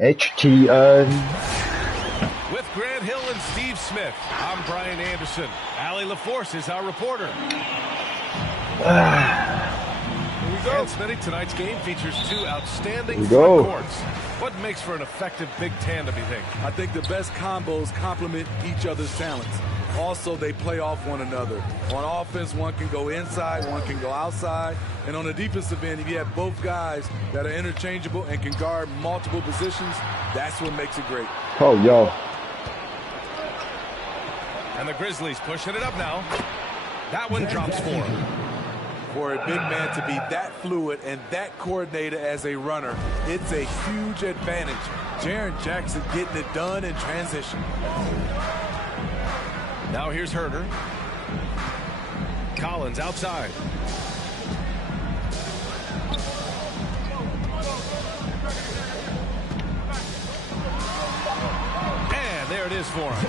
HTN. With Grant Hill and Steve Smith, I'm Brian Anderson. Allie LaForce is our reporter. Here we go. And Smitty, tonight's game features two outstanding front courts. What makes for an effective big tandem, you think? I think the best combos complement each other's talents. Also, they play off one another. On offense, one can go inside, one can go outside. And on the defensive end, if you have both guys that are interchangeable and can guard multiple positions, that's what makes it great. Oh, yo. And the Grizzlies pushing it up now. That one drops for him. For a big man to be that fluid and that coordinated as a runner, it's a huge advantage. Jaren Jackson getting it done in transition. Now here's Herder. Collins outside. And there it is for him.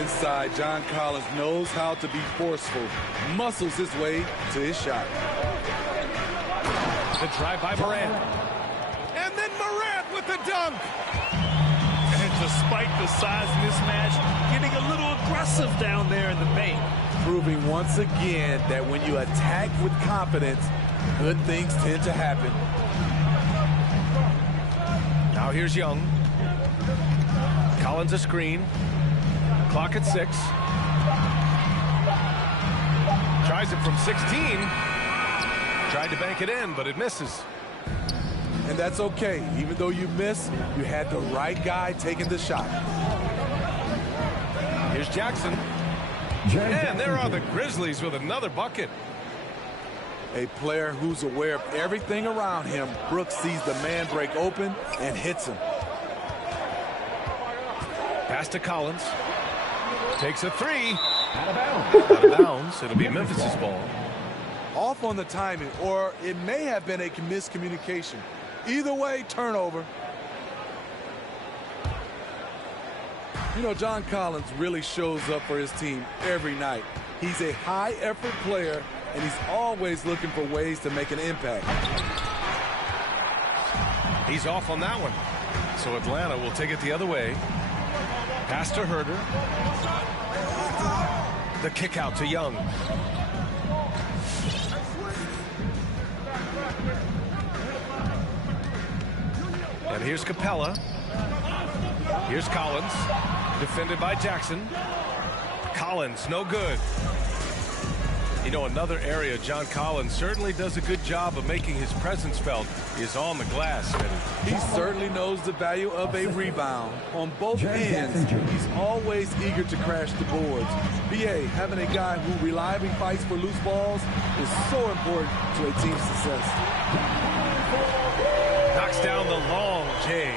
Inside, John Collins knows how to be forceful. Muscles his way to his shot. The drive by Morant. And then Morant with the dunk. And despite the size mismatch, getting a little aggressive down there in the paint. Proving once again that when you attack with confidence, good things tend to happen. Now here's Young. Collins a screen. Clock at 6. Tries it from 16. Tried to bank it in, but it misses. And that's okay. Even though you miss, you had the right guy taking the shot. Here's Jackson. And there are the Grizzlies with another bucket. A player who's aware of everything around him. Brooks sees the man break open and hits him. Pass to Collins. Takes a 3. Out of bounds. It'll be Memphis's ball. Off on the timing, or it may have been a miscommunication. Either way, turnover. You know, John Collins really shows up for his team every night. He's a high-effort player, and he's always looking for ways to make an impact. He's off on that one. So Atlanta will take it the other way. Pass to Herder. The kick out to Young. And here's Capella. Here's Collins. Defended by Jackson. Collins, no good. You know, another area John Collins certainly does a good job of making his presence felt is on the glass. He certainly knows the value of a rebound. On both ends, he's always eager to crash the boards. BA, having a guy who reliably fights for loose balls is so important to a team's success. Knocks down the long J.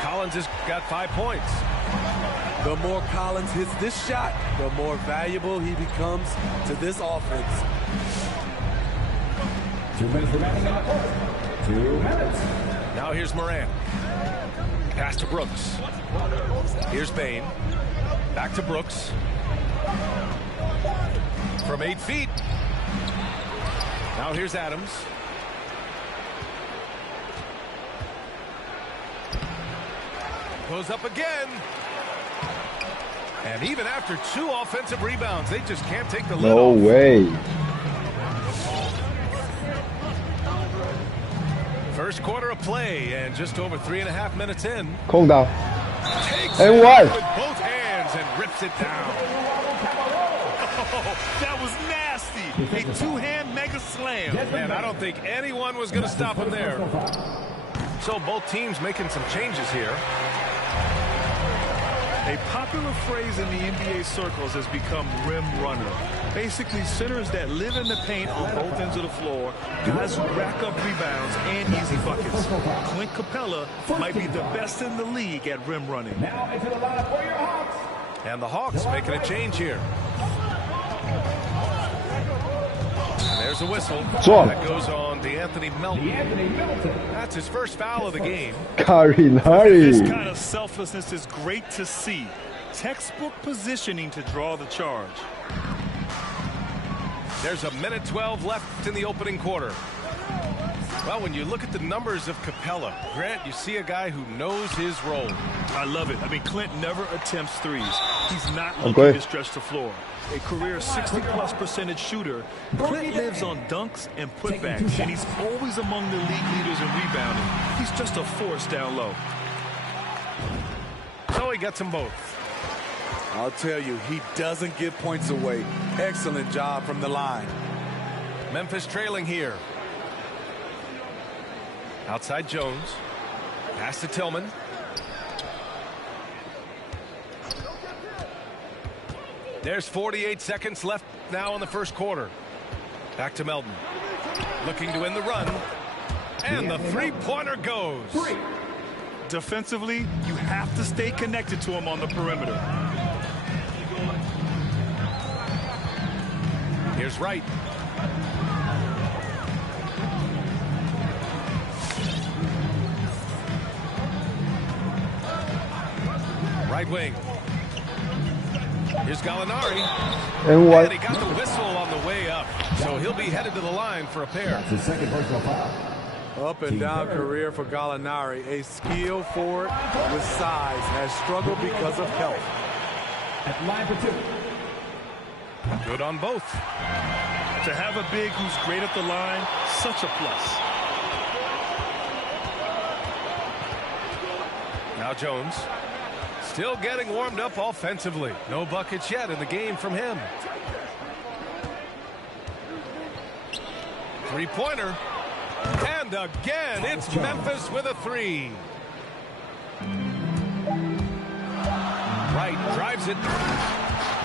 Collins has got 5 points. The more Collins hits this shot, the more valuable he becomes to this offense. 2 minutes remaining in the fourth. 2 minutes. Now here's Morant. Pass to Brooks. Here's Bane. Back to Brooks. From 8 feet. Now here's Adams. Goes up again. And even after 2 offensive rebounds, they just can't take the lid off. No way. First quarter of play and just over 3.5 minutes in. Calm down. Takes And it what? with both hands and rips it down. Oh, that was nasty. A 2-hand mega slam. Man, I don't think anyone was going to stop him there. So both teams making some changes here. A popular phrase in the NBA circles has become rim runner. Basically, centers that live in the paint on both ends of the floor, guys who rack up rebounds and easy buckets. Clint Capella might be the best in the league at rim running. Now into the lineup for your Hawks. And the Hawks making a change here. And there's a whistle. That goes on DeAnthony Melton. That's his first foul of the game. This kind of selflessness is great to see. Textbook positioning to draw the charge. There's a minute 12 left in the opening quarter. Well, when you look at the numbers of Capella, Grant, you see a guy who knows his role. I love it. I mean, Clint never attempts threes. He's not looking to stretch the floor. A career 60+% shooter, Clint lives on dunks and putbacks, and he's always among the league leaders in rebounding. He's just a force down low. So he gets them both. I'll tell you, he doesn't give points away. Excellent job from the line. Memphis trailing here. Outside Jones. Pass to Tillman. There's 48 seconds left now in the first quarter. Back to Melton. Looking to win the run. And the three-pointer goes. Defensively, you have to stay connected to him on the perimeter. Here's Wright. Right wing. Here's Gallinari. And he got the whistle on the way up. So he'll be headed to the line for a pair. That's his second personal foul. Up and down career for Gallinari. A skilled forward with size has struggled because of health. At line for two. Good on both. To have a big who's great at the line, such a plus. Now Jones. Still getting warmed up offensively. No buckets yet in the game from him. Three-pointer. And again, it's Memphis with a three. Wright drives it.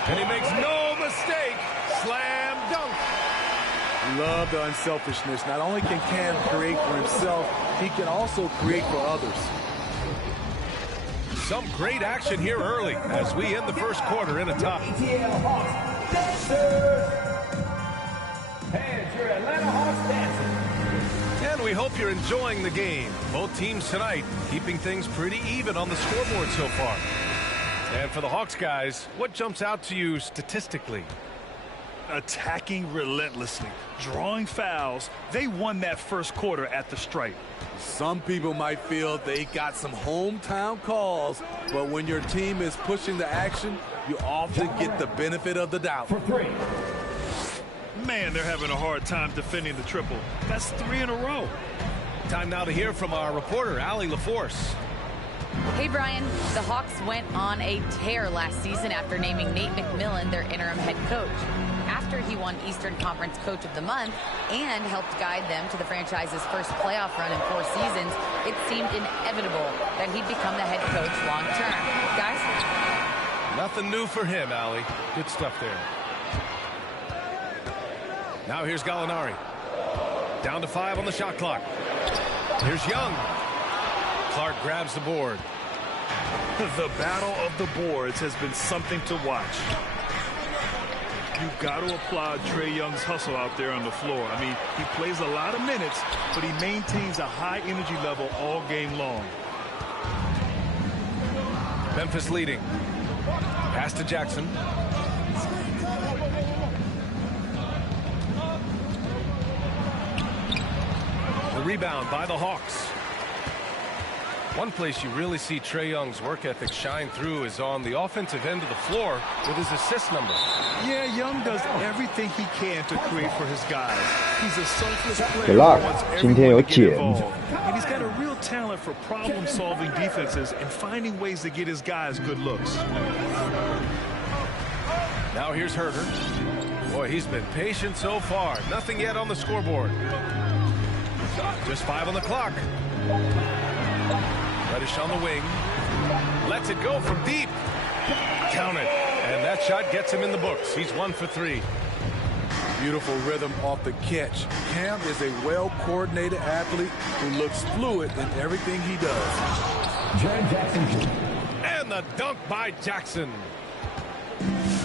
And he makes no mistake. Slam dunk. Love the unselfishness. Not only can Cam create for himself, he can also create for others. Some great action here early as we end the first quarter in a tie. ATL Hawks dancers. And your Atlanta Hawks dancers. And we hope you're enjoying the game. Both teams tonight keeping things pretty even on the scoreboard so far. And for the Hawks guys, what jumps out to you statistically? Attacking relentlessly, drawing fouls. They won that first quarter at the stripe. Some people might feel they got some hometown calls, but when your team is pushing the action, you often get the benefit of the doubt. For three. Man, they're having a hard time defending the triple. That's 3 in a row. Time now to hear from our reporter, Allie LaForce. Hey, Brian. The Hawks went on a tear last season after naming Nate McMillan their interim head coach. After he won Eastern Conference Coach of the Month and helped guide them to the franchise's first playoff run in 4 seasons, it seemed inevitable that he'd become the head coach long term. Guys? Nothing new for him, Allie. Good stuff there. Now here's Gallinari. Down to 5 on the shot clock. Here's Young. Clark grabs the board. The battle of the boards has been something to watch. You've got to applaud Trae Young's hustle out there on the floor. I mean, he plays a lot of minutes, but he maintains a high energy level all game long. Memphis leading. Pass to Jackson. The rebound by the Hawks. One place you really see Trae Young's work ethic shine through is on the offensive end of the floor with his assist number. Yeah, Young does everything he can to create for his guys. He's a selfless player Good luck. who wants 今天有 everyone to get 剪。 involved. And he's got a real talent for problem-solving defenses and finding ways to get his guys good looks. Now here's Herter. Boy, he's been patient so far. Nothing yet on the scoreboard. Just 5 on the clock. Reddish on the wing. Lets it go from deep. Count it. And that shot gets him in the books. He's 1 for 3. Beautiful rhythm off the catch. Cam is a well-coordinated athlete who looks fluid in everything he does. Jaren Jackson Jr. And the dunk by Jackson.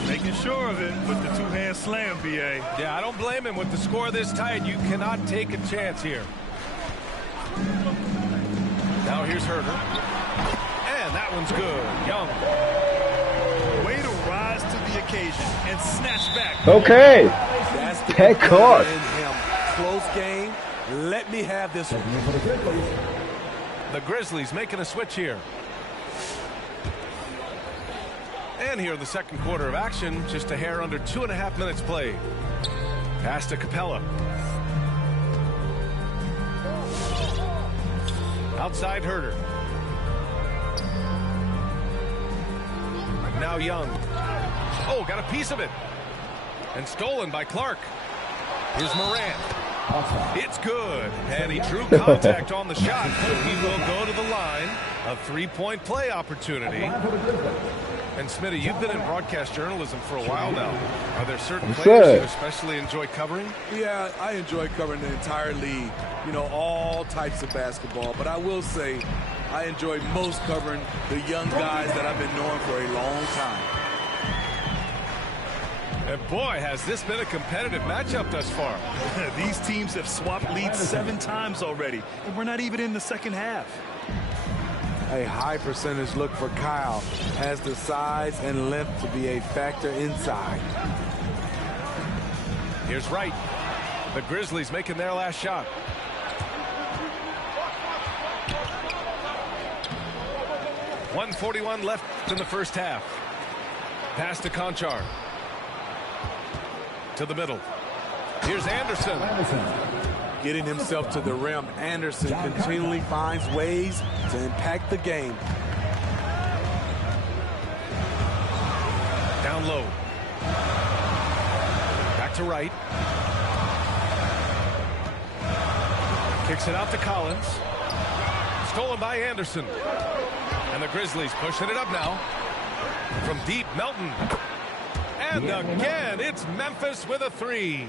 Making sure of it with the two-hand slam, B.A. Yeah, I don't blame him. With the score this tight, you cannot take a chance here. Now here's Herter. And that one's good. Young. Way to rise to the occasion and snatch back. Okay. That's to Heck be course. in him. Close game. Let me have this one. The Grizzlies making a switch here. And here in the second quarter of action, just a hair under 2.5 minutes played. Pass to Capella. Outside Herter. Now Young. Oh, got a piece of it. And stolen by Clark. Here's Morant. It's good. And he drew contact on the shot. He will go to the line. A three-point play opportunity. And Smitty, you've been in broadcast journalism for a while now. Are there certain players you especially enjoy covering? Yeah, I enjoy covering the entire league, you know, all types of basketball. But I will say I enjoy most covering the young guys that I've been knowing for a long time. And boy, has this been a competitive matchup thus far. These teams have swapped leads 7 times already, and we're not even in the second half. A high percentage look for Kyle. Has the size and length to be a factor inside. Here's Wright. The Grizzlies making their last shot. .141 left in the first half. Pass to Conchar. To the middle. Here's Anderson. Getting himself to the rim, Anderson continually finds ways to impact the game. Down low. Back to Wright. Kicks it out to Collins. Stolen by Anderson. And the Grizzlies pushing it up now. From deep, Melton. And again, it's Memphis with a three.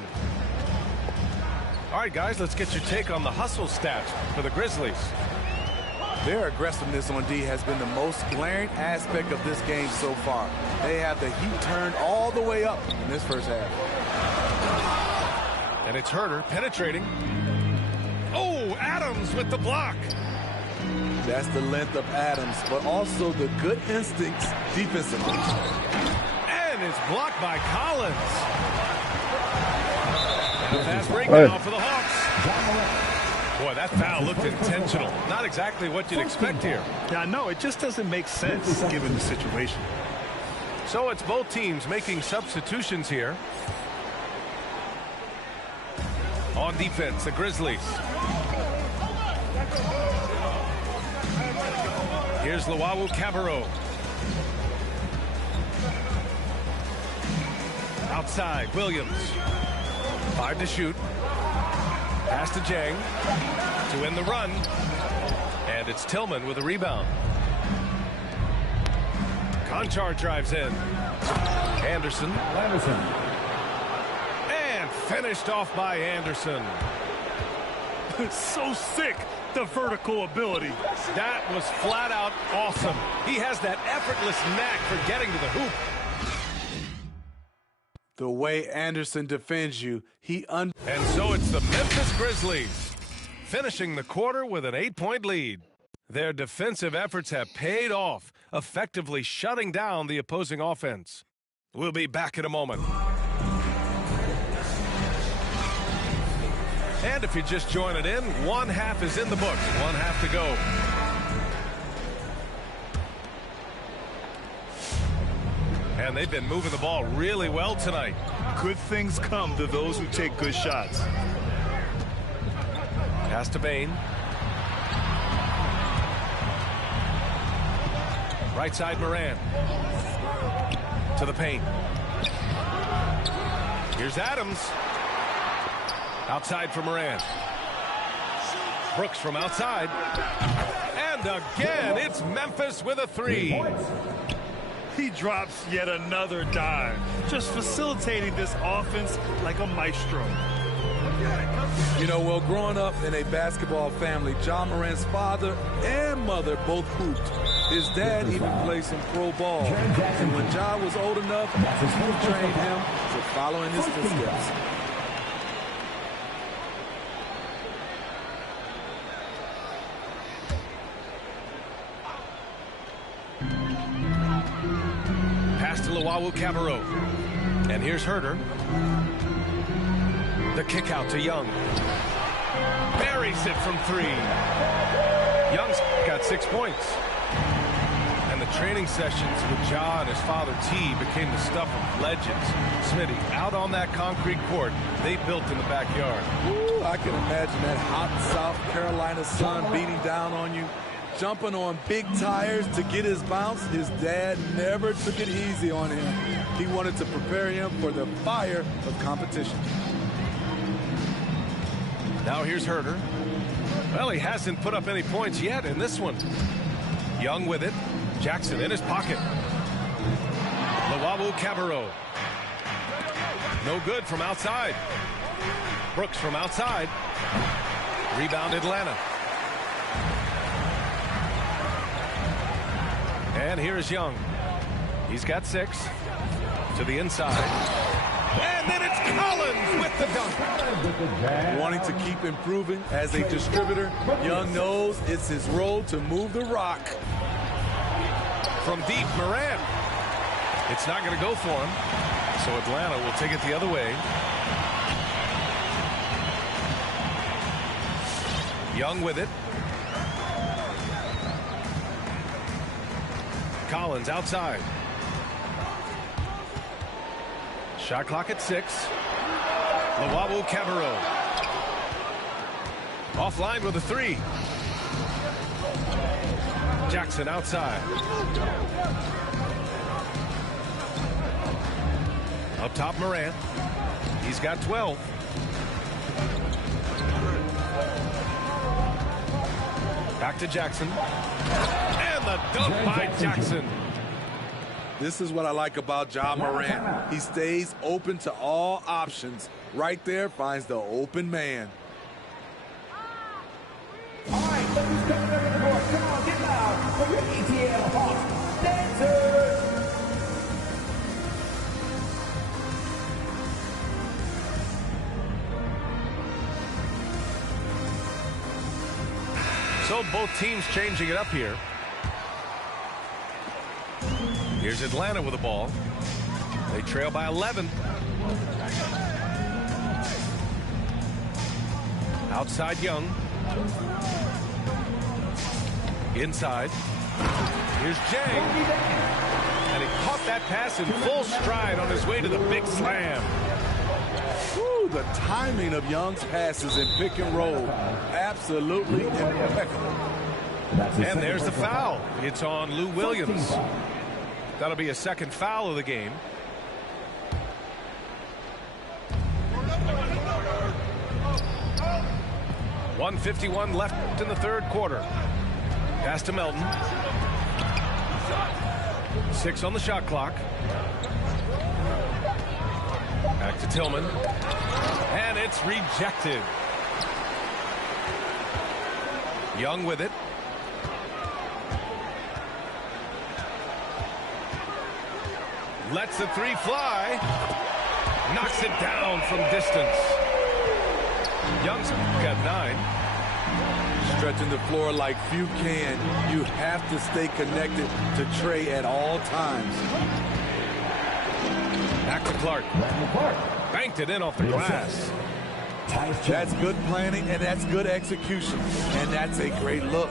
All right, guys, let's get your take on the hustle stats for the Grizzlies. Their aggressiveness on D has been the most glaring aspect of this game so far. They have the heat turned all the way up in this first half. And it's Herter penetrating. Oh, Adams with the block. That's the length of Adams, but also the good instincts defensively. And it's blocked by Collins. And a fast break now for the Hawks. Boy, that foul looked intentional. Not exactly what you'd expect here. Yeah, no, it just doesn't make sense given the situation. So it's both teams making substitutions here. On defense, the Grizzlies. Here's Luwawu Cabarrot. Outside, Williams. 5 to shoot. Pass to Jang to win the run. And it's Tillman with a rebound. Conchar drives in. Anderson. And finished off by Anderson. So sick, the vertical ability. That was flat out awesome. He has that effortless knack for getting to the hoop. The way Anderson defends you, And so it's the Memphis Grizzlies finishing the quarter with an 8-point lead. Their defensive efforts have paid off, effectively shutting down the opposing offense. We'll be back in a moment. And if you're just joining in, one half is in the books, one half to go. And they've been moving the ball really well tonight. Good things come to those who take good shots. Pass to Bane. Right side Moran. To the paint. Here's Adams. Outside for Moran. Brooks from outside. And again, it's Memphis with a three. He drops yet another dime, just facilitating this offense like a maestro. you know, well, growing up in a basketball family, Ja Morant's father and mother both hooped. His dad even played some pro ball. And when Ja was old enough, he trained him to follow in his footsteps. Pass to Luwawu Cabarrot. And here's Herter. The kick out to Young. Buries it from 3. Young's got 6 points. And the training sessions with Ja and his father T became the stuff of legends. Smitty, out on that concrete court they built in the backyard. Ooh, I can imagine that hot South Carolina sun beating down on you, jumping on big tires to get his bounce. His dad never took it easy on him. He wanted to prepare him for the fire of competition. Now here's Herder. Well, he hasn't put up any points yet in this one. Young with it. Jackson in his pocket. Luwawu-Cabarrot. No good from outside. Brooks from outside. Rebound Atlanta. And here's Young. He's got 6. To the inside. And then it's Collins with the dunk. Wanting to keep improving as a distributor, Young knows it's his role to move the rock. From deep, Morant. It's not going to go for him. So Atlanta will take it the other way. Young with it. Collins outside. Shot clock at 6. Luwawu-Cabarrot. Offline with a 3. Jackson outside. Up top, Morant. He's got 12. Back to Jackson. And the dunk by Jackson. This is what I like about Ja Morant. He stays open to all options. Right there, finds the open man. All right, look who's coming over the court. Come on, get loud for your ETL Hawks dancers. So both teams changing it up here. Here's Atlanta with the ball. They trail by 11. Outside Young. Inside. Here's Jang. And he caught that pass in full stride on his way to the big slam. Woo, the timing of Young's passes in pick and roll. Absolutely impeccable. And there's the foul. It's on Lou Williams. That'll be a second foul of the game. .151 left in the third quarter. Pass to Melton. 6 on the shot clock. Back to Tillman. And it's rejected. Young with it. Lets the 3 fly. Knocks it down from distance. Young's got 9. Stretching the floor like few can. You have to stay connected to Trey at all times. Back to Clark. Banked it in off the glass. That's good planning and that's good execution. And that's a great look.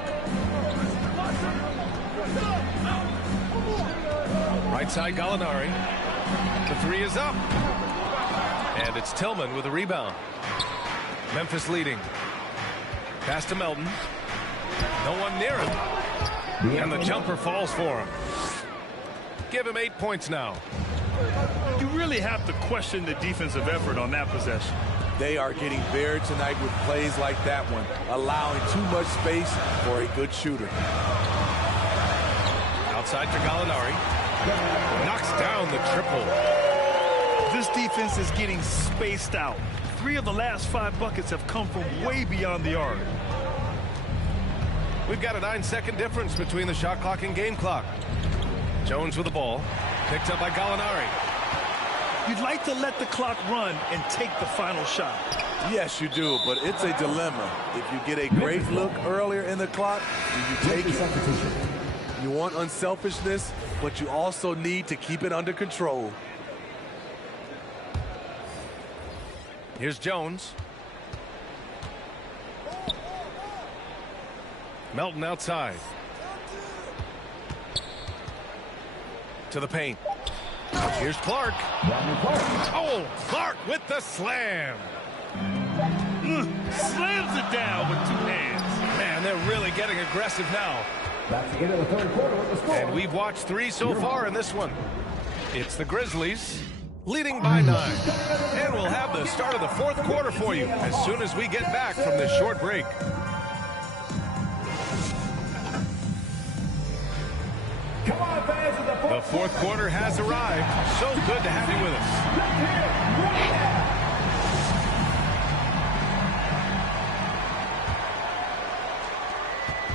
Right side Gallinari. The 3 is up. And it's Tillman with a rebound. Memphis leading. Pass to Melton. No one near him. And the jumper falls for him. Give him 8 points now. You really have to question the defensive effort on that possession. They are getting buried tonight with plays like that one, allowing too much space for a good shooter. Outside for Gallinari. Knocks down the triple. This defense is getting spaced out. 3 of the last 5 buckets have come from way beyond the arc. We've got a 9-second difference between the shot clock and game clock. Jones with the ball. Picked up by Gallinari. You'd like to let the clock run and take the final shot. Yes, you do, but it's a dilemma. If you get a great look earlier in the clock, you take it. You want unselfishness, but you also need to keep it under control. Here's Jones. Melton outside. To the paint. Here's Clark. Oh, Clark with the slam. Slams it down with 2 hands. Man, they're really getting aggressive now. That's the end of the third quarter with the score. And we've watched 3 so far in this one. It's the Grizzlies leading by 9. And we'll have the start of the 4th quarter for you as soon as we get back from this short break. Come on, fans, of The 4th quarter has arrived. So good to have you with us.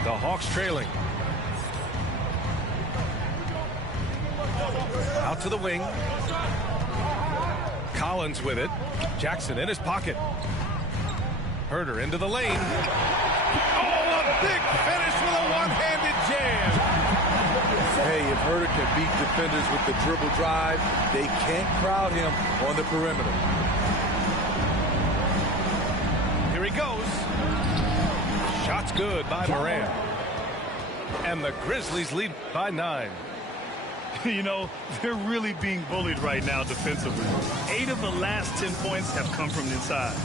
The Hawks trailing. Out to the wing. Collins with it. Jackson in his pocket. Herder into the lane. Oh, a big finish with a one-handed jam. Hey, if Herder can beat defenders with the dribble drive, they can't crowd him on the perimeter. Here he goes. Shot's good by Moran. And the Grizzlies lead by 9. You know, they're really being bullied right now defensively. 8 of the last 10 points have come from inside.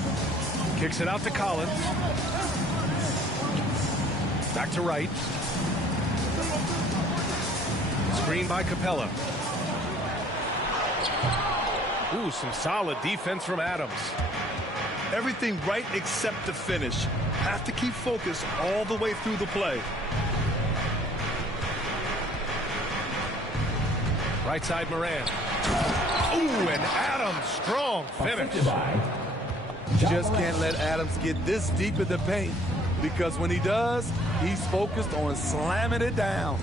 Kicks it out to Collins. Back to Wright. Screen by Capella. Ooh, some solid defense from Adams. Everything right except the finish. Have to keep focused all the way through the play. Right side Moran. Ooh, and Adams, strong finish. Just can't let Adams get this deep in the paint, because when he does, he's focused on slamming it down.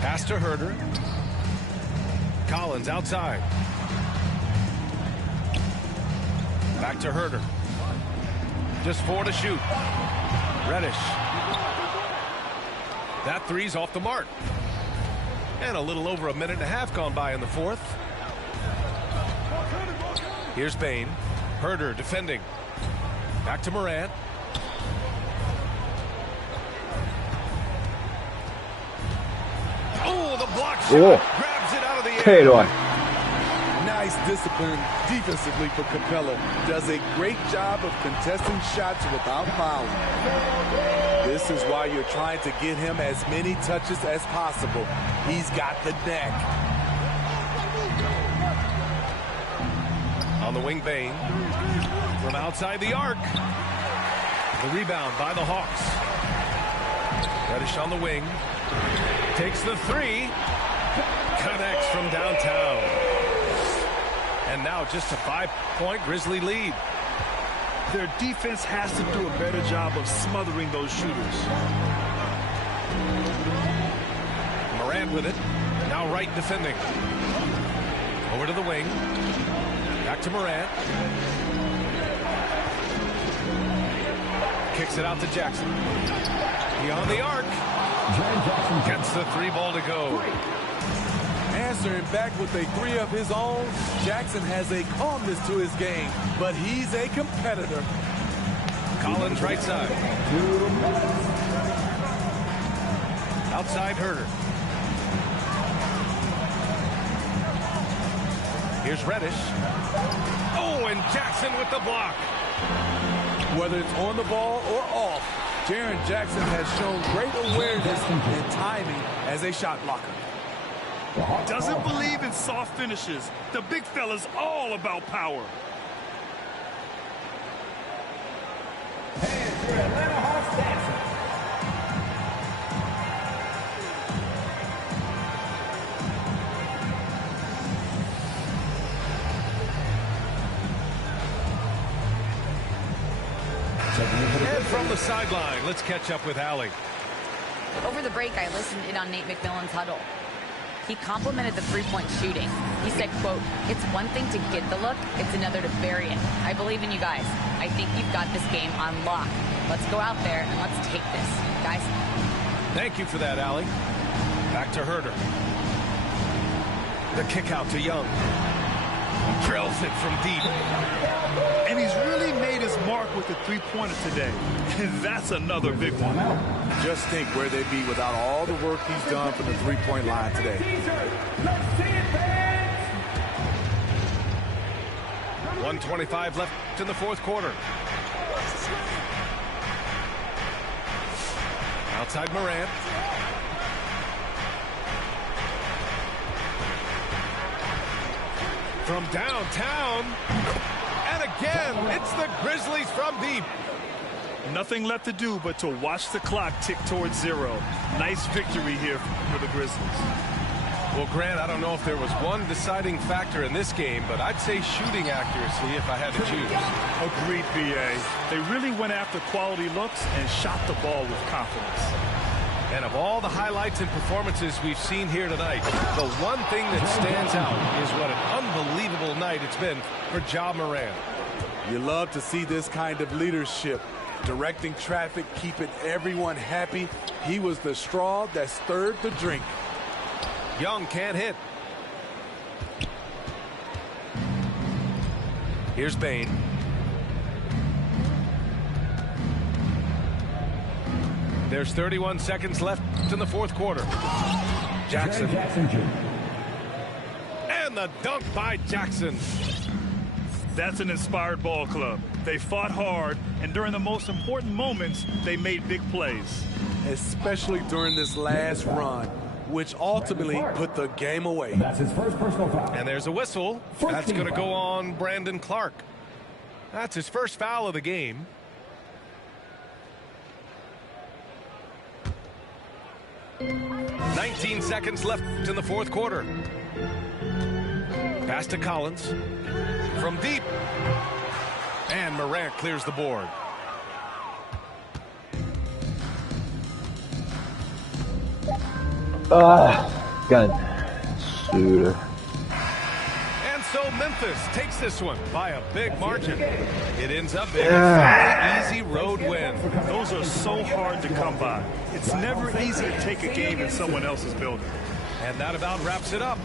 Pass to Herder. Collins outside. Back to Herder. Just 4 to shoot. Reddish. That 3's off the mark. And a little over a minute and a half gone by in the 4th. Here's Bane. Herder defending. Back to Morant. Oh, the block shot. Grabs it out of the air. Nice discipline defensively for Capella. Does a great job of contesting shots without fouling. This is why you're trying to get him as many touches as possible. He's got the neck. On the wing, Bane. From outside the arc. The rebound by the Hawks. Reddish on the wing. Takes the 3. Connects from downtown. And now just a 5-point Grizzly lead. Their defense has to do a better job of smothering those shooters. Morant with it. Now Wright defending. Over to the wing. Back to Morant. Kicks it out to Jackson. Beyond the arc. Gets the 3 ball to go. Answering back with a 3 of his own, Jackson has a calmness to his game, but he's a competitor. Collins right side. Outside Herder. Here's Reddish. Oh, and Jackson with the block. Whether it's on the ball or off, Jaren Jackson has shown great awareness and timing as a shot blocker. Doesn't believe in soft finishes. The big fella's all about power. And your Atlanta Hawks dancing. And from the sideline, let's catch up with Allie. Over the break, I listened in on Nate McMillan's huddle. He complimented the three-point shooting. He said, quote, "It's one thing to get the look, it's another to bury it. I believe in you guys. I think you've got this game on lock. Let's go out there and let's take this, guys." Thank you for that, Allie. Back to Herder. The kick out to Young. Drills it from deep. And he's really made his mark with the three-pointer today. And that's another big one. Just think where they'd be without all the work he's done from the three-point line today. Let's see it, fans. 1:25 left in the fourth quarter. Outside Morant. From downtown. And again, it's the Grizzlies from deep. Nothing left to do but to watch the clock tick towards 0. Nice victory here for the Grizzlies. Well, Grant, I don't know if there was one deciding factor in this game, but I'd say shooting accuracy if I had to choose. Agreed, B.A. They really went after quality looks and shot the ball with confidence. And of all the highlights and performances we've seen here tonight, the one thing that stands out is what an unbelievable night it's been for Ja Morant. You love to see this kind of leadership. Directing traffic, keeping everyone happy. He was the straw that stirred the drink. Young can't hit. Here's Bane. There's 31 seconds left in the fourth quarter. Jackson. And the dunk by Jackson. That's an inspired ball club. They fought hard, and during the most important moments, they made big plays. Especially during this last run, which ultimately put the game away. That's his first personal foul. And there's a whistle. That's going to go on Brandon Clark. That's his first foul of the game. "19 seconds left in the fourth quarter. Pass to Collins. From deep. And Morant clears the board. Gun. Shooter. And so Memphis takes this one by a big margin. It ends up being a fairly easy road win. Those are so hard to come by. It's never easy to take a game in someone else's building. And that about wraps it up.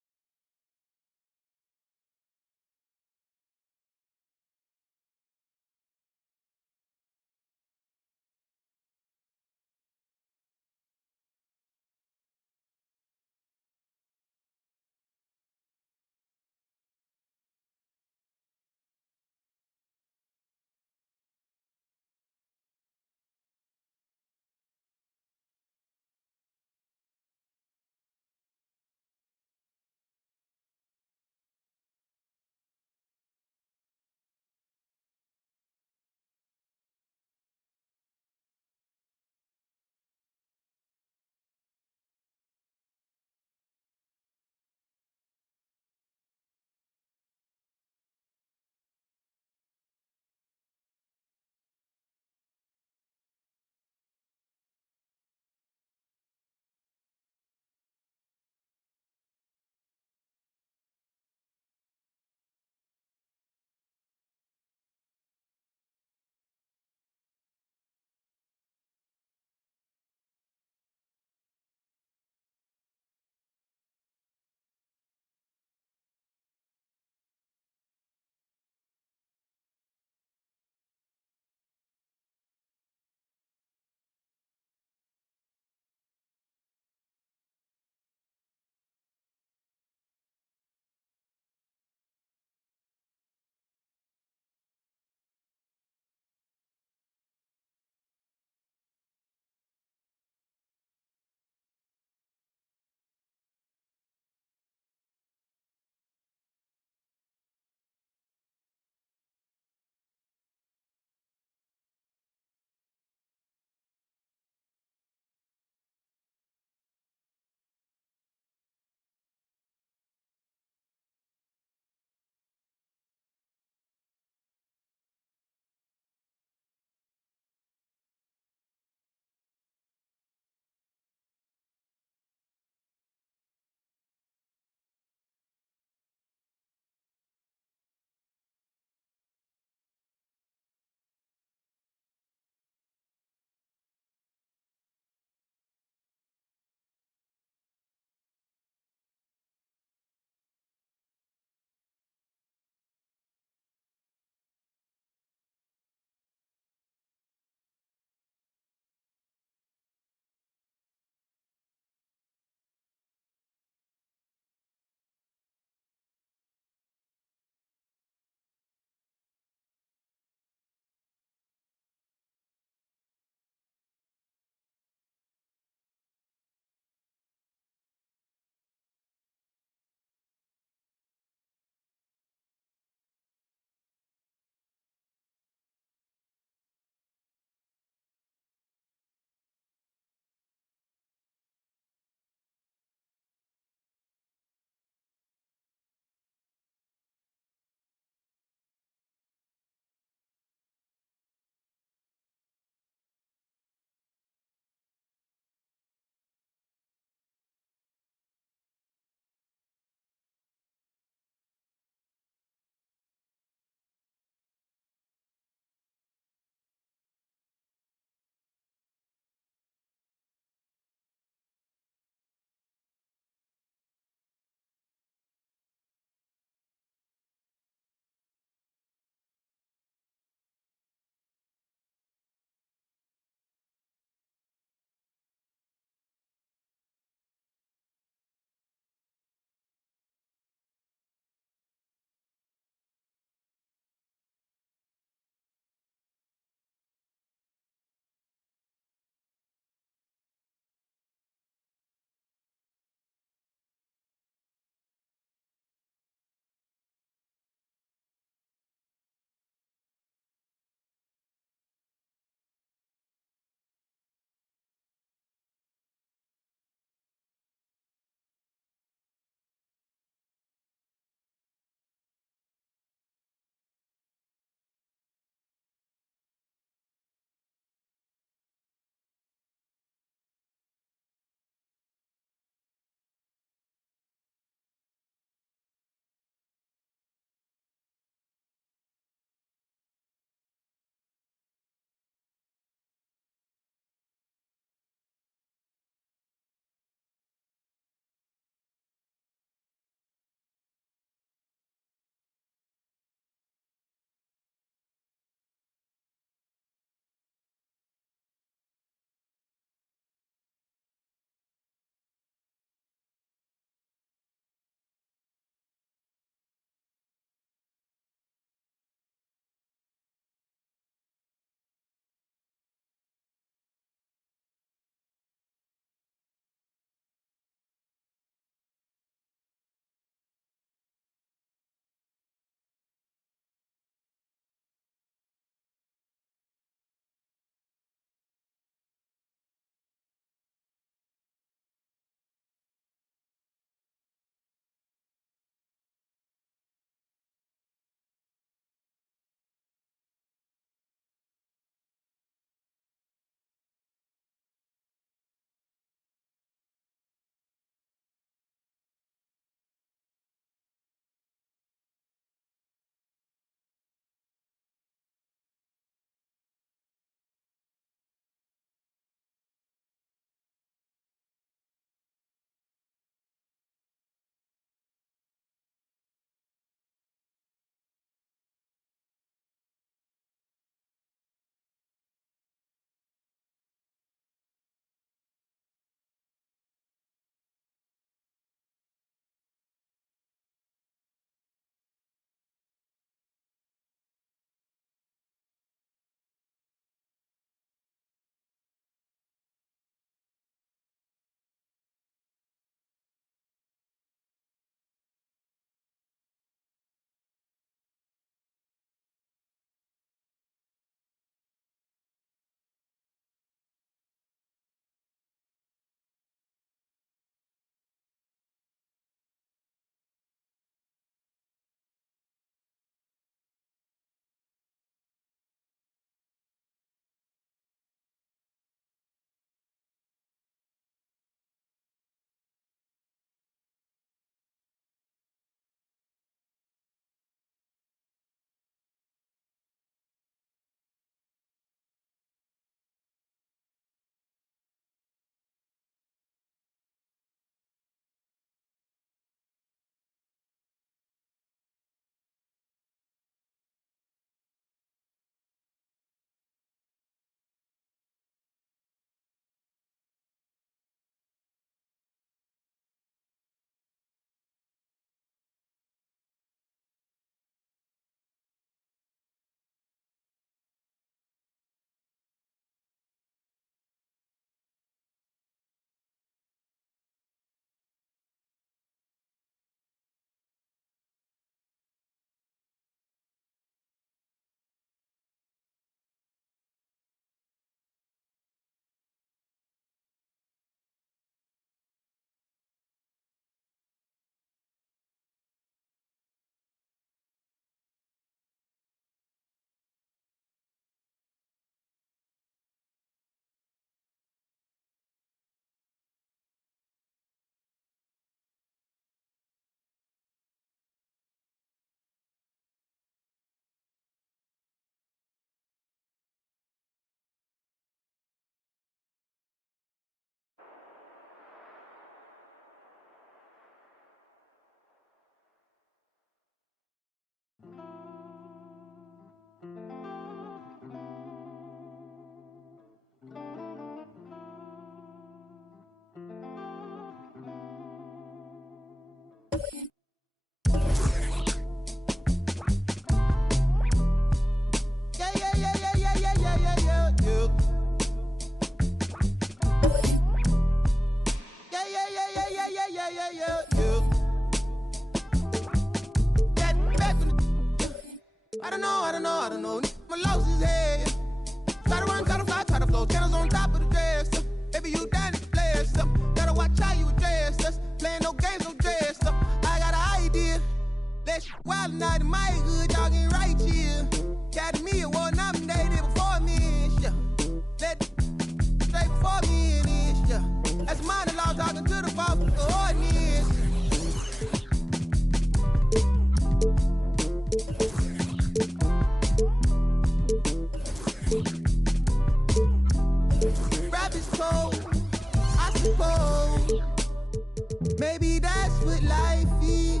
with life is.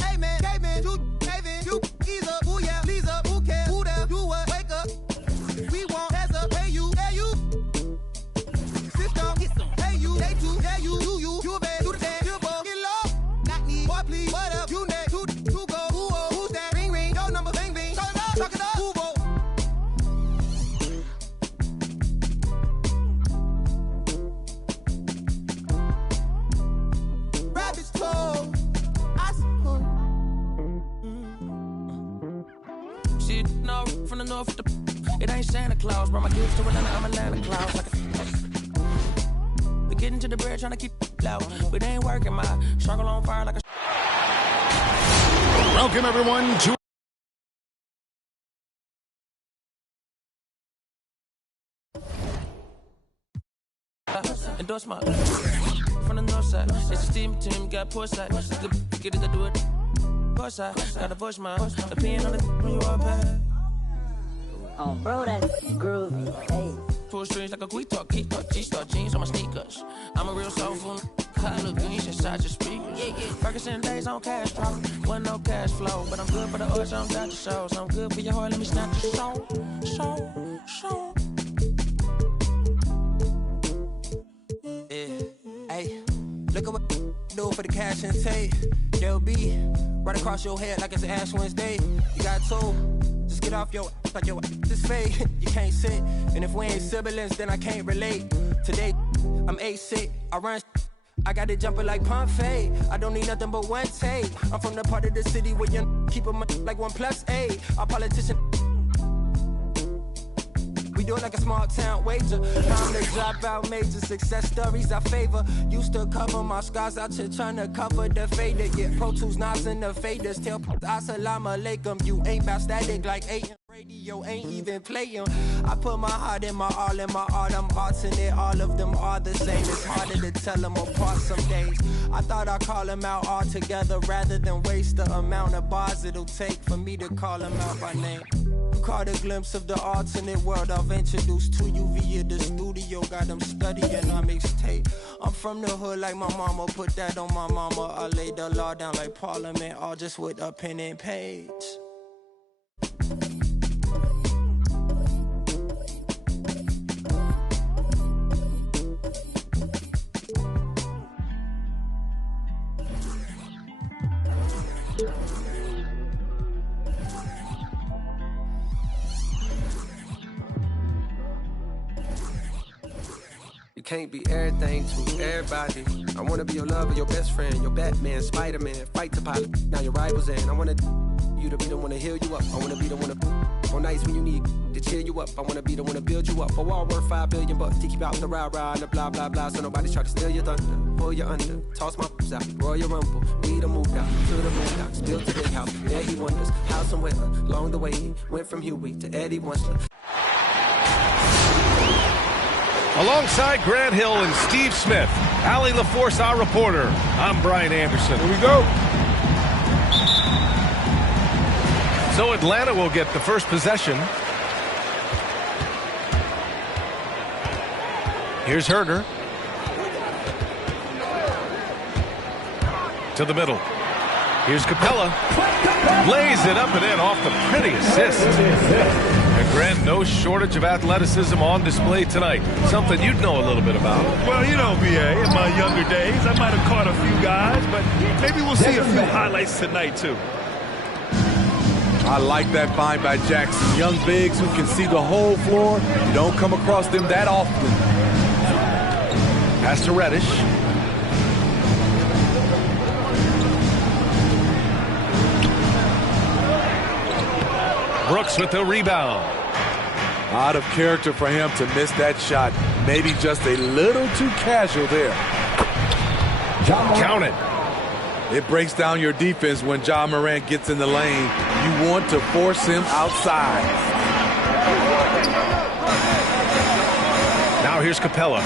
Hey man, you ease up, ooh yeah, please up, who cares, who there, do what, wake up. We want as up, hey you, system, hey you, they too, yeah you bad, do the dance, you ball, get low, not need, boy please, what up, you next, who go, who's that, ring, your number, bing, talk it up, who go. Rabbit's toe, I suppose. Shit, no, from the north, it ain't Santa Claus, bro. My gifts to Atlanta, I'm Atlanta Claus. Like we getting to the bread, trying to keep low, but it ain't working. My struggle on fire like a. Welcome everyone to. Endorse my from the north side. It's a steam team, got port side. Get it to do it. Port side, got a voice mine. Opinion on the when you all bad. Oh, bro, that's groovy. Hey. Pull strings like a G-Star jeans on my sneakers. I'm a real soulful. Color greens inside your speakers. Ferguson days on cash drop. Wasn't no cash flow, but I'm good for the oil, so I'm got the shows. I'm good for your heart, let me snatch your soul. Yeah, hey, look at what do for the cash and take. They'll be right across your head like it's Ash Wednesday. You got two, just get off your like your is fake. You can't sit, and if we ain't siblings, then I can't relate. Today, I'm A6, I run. I got it jumping like Pompeii. I don't need nothing but one take. I'm from the part of the city where you keep them like 1+8. Our politician. We do it like a small town wager. Time to drop out major success stories I favor. Used to cover my scars out here trying to cover the fader. Get Pro Tools knobs and the faders. Tell Assalamu alaikum. You ain't bout static like 8. Radio ain't even playing. I put my heart in my all in my art. I'm arting it. All of them are the same. It's harder to tell them apart some days. I thought I'd call them out all together rather than waste the amount of bars it'll take for me to call them out by name. Caught a glimpse of the alternate world I've introduced to you via the studio. Got them studying on mixtape. I'm from the hood like my mama. Put that on my mama. I laid the law down like Parliament. All just with a pen and page. You can't be everything to everybody. I wanna be your lover, your best friend, your Batman, Spider-Man, fight the pilot. Now your rivals in. I wanna you to be the one to heal you up. I wanna be the one to on nights when you need to cheer you up. I wanna be the one to build you up. For all worth $5 billion bucks to keep out the rah-rah and the blah blah blah. So nobody's try to steal your thunder, pull you under, toss my f***s out, Royal Rumble. We done moved out to the boondocks, built a big house. There he wonders how somewhere along the way he went from Huey to Eddie Winsler. Alongside Grant Hill and Steve Smith, Allie LaForce, our reporter. I'm Brian Anderson. Here we go. So Atlanta will get the first possession. Here's Herder. To the middle. Here's Capella. Lays it up and in off the pretty assist. And Grant, no shortage of athleticism on display tonight. Something you'd know a little bit about. Well, you know, BA, in my younger days, I might have caught a few guys, but maybe we'll see a few highlights tonight, too. I like that find by Jackson. Young bigs who can see the whole floor. You don't come across them that often. Pass to Reddish. Brooks with the rebound. Out of character for him to miss that shot. Maybe just a little too casual there. Count it. It breaks down your defense when Ja Morant gets in the lane. You want to force him outside. Now here's Capella.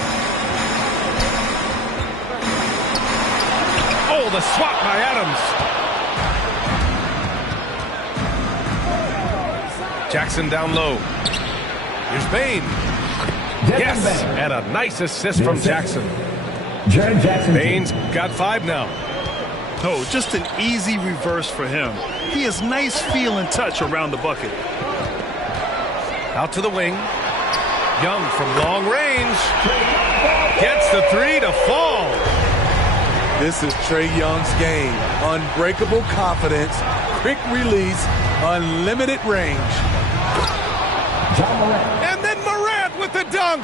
Oh, the swat by Adams. Jackson down low. Here's Bane. Yes, and a nice assist from Jackson. Jaren Jackson. Baines got 5 now. Oh, just an easy reverse for him. He has nice feel and touch around the bucket. Out to the wing. Young from long range. Gets the 3 to fall. This is Trae Young's game. Unbreakable confidence, quick release, unlimited range. And then Morant with the dunk.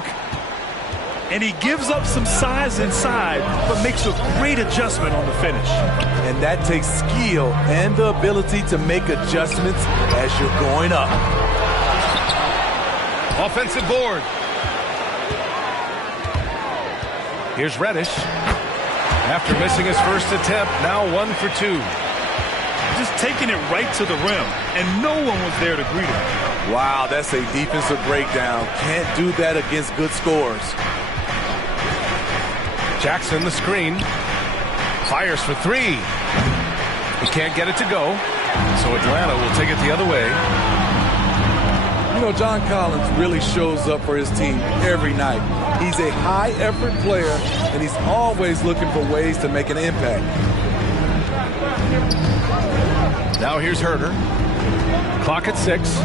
And he gives up some size inside, but makes a great adjustment on the finish. And that takes skill and the ability to make adjustments as you're going up. Offensive board. Here's Reddish. After missing his first attempt, now 1 for 2. Just taking it right to the rim, and no one was there to greet him. Wow, that's a defensive breakdown. Can't do that against good scores. Jackson, the screen. Fires for 3. He can't get it to go, so Atlanta will take it the other way. You know, John Collins really shows up for his team every night. He's a high-effort player, and he's always looking for ways to make an impact. Now here's Herter. Clock at 6.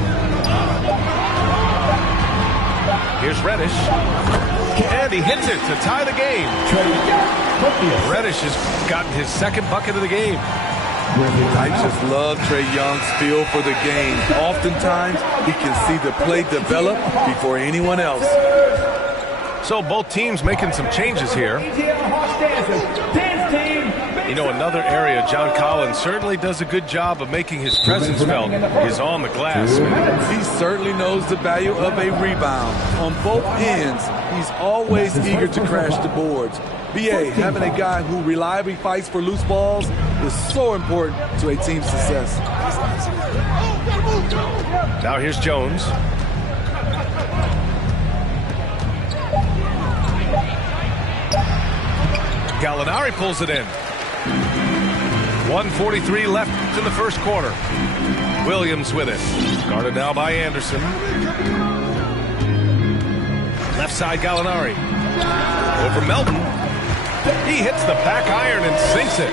Here's Reddish. And he hits it to tie the game. Reddish has gotten his second bucket of the game. I just love Trae Young's feel for the game. Oftentimes, he can see the play develop before anyone else. So both teams making some changes here. You know, another area John Collins certainly does a good job of making his presence felt is on the glass. He certainly knows the value of a rebound. On both ends, he's always eager to crash the boards. BA, having a guy who reliably fights for loose balls is so important to a team's success. Now here's Jones. Gallinari pulls it in. 1:43 left in the first quarter. Williams with it. Guarded now by Anderson. Left side Gallinari. Over Melton. He hits the back iron and sinks it.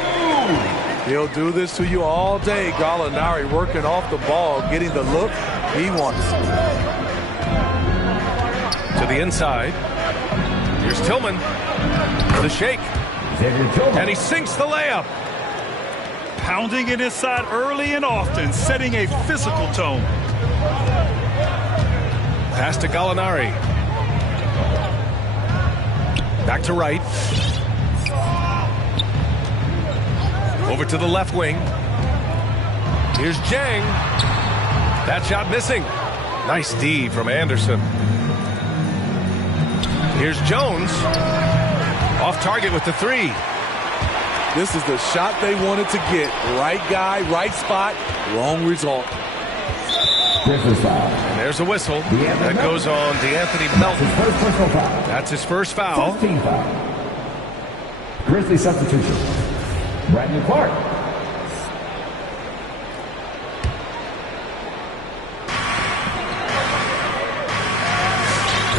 He'll do this to you all day. Gallinari working off the ball, getting the look he wants. To the inside. Here's Tillman. The shake. And he sinks the layup. Pounding it inside early and often, setting a physical tone. Pass to Gallinari. Back to right. Over to the left wing. Here's Jang. That shot missing. Nice D from Anderson. Here's Jones. Off target with the 3. This is the shot they wanted to get. Right guy, right spot, wrong result. And there's a whistle. That goes on DeAnthony Melton. That's his first foul. Grizzly substitution. Brandon Clark.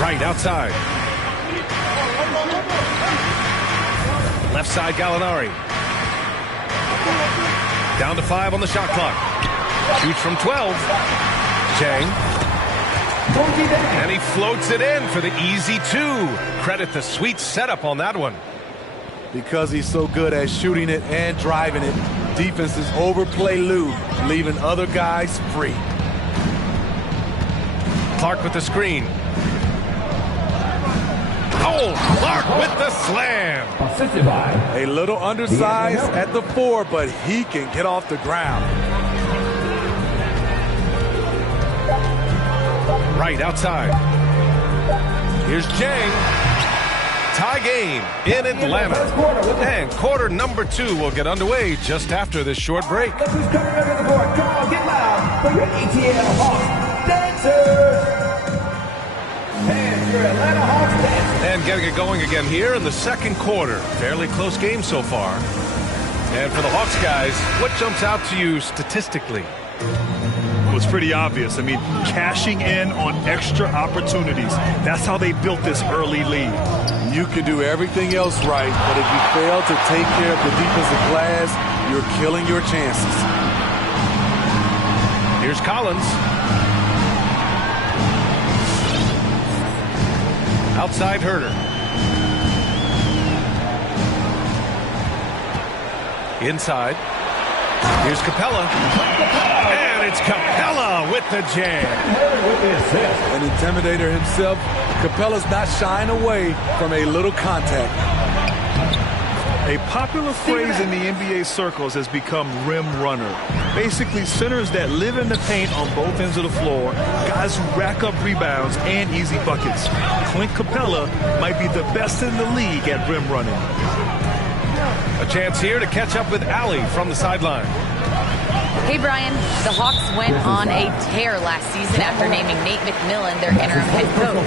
Right outside. Left side Gallinari. Down to 5 on the shot clock. Shoots from 12. Jang. And he floats it in for the easy 2. Credit the sweet setup on that one. Because he's so good at shooting it and driving it, defenses overplay Lou, leaving other guys free. Clark with the screen. Oh, Clark with the slam. A little undersized at the 4, but he can get off the ground. Right outside. Here's Jang. Tie game in Atlanta. And quarter number 2 will get underway just after this short break. Look who's coming under the board. Come on, get loud for your ATL Hawks dancers. And your Atlanta Hawks dancers. And getting it going again here in the second quarter. Fairly close game so far. And for the Hawks guys, what jumps out to you statistically? was pretty obvious. I mean, cashing in on extra opportunities. That's how they built this early lead. You can do everything else right, but if you fail to take care of the defensive glass, you're killing your chances. Here's Collins. Outside Herder. Inside. Here's Capella. And it's Capella with the jam. An intimidator himself, Capella's not shying away from a little contact. A popular phrase in the NBA circles has become rim runner. Basically, centers that live in the paint on both ends of the floor, guys who rack up rebounds and easy buckets. Clint Capella might be the best in the league at rim running. A chance here to catch up with Allie from the sideline. Hey, Brian. The Hawks went on a tear last season after naming Nate McMillan their interim head coach.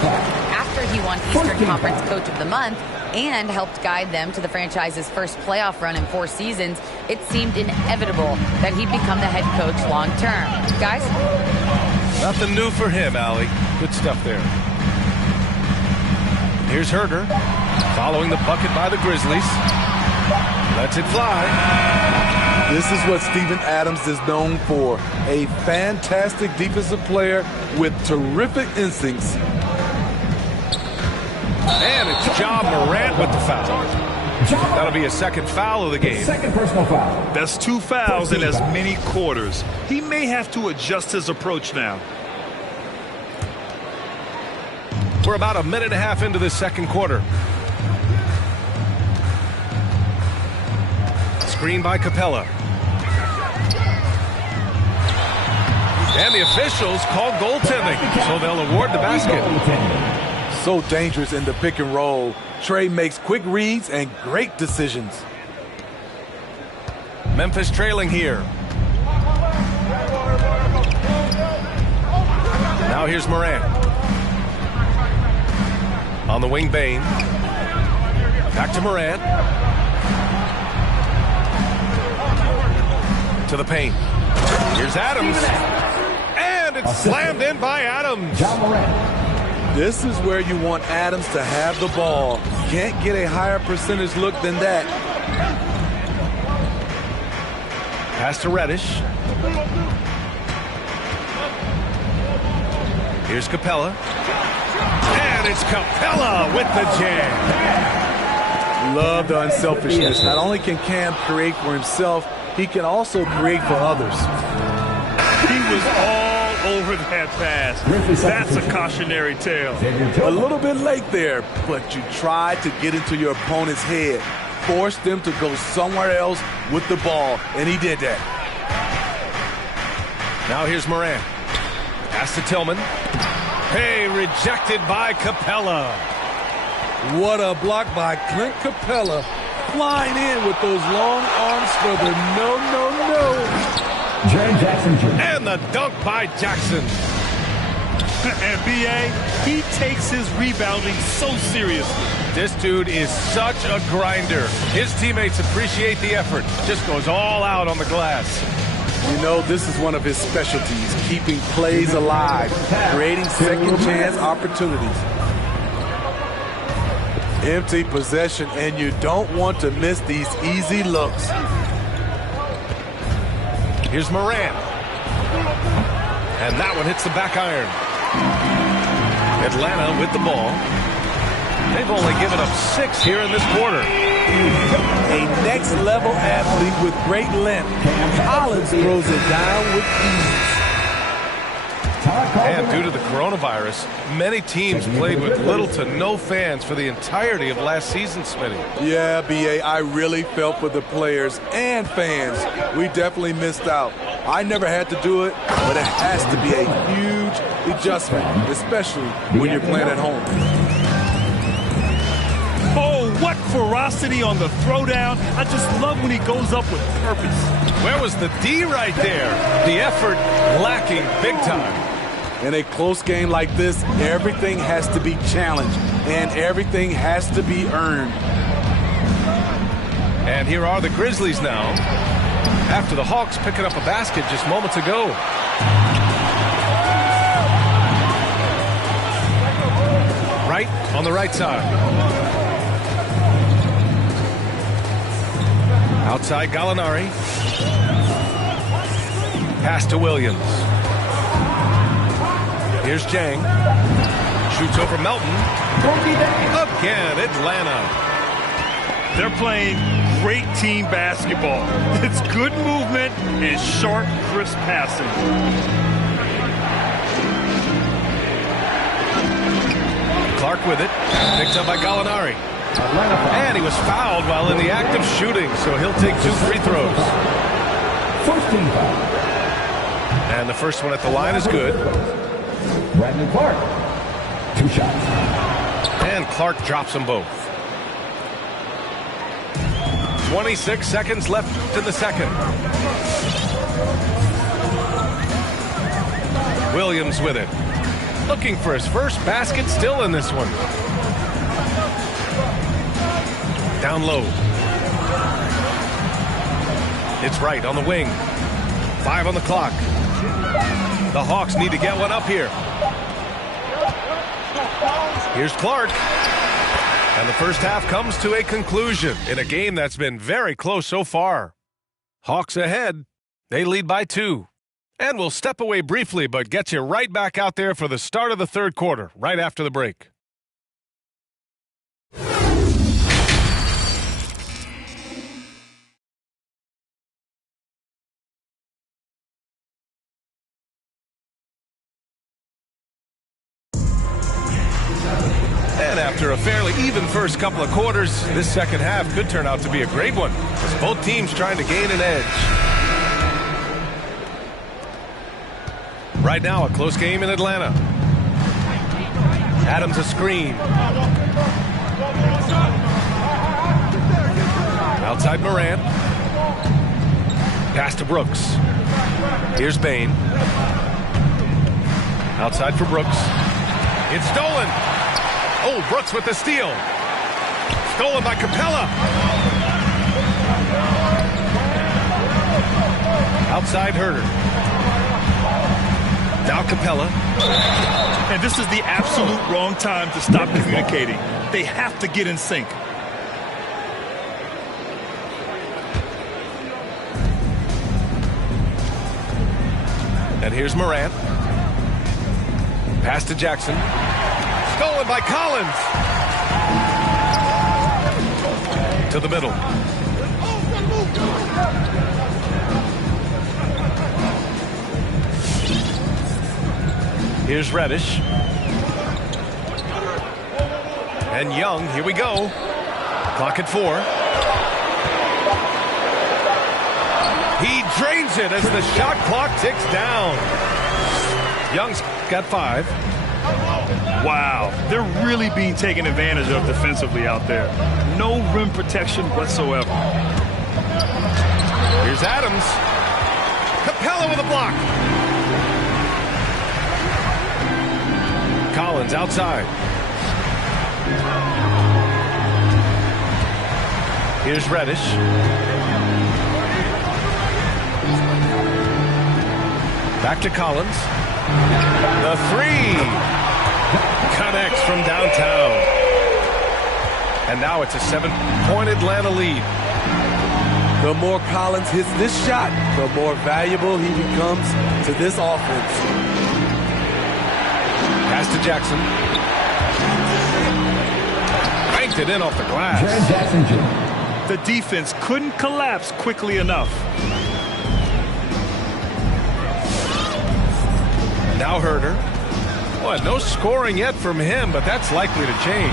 After he won Eastern Conference Coach of the Month and helped guide them to the franchise's first playoff run in 4 seasons, it seemed inevitable that he'd become the head coach long term. Guys? Nothing new for him, Allie. Good stuff there. Here's Herder, following the bucket by the Grizzlies. Lets it fly. This is what Steven Adams is known for. A fantastic defensive player with terrific instincts. And it's Ja Morant with the foul. That'll be a second foul of the game. Second personal foul. That's 2 fouls in as many quarters. He may have to adjust his approach now. We're about a minute and a half into this second quarter. Screen by Capella. And the officials call goaltending, so they'll award the basket. So dangerous in the pick and roll. Trey makes quick reads and great decisions. Memphis trailing here. Now here's Morant. On the wing, Bane. Back to Morant. To the paint. Here's Adams. And it's slammed in by Adams. This is where you want Adams to have the ball. Can't get a higher percentage look than that. Pass to Reddish. Here's Capella. And it's Capella with the jam. Love the unselfishness. Not only can Cam create for himself, he can also create for others. He was all over that pass. That's a cautionary tale. A little bit late there, but you tried to get into your opponent's head. Force them to go somewhere else with the ball, and he did that. Now here's Morant. Pass to Tillman. Hey, rejected by Capella. What a block by Clint Capella. Flying in with those long arms for the no. Jaren Jackson Jr. And the dunk by Jackson. And B.A., he takes his rebounding so seriously. This dude is such a grinder. His teammates appreciate the effort. Just goes all out on the glass. You know, this is one of his specialties, keeping plays alive, creating second chance opportunities. Empty possession, and you don't want to miss these easy looks. Here's Morant. And that one hits the back iron. Atlanta with the ball. They've only given up 6 here in this quarter. A next-level athlete with great length. Collins throws it down with ease. And due to the coronavirus, many teams played with little to no fans for the entirety of last season, Smitty. Yeah, B.A., I really felt for the players and fans. We definitely missed out. I never had to do it, but it has to be a huge adjustment, especially when you're playing at home. Oh, what ferocity on the throwdown. I just love when he goes up with purpose. Where was the D right there? The effort lacking big time. In a close game like this, everything has to be challenged, and everything has to be earned. And here are the Grizzlies now, after the Hawks picking up a basket just moments ago. Wright on the right side. Outside Gallinari. Pass to Williams. Here's Jang. Shoots over Melton. Again, Atlanta. They're playing great team basketball. It's good movement and sharp, crisp passing. Clark with it. Picked up by Gallinari. And he was fouled while in the act of shooting, so he'll take 2 free throws. First team foul. And the first one at the line is good. Brandon Clark. 2 shots. And Clark drops them both. 26 seconds left in the second. Williams with it. Looking for his first basket still in this one. Down low. It's Wright on the wing. 5 on the clock. The Hawks need to get one up here. Here's Clark. And the first half comes to a conclusion in a game that's been very close so far. Hawks ahead. They lead by 2. And we'll step away briefly, but get you right back out there for the start of the third quarter, right after the break. And after a fairly even first couple of quarters, this second half could turn out to be a great one, as both teams trying to gain an edge. Right now, a close game in Atlanta. Adams a screen. Outside Morant. Pass to Brooks. Here's Bane. Outside for Brooks. It's stolen. Oh, Brooks with the steal. Stolen by Capella. Outside Herter. Now Capella. And this is the absolute wrong time to stop communicating. They have to get in sync. And here's Morant. Pass to Jackson. Stolen by Collins. To the middle. Here's Reddish. And Young, here we go. Clock at 4. He drains it as the shot clock ticks down. Young's got 5. Wow, they're really being taken advantage of defensively out there. No rim protection whatsoever. Here's Adams. Capella with a block. Collins outside. Here's Reddish. Back to Collins. The 3 connects from downtown. And now it's a 7-point Atlanta lead. The more Collins hits this shot, the more valuable he becomes to this offense. Pass to Jackson. Banked it in off the glass. Jaren Jackson Jr. The defense couldn't collapse quickly enough. Now Herter. Boy, no scoring yet from him, but that's likely to change.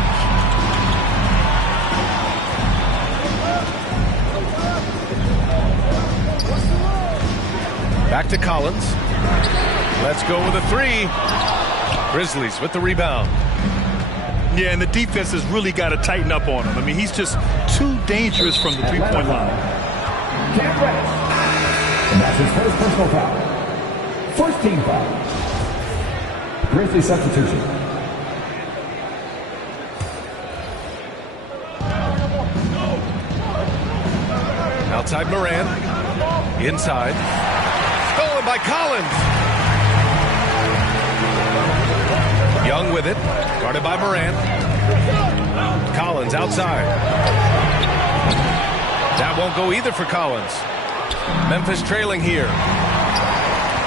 Back to Collins. Let's go with a 3. Grizzlies with the rebound. Yeah, and the defense has really got to tighten up on him. I mean, he's just too dangerous from the three-point line. Cam Reddish. And that's his first personal foul. First team foul. Grizzly substitution. Outside Morant. Inside. Stolen by Collins. Young with it, guarded by Morant. Collins outside. That won't go either for Collins. Memphis trailing here.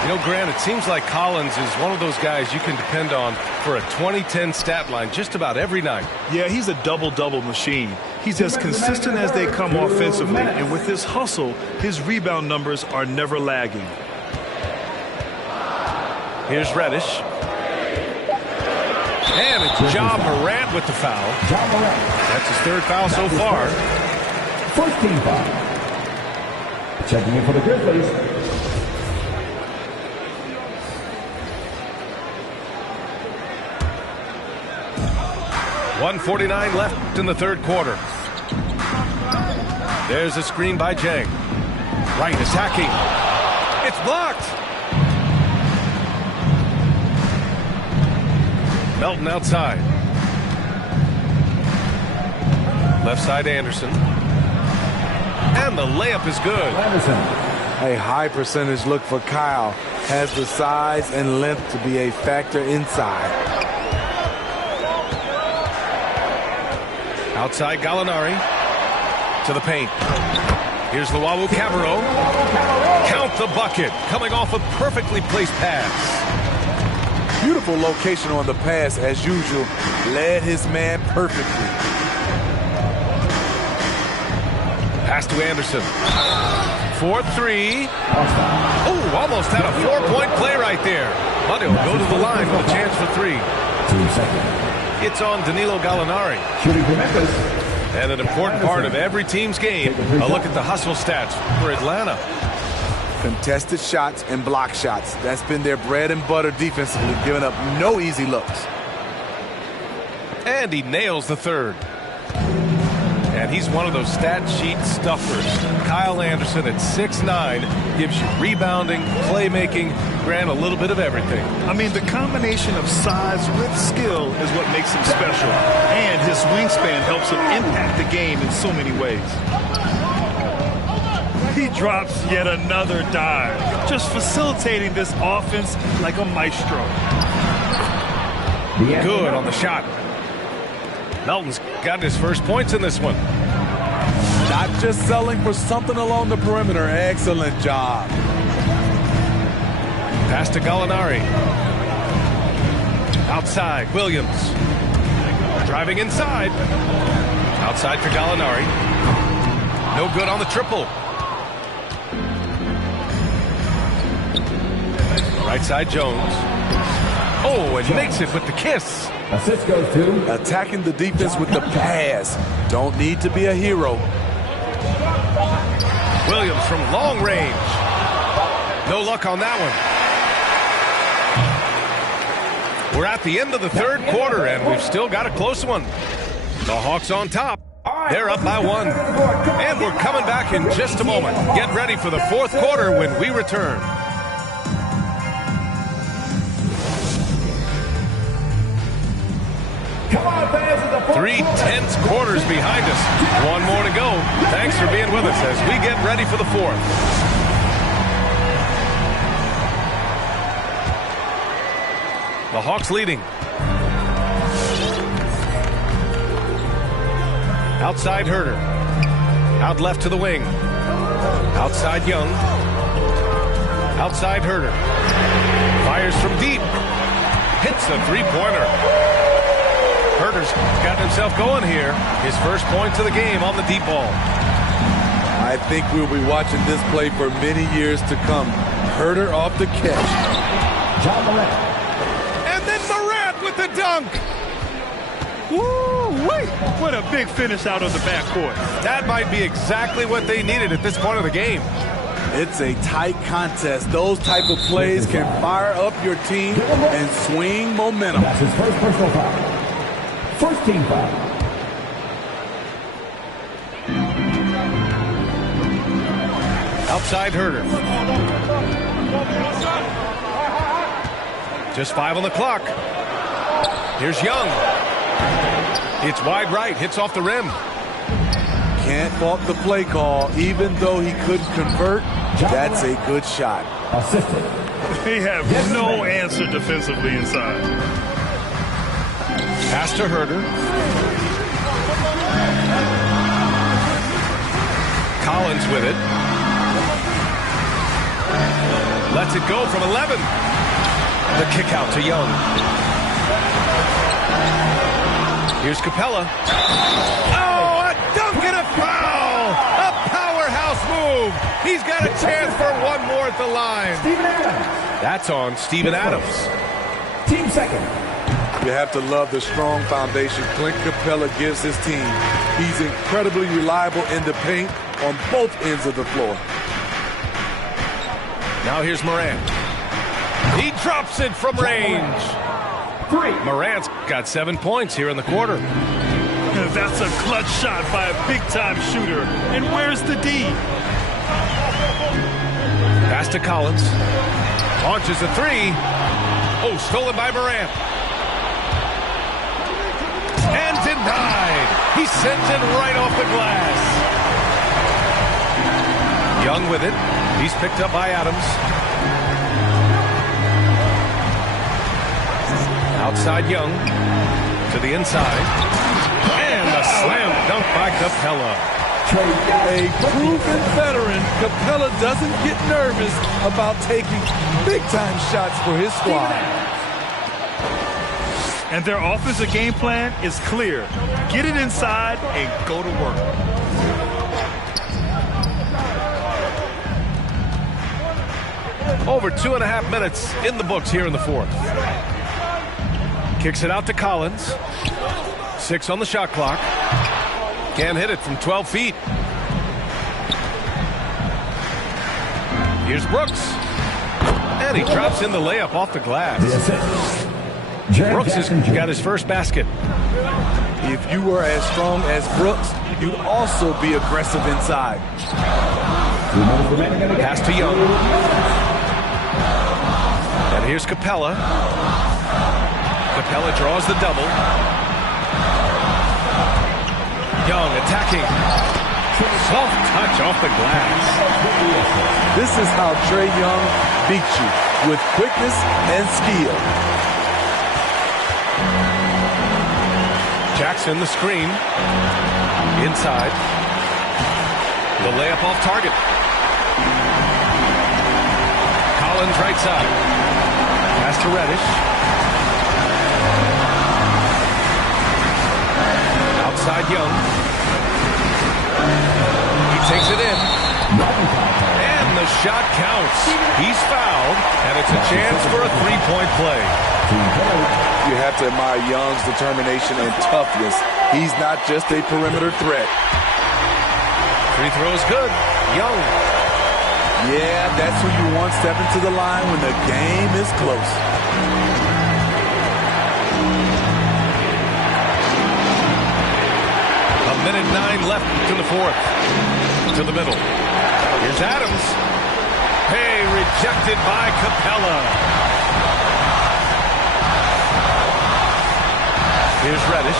You know, Grant, it seems like Collins is one of those guys you can depend on for a 20-10 stat line just about every night. Yeah, he's a double-double machine. He's as consistent as they come offensively, and with his hustle, his rebound numbers are never lagging. Here's Reddish. And it's Ja Morant with the foul. That's his third foul so far. First team foul. Checking in for the Grizzlies. 1:49 left in the third quarter. There's a screen by Jang. Wright attacking. It's blocked. Melton outside. Left side Anderson. And the layup is good. A high percentage look for Kyle. Has the size and length to be a factor inside. Outside Gallinari. To the paint. Here's Luwawu-Cabarrot. Count the bucket. Coming off a perfectly placed pass. Beautiful location on the pass as usual. Led his man perfectly. Pass to Anderson. 4-3. Oh, almost had a 4-point play right there. But he'll go to the line with a chance for 3. 2 seconds. It's on Danilo Gallinari. Shooting for Memphis. And an important part of every team's game, a look at the hustle stats for Atlanta. Contested shots and block shots. That's been their bread and butter defensively, giving up no easy looks. And he nails the third. And he's one of those stat sheet stuffers. Kyle Anderson at 6'9" gives you rebounding, playmaking, Grant, a little bit of everything. I mean, the combination of size with skill is what makes him special. And his wingspan helps him impact the game in so many ways. He drops yet another dive, just facilitating this offense like a maestro. Good on the shot. Melton's got his first points in this one. Not just selling for something along the perimeter. Excellent job. Pass to Gallinari. Outside, Williams. Driving inside. Outside for Gallinari. No good on the triple. Right side, Jones. Oh, and makes it with the kiss. Assist goes to attacking the defense with the pass. Don't need to be a hero. Williams from long range. No luck on that one. We're at the end of the third quarter, and we've still got a close one. The Hawks on top. They're up by 1. And we're coming back in just a moment. Get ready for the fourth quarter when we return. 3 tense quarters behind us. 1 more to go. Thanks for being with us as we get ready for the fourth. The Hawks leading. Outside Herter. Out left to the wing. Outside Young. Outside Herter. Fires from deep. Hits the three-pointer. Herter's got himself going here. His first points of the game on the deep ball. I think we'll be watching this play for many years to come. Herter off the catch. Ja Morant. And then Morant with the dunk. Woo-wee! What a big finish out of the backcourt. That might be exactly what they needed at this point of the game. It's a tight contest. Those type of plays can fire up your team and swing momentum. That's his first personal foul. First team foul. Outside Herter. Just 5 on the clock. Here's Young. It's wide right. Hits off the rim. Can't fault the play call. Even though he couldn't convert, that's a good shot. Assisted. They have no answer defensively inside. Pass to Herder. Collins with it. Lets it go from 11. The kick out to Young. Here's Capella. Oh, a dunk and a foul! A powerhouse move. He's got a chance for one more at the line. Steven Adams. That's on Steven Adams. Team second. You have to love the strong foundation Clint Capella gives his team. He's incredibly reliable in the paint on both ends of the floor. Now here's Morant. He drops it from range. Morant's got 7 points here in the quarter. That's a clutch shot by a big-time shooter. And where's the D? Pass to Collins. Launches a three. Oh, stolen by Morant. And denied. He sends it right off the glass. Young with it. He's picked up by Adams. Outside Young to the inside. And a slam dunk by Capella. A proven veteran, Capella doesn't get nervous about taking big-time shots for his squad. And their offensive game plan is clear. Get it inside and go to work. Over 2.5 minutes in the books here in the fourth. Kicks it out to Collins. 6 on the shot clock. Can't hit it from 12 feet. Here's Brooks. And he drops in the layup off the glass. Brooks has got his first basket. If you were as strong as Brooks, you'd also be aggressive inside. Pass to Young. And here's Capella. Capella draws the double. Young attacking. Soft touch off the glass. This is how Trae Young beats you, with quickness and skill. Jackson the screen. Inside. The layup off target. Collins right side. Pass to Reddish. Outside Young. He takes it in. And the shot counts. He's fouled, and it's a chance for a three-point play. You have to admire Young's determination and toughness. He's not just a perimeter threat. Free throw is good. Young. Yeah, that's who you want stepping to the line when the game is close. A minute 9 left to the fourth. To the middle. Here's Adams. Hey, rejected by Capella. Here's Reddish.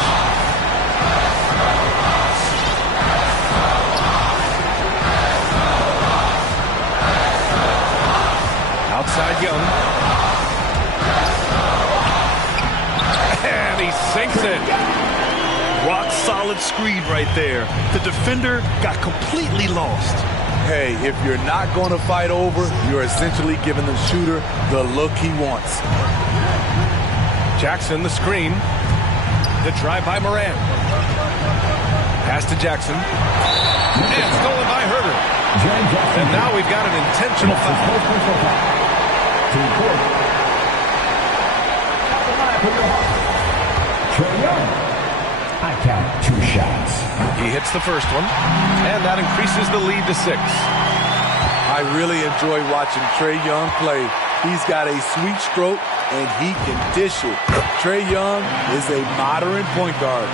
Outside Young. And he sinks it. Rock solid screen right there. The defender got completely lost. Hey, if you're not going to fight over, you're essentially giving the shooter the look he wants. Jackson the screen. The drive by Morant. Pass to Jackson. And stolen by Herder. And now we've got an intentional foul. Trae Young. I count 2 shots. He hits the first one, and that increases the lead to 6. I really enjoy watching Trae Young play. He's got a sweet stroke, and he can dish it. Trae Young is a modern point guard.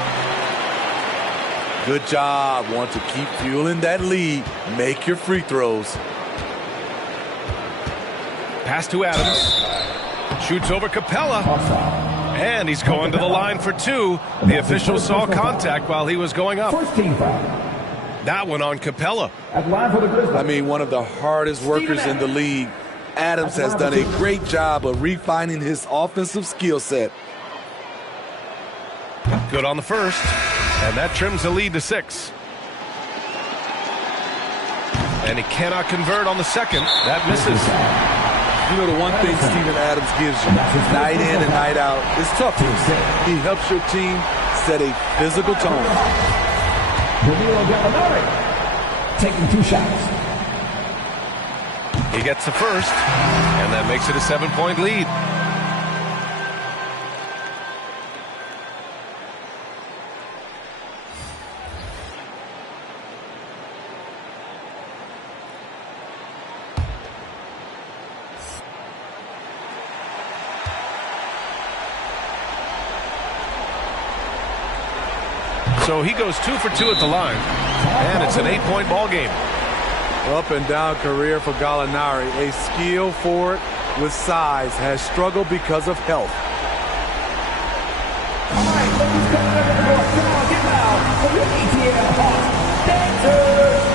Good job. Want to keep fueling that lead. Make your free throws. Pass to Adams. Shoots over Capella. And he's going to the line for 2. The official saw contact while he was going up. First team foul. That one on Capella. At line for the Grizzlies. I mean, one of the hardest workers in the league. Adams has done a great job of refining his offensive skill set. Good on the first, and that trims the lead to 6. And he cannot convert on the second. That misses. You know, the one thing Steven Adams gives you, night in and night out, is toughness. He helps your team set a physical tone. Danilo Gallinari taking 2 shots. He gets the first, and that makes it a 7-point lead. So he goes 2 for 2 at the line, and it's an 8-point ball game. Up and down career for Gallinari. A skill forward with size, has struggled because of health. All right, ladies and gentlemen, now get loud for your ATL Hawks dancers.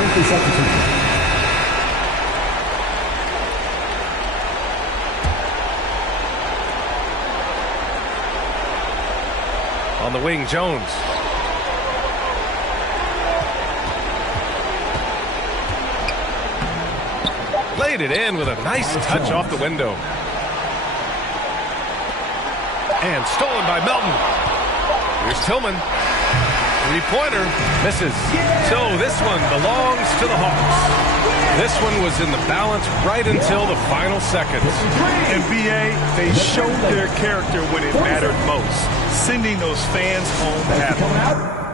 With the substitution. On the wing, Jones. Laid it in with a nice touch off the window. And stolen by Melton. Here's Tillman. 3-pointer. Misses. So this one belongs to the Hawks. This one was in the balance right until the final seconds. And BA, they showed their character when it mattered most, sending those fans home happy.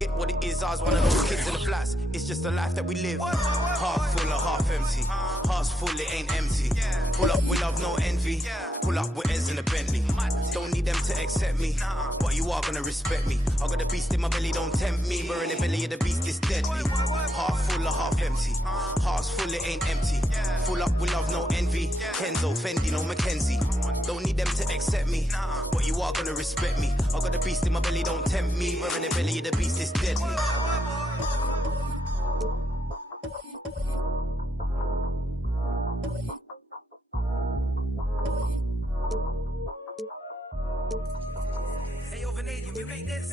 it what it is. I was one of those kids in the flats. It's just the life that we live. Half full or half empty. Heart's full, it ain't empty. Pull up with love, no envy. Pull up with Eds in a Bentley. Don't need them to accept me, but you are gonna respect me. I got a beast in my belly, don't tempt me. We're in the belly of the beast, it's deadly. Half full or half empty. Heart's full, it ain't empty. Full up with love, no envy. Kenzo, Fendi, no Mackenzie. Don't need them to accept me, but you are gonna respect me. I got a beast in my belly, don't tempt me. We're in the belly of the beast, it's deadly. Hey, yo, Vanadium, you make this.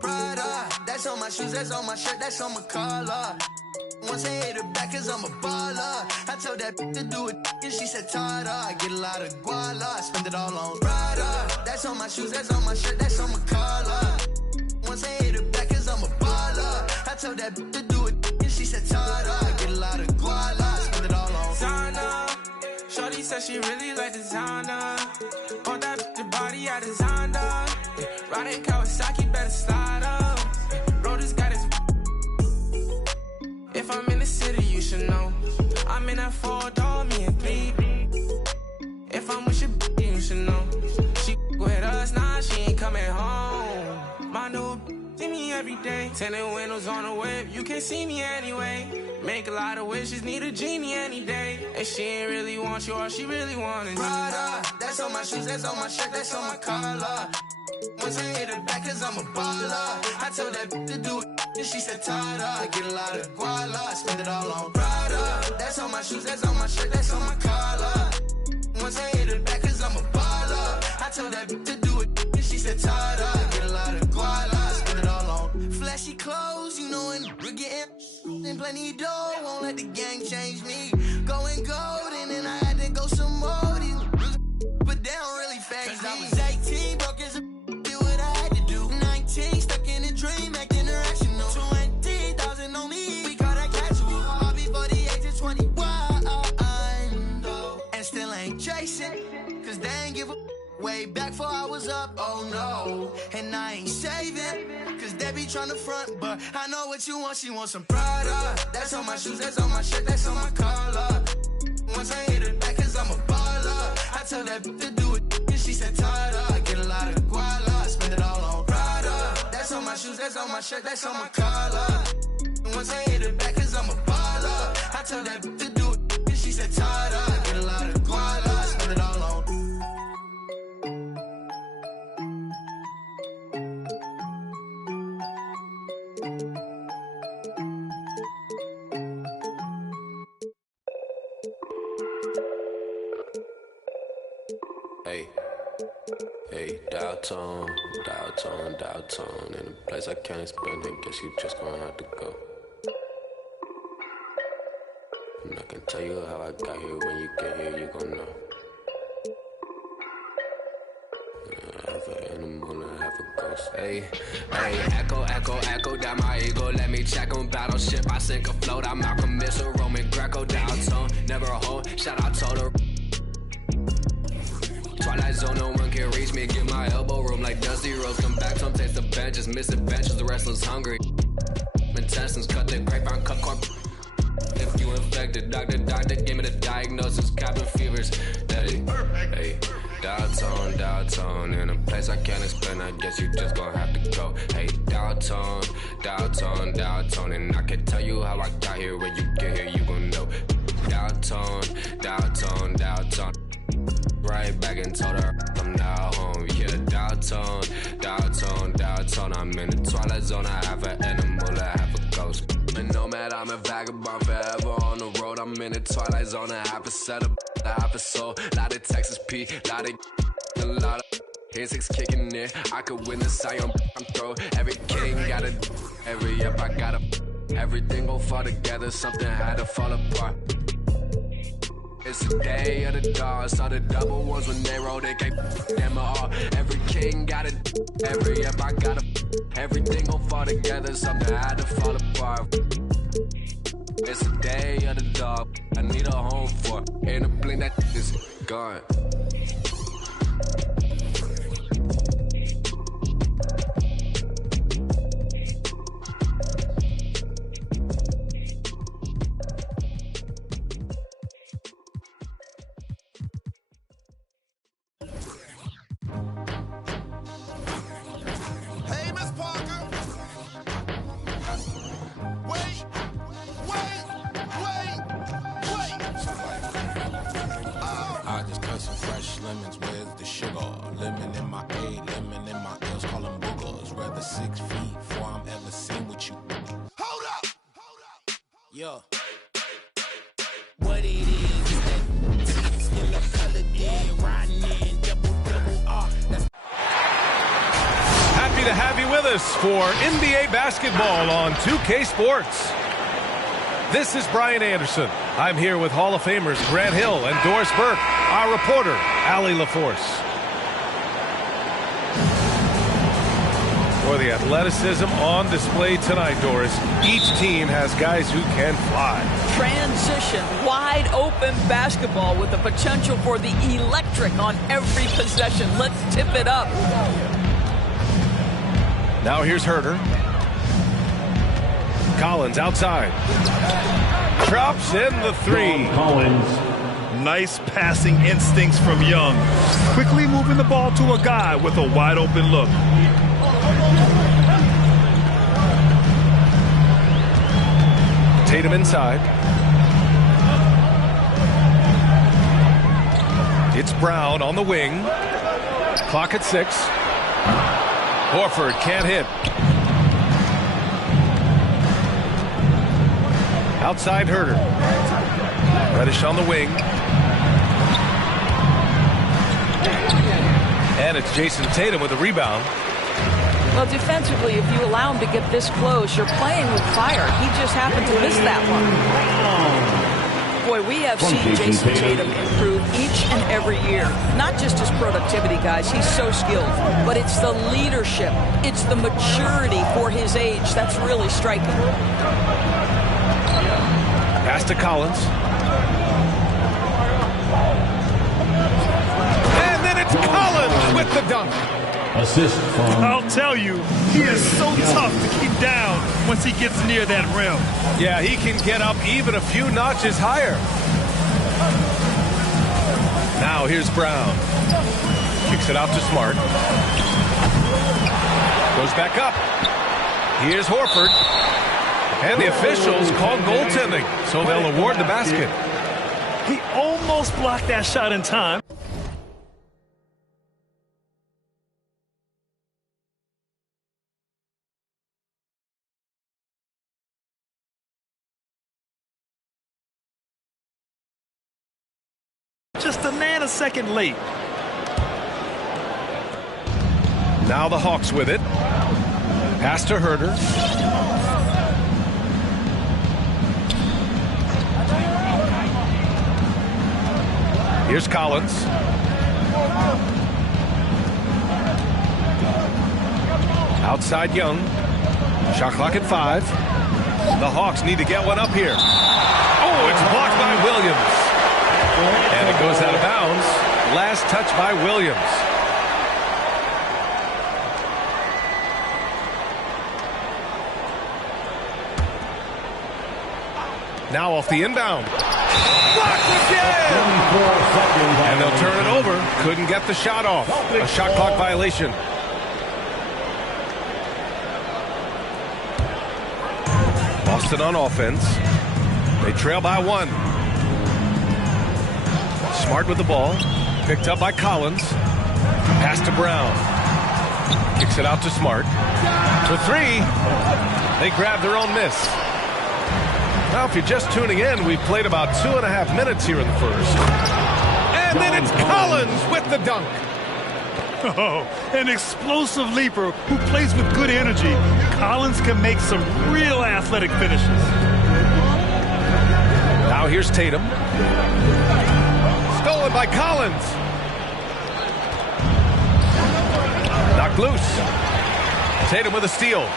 Prada, that's on my shoes, that's on my shirt, that's on my collar. Once I hit her back, cause I'm a baller. I told that to do it, and she said, Tada. I get a lot of guala, I spend it all on Prada. That's on my shoes, that's on my shirt, that's on my collar. Once I hit her back, cause I'm a baller. I told that to do it, and she said, Tada. I get a lot of guala, I spend it all on Zana. Shorty said she really like designer. On that the body I designed her. Riding Kawasaki, better slide up. Rollers got his. If I'm in the city, you should know. I'm in that 4-door, me and 3. If I'm with your you should know. She with us, nah, she ain't coming home. My new see me every day. Tinted windows on the whip, you can't see me anyway. Make a lot of wishes, need a genie any day. And she ain't really want you, all she really want is Prada, that's on my shoes, that's on my shirt, that's on my collar. Once I hit her back, cause I'm a baller. I told that to do it, and she said, Tada. I get a lot of guala, I spend it all on Prada. That's on my shoes, that's on my shirt, that's on my collar. Once I hit her back, cause I'm a baller. I told that to do it, and she said, Tada. I get a lot of guala, I spend it all on flashy clothes, you know, and we're getting and plenty of dough. Won't let the gang change me. Going gold, and then I had to go some more. But they don't really phase me. I was 18, broke as a do what I had to do. 19, stuck in a dream, acting irrational. 20,000 on me, we call that casual. All before the age of 21. And still ain't chasing, cause they ain't give a way back before I was up, oh no. And I ain't saving, cause they be tryna front, but I know what you want, she wants some Prada. That's on my shoes, that's on my shirt, that's on my collar. Once I hit her back, cause I'm a baller. I told that to do it, and she said, Tada. I get a lot of guala, I spend it all on Prada. That's on my shoes, that's on my shirt, that's on my collar. Once I hit her back, cause I'm a baller. I told that to do it, and she said, Tada. I get a lot of guala, I spend it all on Hey, dial tone, in a place I can't explain, I guess you just gonna have to go. And I can tell you how I got here, when you get here, you gon' know. Half an animal and half a ghost. Hey, echo down my ego, let me check on battleship. I sink afloat, I'm Malcolm Missile, Roman Greco, dial tone, never a home, shout out Toto. Twilight zone, no one can reach me. Get my elbow room like Dusty Rose. Come back, some taste the benches, missing benches. The restless hungry. Intestines cut the grapevine, cut corp. If you infected, doctor, give me the diagnosis. Cabin fevers. Hey, dial tone. In a place I can't explain, I guess you just gonna have to go. Hey, dial tone. And I can tell you how I got here. When you get here, you gon' know. Dial tone. Right back and told her I'm now home. Yeah, dial tone. I'm in the twilight zone. I have an animal, I have a ghost. And nomad, I'm a vagabond forever on the road. I'm in the twilight zone. I have a setup, I have a soul. Lot of Texas P, lot of Insects kicking in. I could win the Zion, I'm throw. Every king got a, every up I got a. Everything gon' fall together. Something had to fall apart. It's the day of the dog. Saw the double ones when they rolled it. Can't them all. Every king got it. Every up I got it. Everything gon' fall together. Something had to fall apart. It's the day of the dog. I need a home for. Ain't a blink that is gone. Lemons, where's the sugar? Lemon in my A, lemon in my L's, call them boogers. Rather 6 feet before I'm ever seen with you. Hold up! Yo. What it is that still a color dead, riding in double R. Happy to have you with us for NBA basketball on 2K Sports. This is Brian Anderson. I'm here with Hall of Famers Grant Hill and Doris Burke, our reporter, Allie LaForce. For the athleticism on display tonight, Doris, each team has guys who can fly. Transition, wide open basketball with the potential for the electric on every possession. Let's tip it up. Now here's Herter. Collins outside. Drops in the three. Collins. Nice passing instincts from Young. Quickly moving the ball to a guy with a wide open look. Tatum inside. It's Brown on the wing. Clock at 6. Horford can't hit. Outside Herter. Reddish on the wing. And it's Jason Tatum with a rebound. Well, defensively, if you allow him to get this close, you're playing with fire. He just happened to miss that one. Boy, we have seen Jason Tatum improve each and every year. Not just his productivity, guys. He's so skilled. But it's the leadership. It's the maturity for his age that's really striking. Pass to Collins. And then it's Collins with the dunk. Assist from... I'll tell you, he is so tough to keep down once he gets near that rim. Yeah, he can get up even a few notches higher. Now here's Brown. Kicks it out to Smart. Goes back up. Here's Horford. And the officials called goaltending, so they'll award the basket. He almost blocked that shot in time. Just a nanosecond late. Now the Hawks with it. Pass to Herter. Here's Collins. Outside Young. Shot clock at 5. The Hawks need to get one up here. Oh, it's blocked by Williams. And it goes out of bounds. Last touch by Williams. Now off the inbound. Blocked again! And they'll turn it over. Couldn't get the shot off. A shot clock violation. Boston on offense. They trail by 1. Smart with the ball. Picked up by Collins. Pass to Brown. Kicks it out to Smart. For 3. They grab their own miss. Now, if you're just tuning in, we've played about 2.5 minutes here in the first. And then it's Collins with the dunk. Oh, an explosive leaper who plays with good energy. Collins can make some real athletic finishes. Now here's Tatum. stolen by Collins. Knocked loose. Tatum with a steal.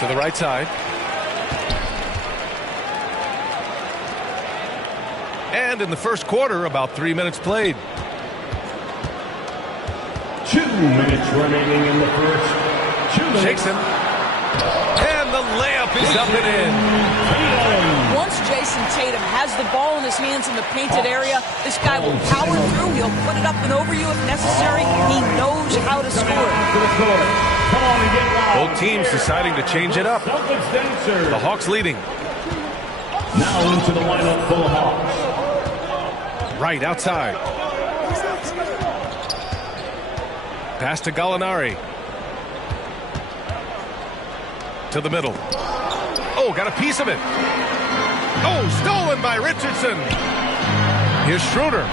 To the right side. And in the first quarter, about 3 minutes played. 2 minutes remaining in the first. Shakes him. And the layup is up and in. Once Jason Tatum has the ball in his hands in the painted area, this guy will power through. He'll put it up and over you if necessary. He knows how to score. Both teams deciding to change it up. The Hawks leading. Now into the lineup for the Hawks. Right outside. Pass to Gallinari. To the middle. Oh, got a piece of it. Oh, stolen by Richardson. Here's Schroeder.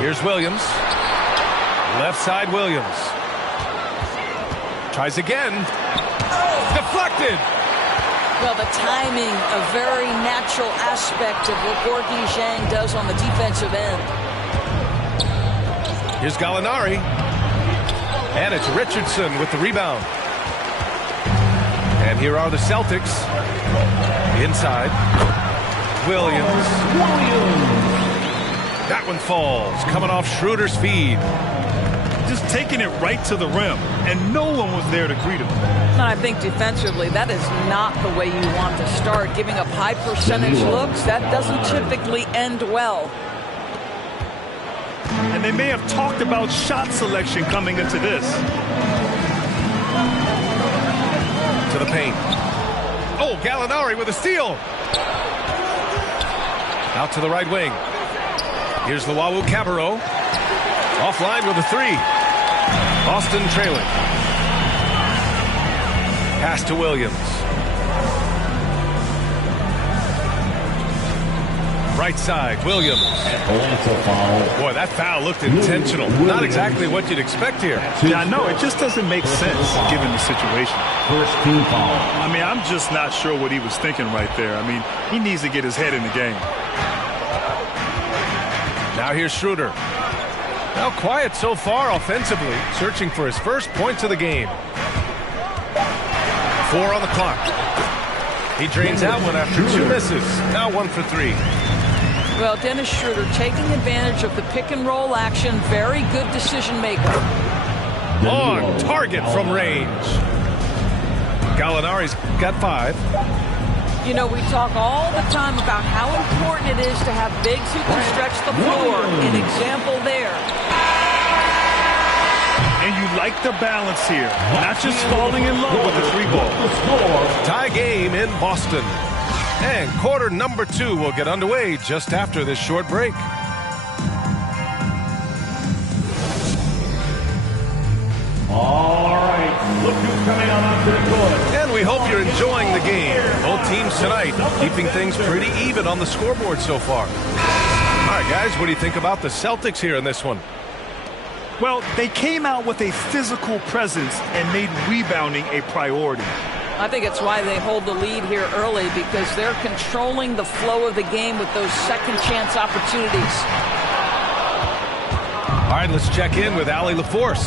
Here's Williams. Left side Williams. Tries again. Deflected. Well, the timing, a very natural aspect of what Gorgui Dieng does on the defensive end. Here's Gallinari. And it's Richardson with the rebound. And here are the Celtics. Inside. Williams. That one falls. Coming off Schroeder's feed. Just taking it right to the rim. And no one was there to greet him. I think defensively, that is not the way you want to start. Giving up high percentage looks, that doesn't typically end well. And they may have talked about shot selection coming into this. To the paint. Oh, Gallinari with a steal. Out to the right wing. Here's Luau Cabarro. Offline with a three. Boston trailing. Pass to Williams. Right side, Williams. Boy, that foul looked intentional. Not exactly what you'd expect here. Yeah, I know. It just doesn't make sense given the situation. First team foul. I mean, I'm just not sure what he was thinking right there. I mean, he needs to get his head in the game. Now here's Schroeder. Now quiet so far offensively, searching for his first points of the game. 4 on the clock. He drains out one after 2 misses. Now 1 for 3. Well, Dennis Schroeder taking advantage of the pick and roll action. Very good decision maker. On target from range. Gallinari's got 5. You know, we talk all the time about how important it is to have bigs who can stretch the floor. An example there. And you like the balance here. Not just falling in love with the 3-ball. Tie game in Boston. And quarter number 2 will get underway just after this short break. All right, look who's coming out onto the court. And we hope you're enjoying the game. Both teams tonight keeping things pretty even on the scoreboard so far. All right, guys, what do you think about the Celtics here in this one? Well, they came out with a physical presence and made rebounding a priority. I think it's why they hold the lead here early, because they're controlling the flow of the game with those second chance opportunities. All right, let's check in with Allie LaForce.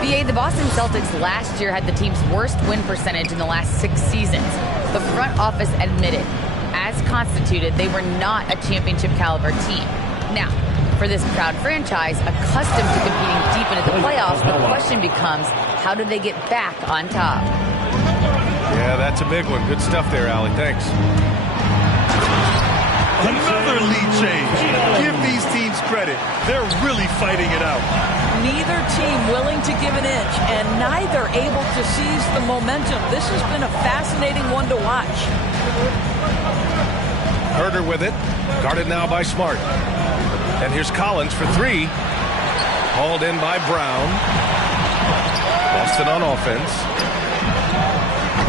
BA, the Boston Celtics last year had the team's worst win percentage in the last 6 seasons. The front office admitted, as constituted, they were not a championship caliber team. Now, for this proud franchise, accustomed to competing deep into the playoffs, the question becomes, how do they get back on top? Yeah, that's a big one. Good stuff there, Allie. Thanks. Another lead change. Give these teams credit. They're really fighting it out. Neither team willing to give an inch, and neither able to seize the momentum. This has been a fascinating one to watch. Herder with it. Guarded now by Smart. And here's Collins for 3. Hauled in by Brown. Boston on offense.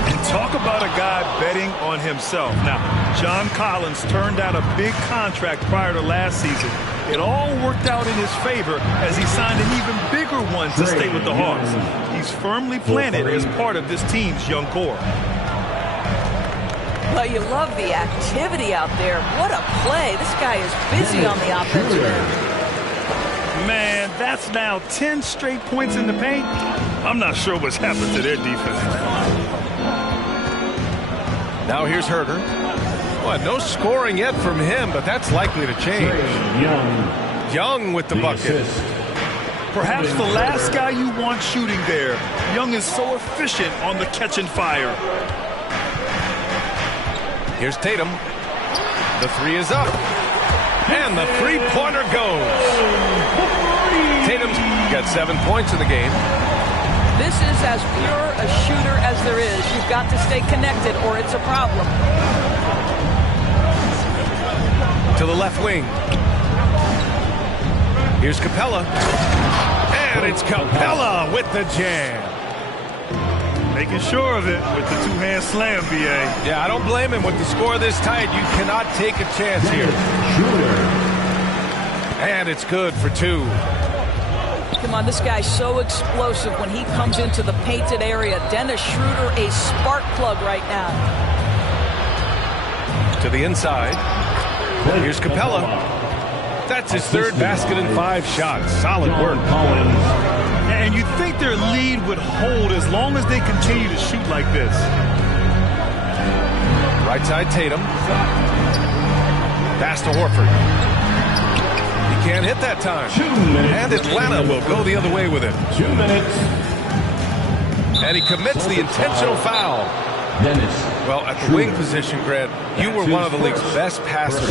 And talk about a guy betting on himself. Now, John Collins turned down a big contract prior to last season. It all worked out in his favor as he signed an even bigger one to stay with the Hawks. He's firmly planted as part of this team's young core. Well, you love the activity out there. What a play. This guy is busy on the offensive end. Man, that's now 10 straight points in the paint. I'm not sure what's happened to their defense. Now here's Herter. Well, no scoring yet from him, but that's likely to change. Young with the bucket. Perhaps the last guy you want shooting there. Young is so efficient on the catch and fire. Here's Tatum. The three is up. And the three-pointer goes. Tatum's got 7 points in the game. This is as pure a shooter as there is. You've got to stay connected or it's a problem. To the left wing. Here's Capella. And it's Capella with the jam. Making sure of it with the two-hand slam, B.A. Yeah, I don't blame him. With the score this tight, you cannot take a chance here. And it's good for two. Come on, this guy's so explosive when he comes into the painted area. Dennis Schroeder, a spark plug right now. To the inside. Here's Capella. That's his third basket in 5 shots. Solid work. And you'd think their lead would hold as long as they continue to shoot like this. Right side, Tatum. Pass to Horford. He can't hit that time. And Atlanta will go the other way with it. 2 minutes. And he commits the intentional foul. Well, at the wing position, Grant, you were one of the league's best passers.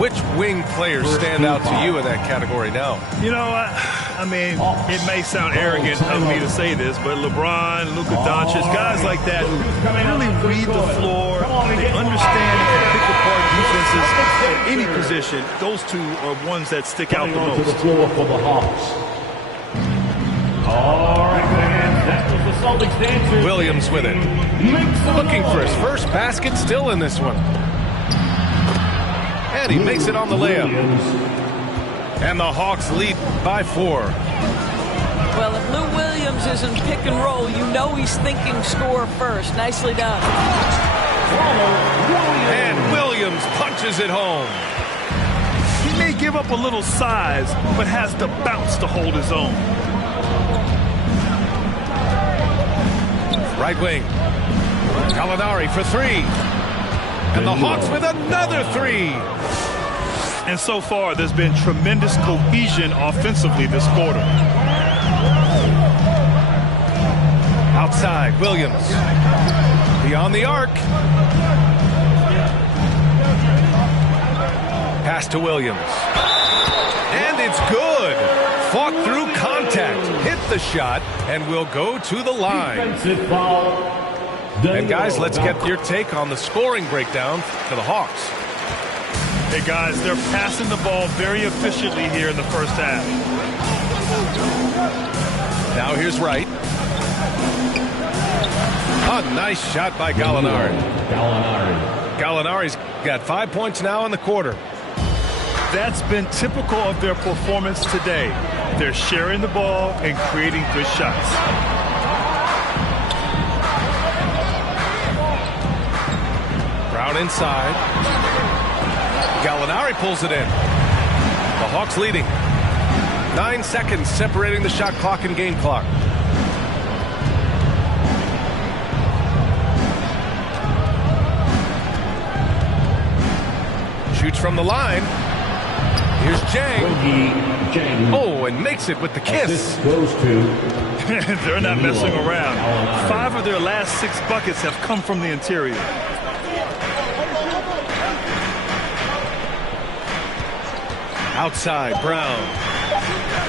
Which wing players stand out to you in that category now? You know, I mean, it may sound arrogant of me to say this, but LeBron, Luka Doncic, guys like that who really read the floor, they understand and can pick apart defenses at any position. Those two are ones that stick out the most. To the floor for the Hawks. All right, fans, that was the Celtics dancers. Williams with it. Looking for his first basket, still in this one. And he makes it on the layup. And the Hawks lead by 4. Well, if Lou Williams is in pick and roll, you know he's thinking score first. Nicely done. And Williams punches it home. He may give up a little size, but has the bounce to hold his own. Right wing. Gallinari for 3. And the Hawks with another 3. And so far, there's been tremendous cohesion offensively this quarter. Outside, Williams. Beyond the arc. Pass to Williams. And it's good. Fought through contact. Hit the shot and will go to the line. And guys, let's get your take on the scoring breakdown for the Hawks. Hey guys, they're passing the ball very efficiently here in the first half. Now here's Wright. A nice shot by Gallinari. Gallinari's got 5 points now in the quarter. That's been typical of their performance today. They're sharing the ball and creating good shots. Brown inside. Gallinari pulls it in. The Hawks leading. 9 seconds separating the shot clock and game clock. Shoots from the line. Here's Jang. Oh, and makes it with the kiss. Goes to. They're not messing around. 5 of their last 6 buckets have come from the interior. Outside, Brown.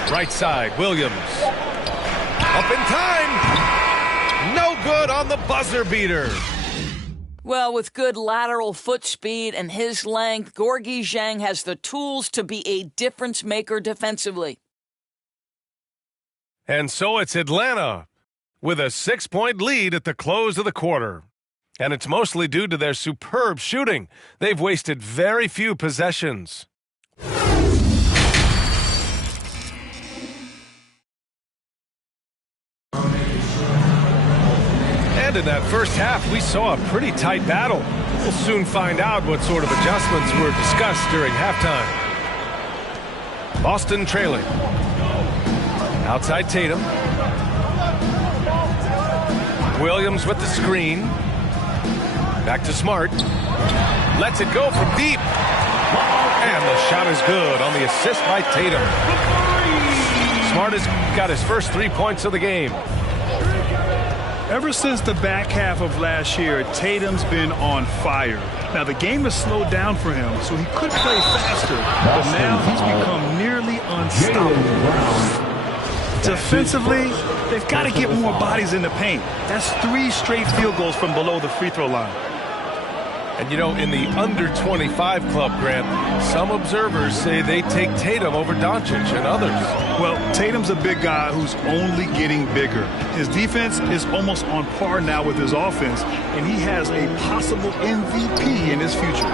Right side, Williams. Up in time. No good on the buzzer beater. Well, with good lateral foot speed and his length, Gorgui Dieng has the tools to be a difference maker defensively. And so it's Atlanta with a 6-point lead at the close of the quarter. And it's mostly due to their superb shooting. They've wasted very few possessions. And in that first half, we saw a pretty tight battle. We'll soon find out what sort of adjustments were discussed during halftime. Boston trailing. Outside Tatum. Williams with the screen. Back to Smart. Lets it go from deep. And the shot is good on the assist by Tatum. Smart has got his first 3 points of the game. Ever since the back half of last year, Tatum's been on fire. Now, the game has slowed down for him, so he could play faster, but now he's become nearly unstoppable. Defensively, they've got to get more bodies in the paint. That's 3 straight field goals from below the free throw line. And you know, in the under 25 club, Grant, some observers say they take Tatum over Doncic and others. Well, Tatum's a big guy who's only getting bigger. His defense is almost on par now with his offense, and he has a possible MVP in his future.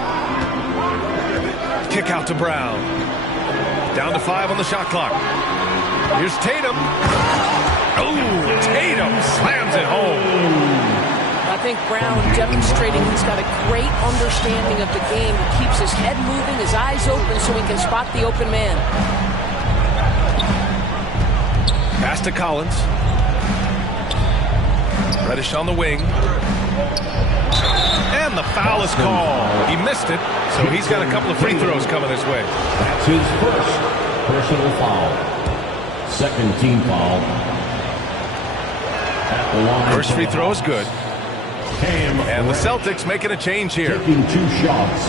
Kick out to Brown. Down to 5 on the shot clock. Here's Tatum. Oh, Tatum slams it home. I think Brown demonstrating he's got a great understanding of the game. He keeps his head moving, his eyes open so he can spot the open man. Pass to Collins. Reddish on the wing. And the foul is called. He missed it, so he's got a couple of free throws coming his way. That's his first personal foul. Second team foul. At the line. First free throw is good. And the Celtics making a change here. Taking 2 shots.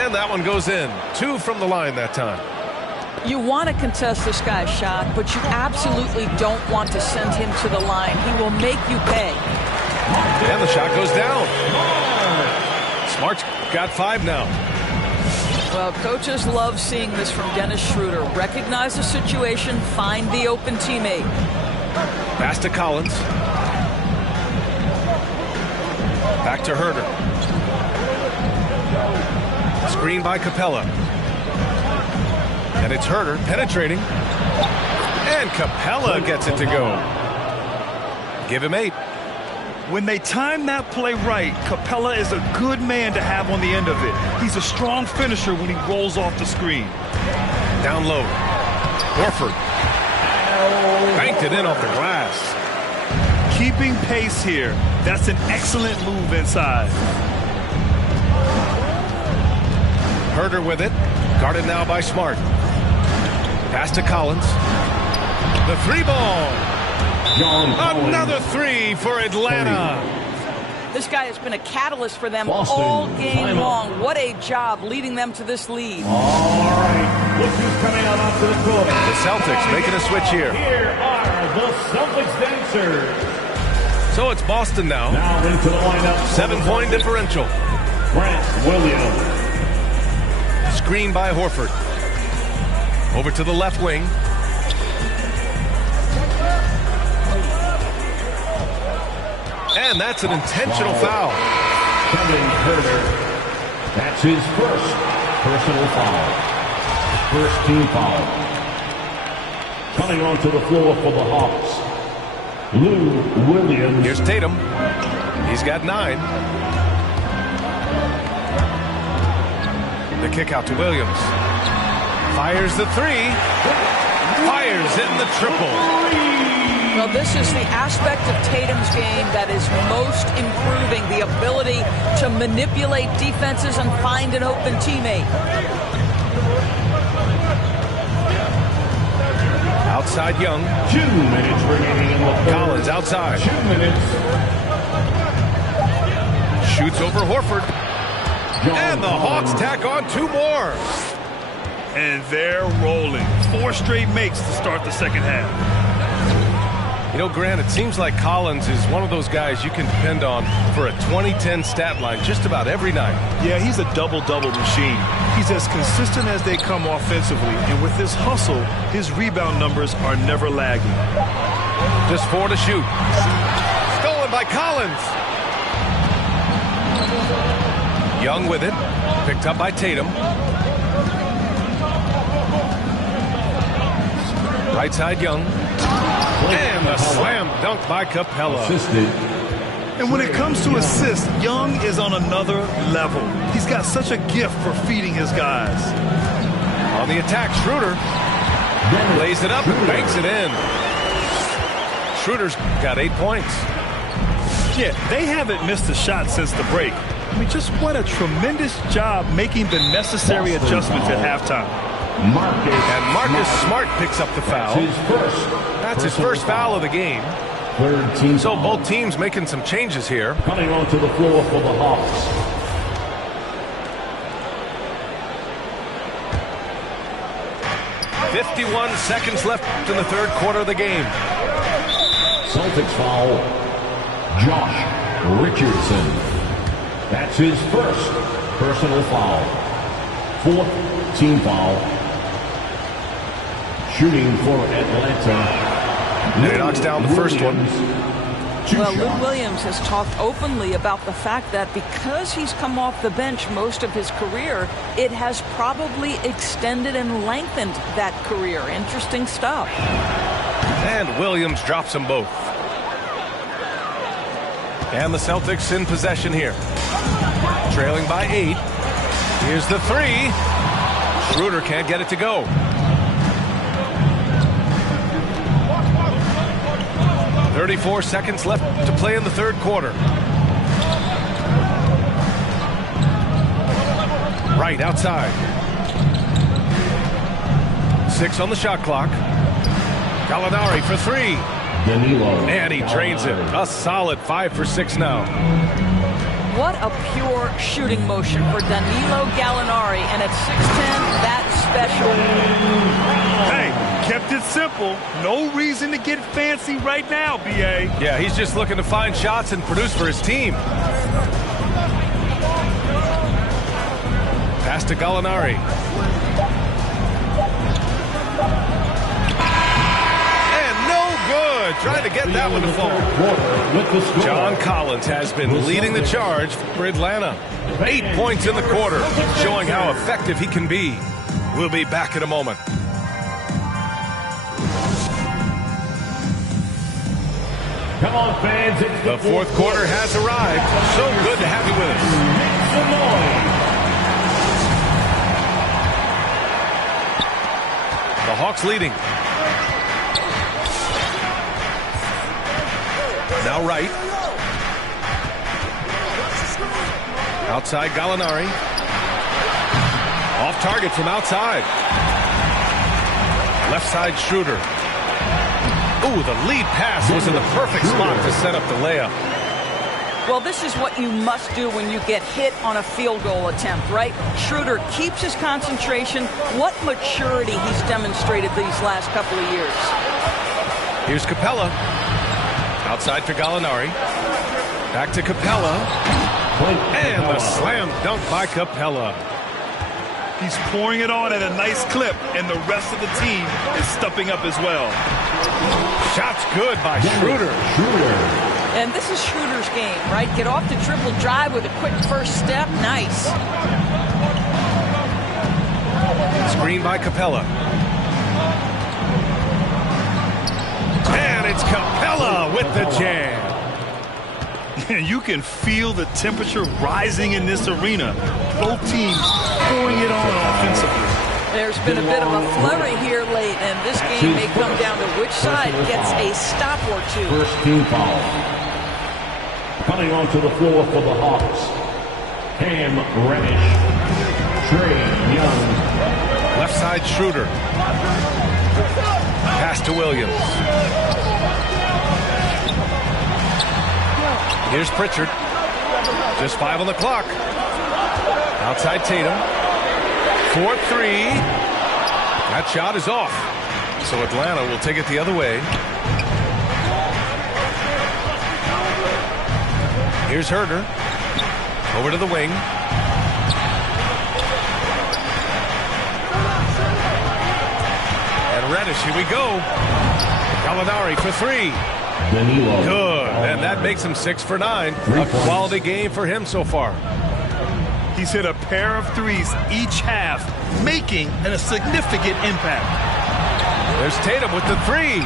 And that one goes in. 2 from the line that time. You want to contest this guy's shot, but you absolutely don't want to send him to the line. He will make you pay. And the shot goes down. Smart's got 5 now. Well, coaches love seeing this from Dennis Schroeder. Recognize the situation, find the open teammate. Pass to Collins. Back to Herter. Screen by Capella. And it's Herter penetrating. And Capella gets it to go. Give him 8. When they time that play right, Capella is a good man to have on the end of it. He's a strong finisher when he rolls off the screen. Down low. Horford. Banked it in off the glass. Keeping pace here. That's an excellent move inside. Herter with it. Guarded now by Smart. Pass to Collins. The 3-ball. Another 3 for Atlanta. This guy has been a catalyst for them all game long. What a job leading them to this lead. All right, look who's coming out onto the court. The Celtics making a switch here. Here are the Celtics dancers. So it's Boston now. Now into the lineup. 7-point differential. Grant Williams. Screen by Horford. Over to the left wing. And that's an intentional foul. Kevin Herter. That's his first personal foul. First team foul. Coming onto the floor for the Hawks, Lou Williams. Here's Tatum. He's got 9. The kick out to Williams. Fires the 3. Fires in the triple. Well, this is the aspect of Tatum's game that is most improving, the ability to manipulate defenses and find an open teammate. Outside Young. 2 minutes remaining in the third. Collins outside. 2 minutes. Shoots over Horford. And the Hawks tack on 2 more. And they're rolling. 4 straight makes to start the second half. You know, Grant, it seems like Collins is one of those guys you can depend on for a 2010 stat line just about every night. Yeah, he's a double-double machine. He's as consistent as they come offensively, and with his hustle, his rebound numbers are never lagging. Just 4 to shoot. Stolen by Collins. Young with it. Picked up by Tatum. Right side, Young. And a slam dunk by Capella. And when it comes to assists, Young is on another level. He's got such a gift for feeding his guys. On the attack, Schroeder lays it up and banks it in. Schroeder's got 8 points. Yeah, they haven't missed a shot since the break. I mean, just what a tremendous job making the necessary adjustments at halftime. And Marcus Smart picks up the foul. That's his first foul of the game. So both teams making some changes here. Coming onto the floor for the Hawks. .51 seconds left in the third quarter of the game. Celtics foul. Josh Richardson. That's his first personal foul. Fourth team foul. Shooting for Atlanta. He knocks down the first one. Well, Lou Williams has talked openly about the fact that because he's come off the bench most of his career, it has probably extended and lengthened that career. Interesting stuff. And Williams drops them both. And the Celtics in possession here. Trailing by 8. Here's the 3. Schroeder can't get it to go. .34 seconds left to play in the third quarter. Right outside. 6 on the shot clock. Gallinari for 3. Danilo. And he drains it. A solid 5 for 6 now. What a pure shooting motion for Danilo Gallinari. And at 6'10", that's special. Hey, kept it simple. No reason to get fancy right now, B.A. Yeah, he's just looking to find shots and produce for his team. Pass to Gallinari. And no good. Trying to get that one to fall. John Collins has been leading the charge for Atlanta. 8 points in the quarter, showing how effective he can be. We'll be back in a moment. Come on, fans. The fourth quarter has arrived. So good to have you with us. Make some noise. The Hawks leading. Now right. Outside Gallinari. Off target from outside. Left side Schroeder. Ooh, the lead pass was in the perfect spot to set up the layup. Well, this is what you must do when you get hit on a field goal attempt, right? Schroeder keeps his concentration. What maturity he's demonstrated these last couple of years. Here's Capella. Outside for Gallinari. Back to Capella. And a slam dunk by Capella. He's pouring it on at a nice clip, and the rest of the team is stepping up as well. Shots good by Schroeder. And this is Schroeder's game, right? Get off the triple drive with a quick first step. Nice. Screen by Capella. And it's Capella with the jam. You can feel the temperature rising in this arena. Both teams pouring it on offensively. There's been a bit of a flurry here late, and this game may come down to which side gets a stop or two. First team foul. Coming onto the floor for the Hawks. Cam Reddish. Trae Young. Left side Schroeder. Pass to Williams. Here's Pritchard. Just 5 on the clock. Outside Tatum. 4-3. That shot is off. So Atlanta will take it the other way. Here's Herder. Over to the wing. And Reddish, here we go. Gallinari for 3. Danilo. Good, and that makes him 6 for 9. A quality game for him so far. He's hit a pair of threes each half, making a significant impact. There's Tatum with the three.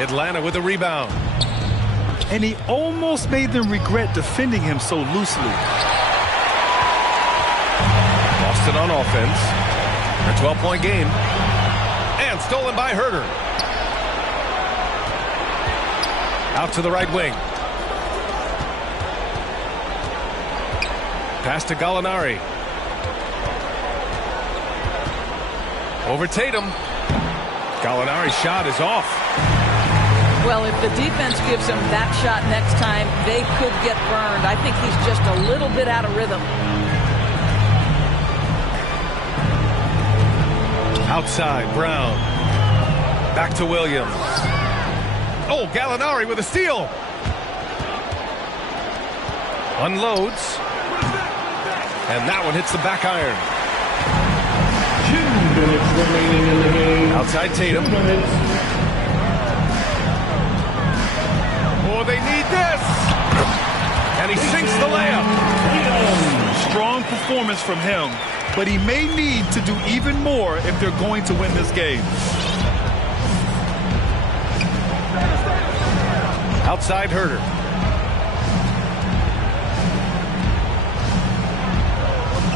Atlanta with the rebound. And he almost made them regret defending him so loosely. Boston on offense. A 12-point game. And stolen by Herter. Out to the right wing. Pass to Gallinari. Over Tatum. Gallinari's shot is off. Well, if the defense gives him that shot next time, they could get burned. I think he's just a little bit out of rhythm. Outside, Brown. Back to Williams. Oh, Gallinari with a steal. Unloads. And that one hits the back iron. 2 minutes remaining in the game. Outside Tatum. Oh, they need this. And he sinks the layup. Strong performance from him, but he may need to do even more if they're going to win this game. Outside Herter.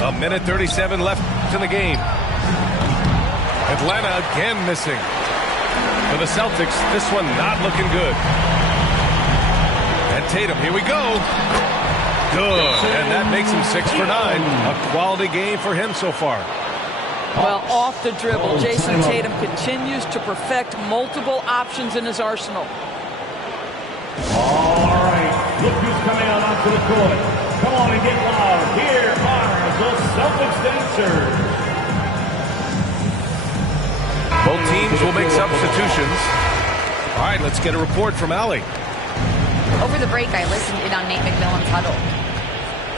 A minute 37 left in the game. Atlanta again missing. For the Celtics, this one not looking good. And Tatum, here we go. Good. And that makes him 6 for 9. A quality game for him so far. Well, off the dribble, Jason Tatum continues to perfect multiple options in his arsenal. All right, look who's coming out onto the court. Come on and get loud. Here are the Celtics dancers. Both teams will make substitutions. All right, let's get a report from Allie. Over the break, I listened in on Nate McMillan's huddle.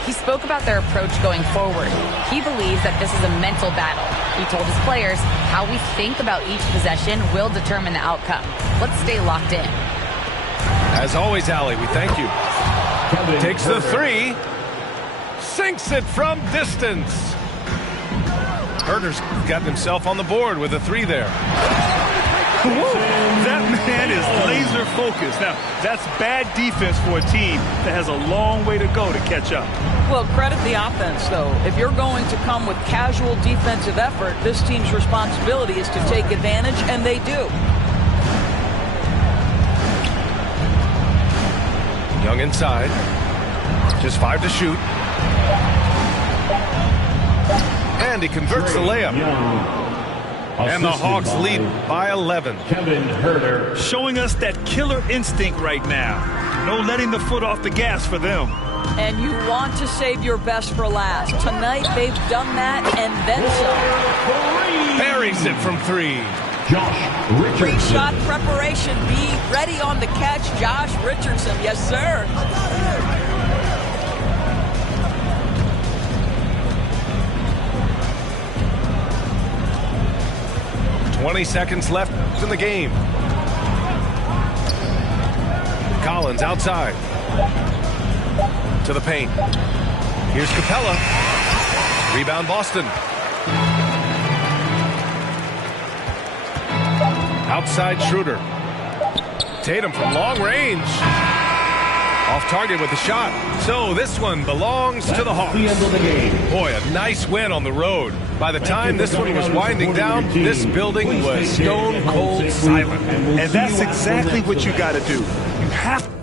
He spoke about their approach going forward. He believes that this is a mental battle. He told his players how we think about each possession will determine the outcome. Let's stay locked in. As always, Allie, we thank you. Takes the three. Sinks it from distance. Herter's gotten himself on the board with a three there. That man is laser focused. Now, that's bad defense for a team that has a long way to go to catch up. Well, credit the offense, though. If you're going to come with casual defensive effort, this team's responsibility is to take advantage, and they do. Young inside. Just 5 to shoot. And he converts the layup. And the Hawks lead by 11. Kevin Herter. Showing us that killer instinct right now. No letting the foot off the gas for them. And you want to save your best for last. Tonight, they've done that and then some. Buries it from 3. Josh Richardson. Free shot preparation. Be ready on the catch, Josh Richardson. Yes, sir. 20 seconds left in the game. Collins outside. To the paint. Here's Capella. Rebound Boston. Outside Schroeder. Tatum from long range. Off target with the shot. So this one belongs to the Hawks. The end of the game. Boy, a nice win on the road. By the time this one was winding down, this building was stone cold silent. And that's exactly what you got to do. You have to.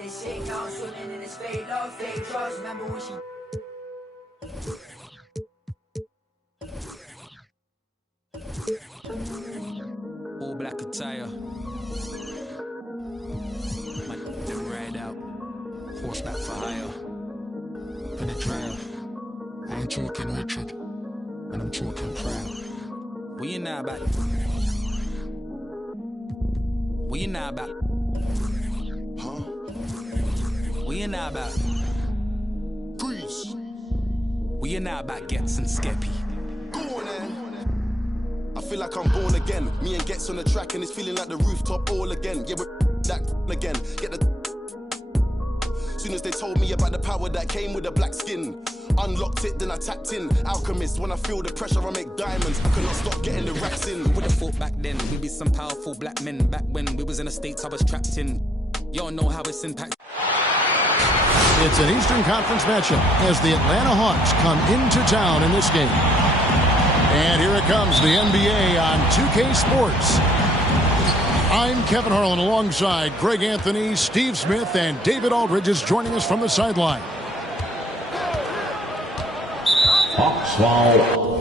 they say now I'm swimming in his fade love, fade trust. Remember when she all black attire. Might them ride out. Horseback for hire. For the trail. I ain't talking Richard. And I'm talking proud. We ain't now about. We ain't now about. Huh? We ain't now about. Freeze. We ain't now about Gets and Skeppy. Go on then. I feel like I'm born again. Me and Gets on the track and it's feeling like the rooftop all again. Yeah, we're that again. Get the. Soon as they told me about the power that came with the black skin, unlocked it, then I tapped in. Alchemist, when I feel the pressure, I make diamonds. I cannot stop getting the racks in. Who would've thought back then we'd be some powerful black men? Back when we was in the States, I was trapped in. Y'all know how it's impacted. It's an Eastern Conference matchup as the Atlanta Hawks come into town in this game. And here it comes, the NBA on 2K Sports. I'm Kevin Harlan alongside Greg Anthony, Steve Smith, and David Aldridge is joining us from the sideline. Hawks foul.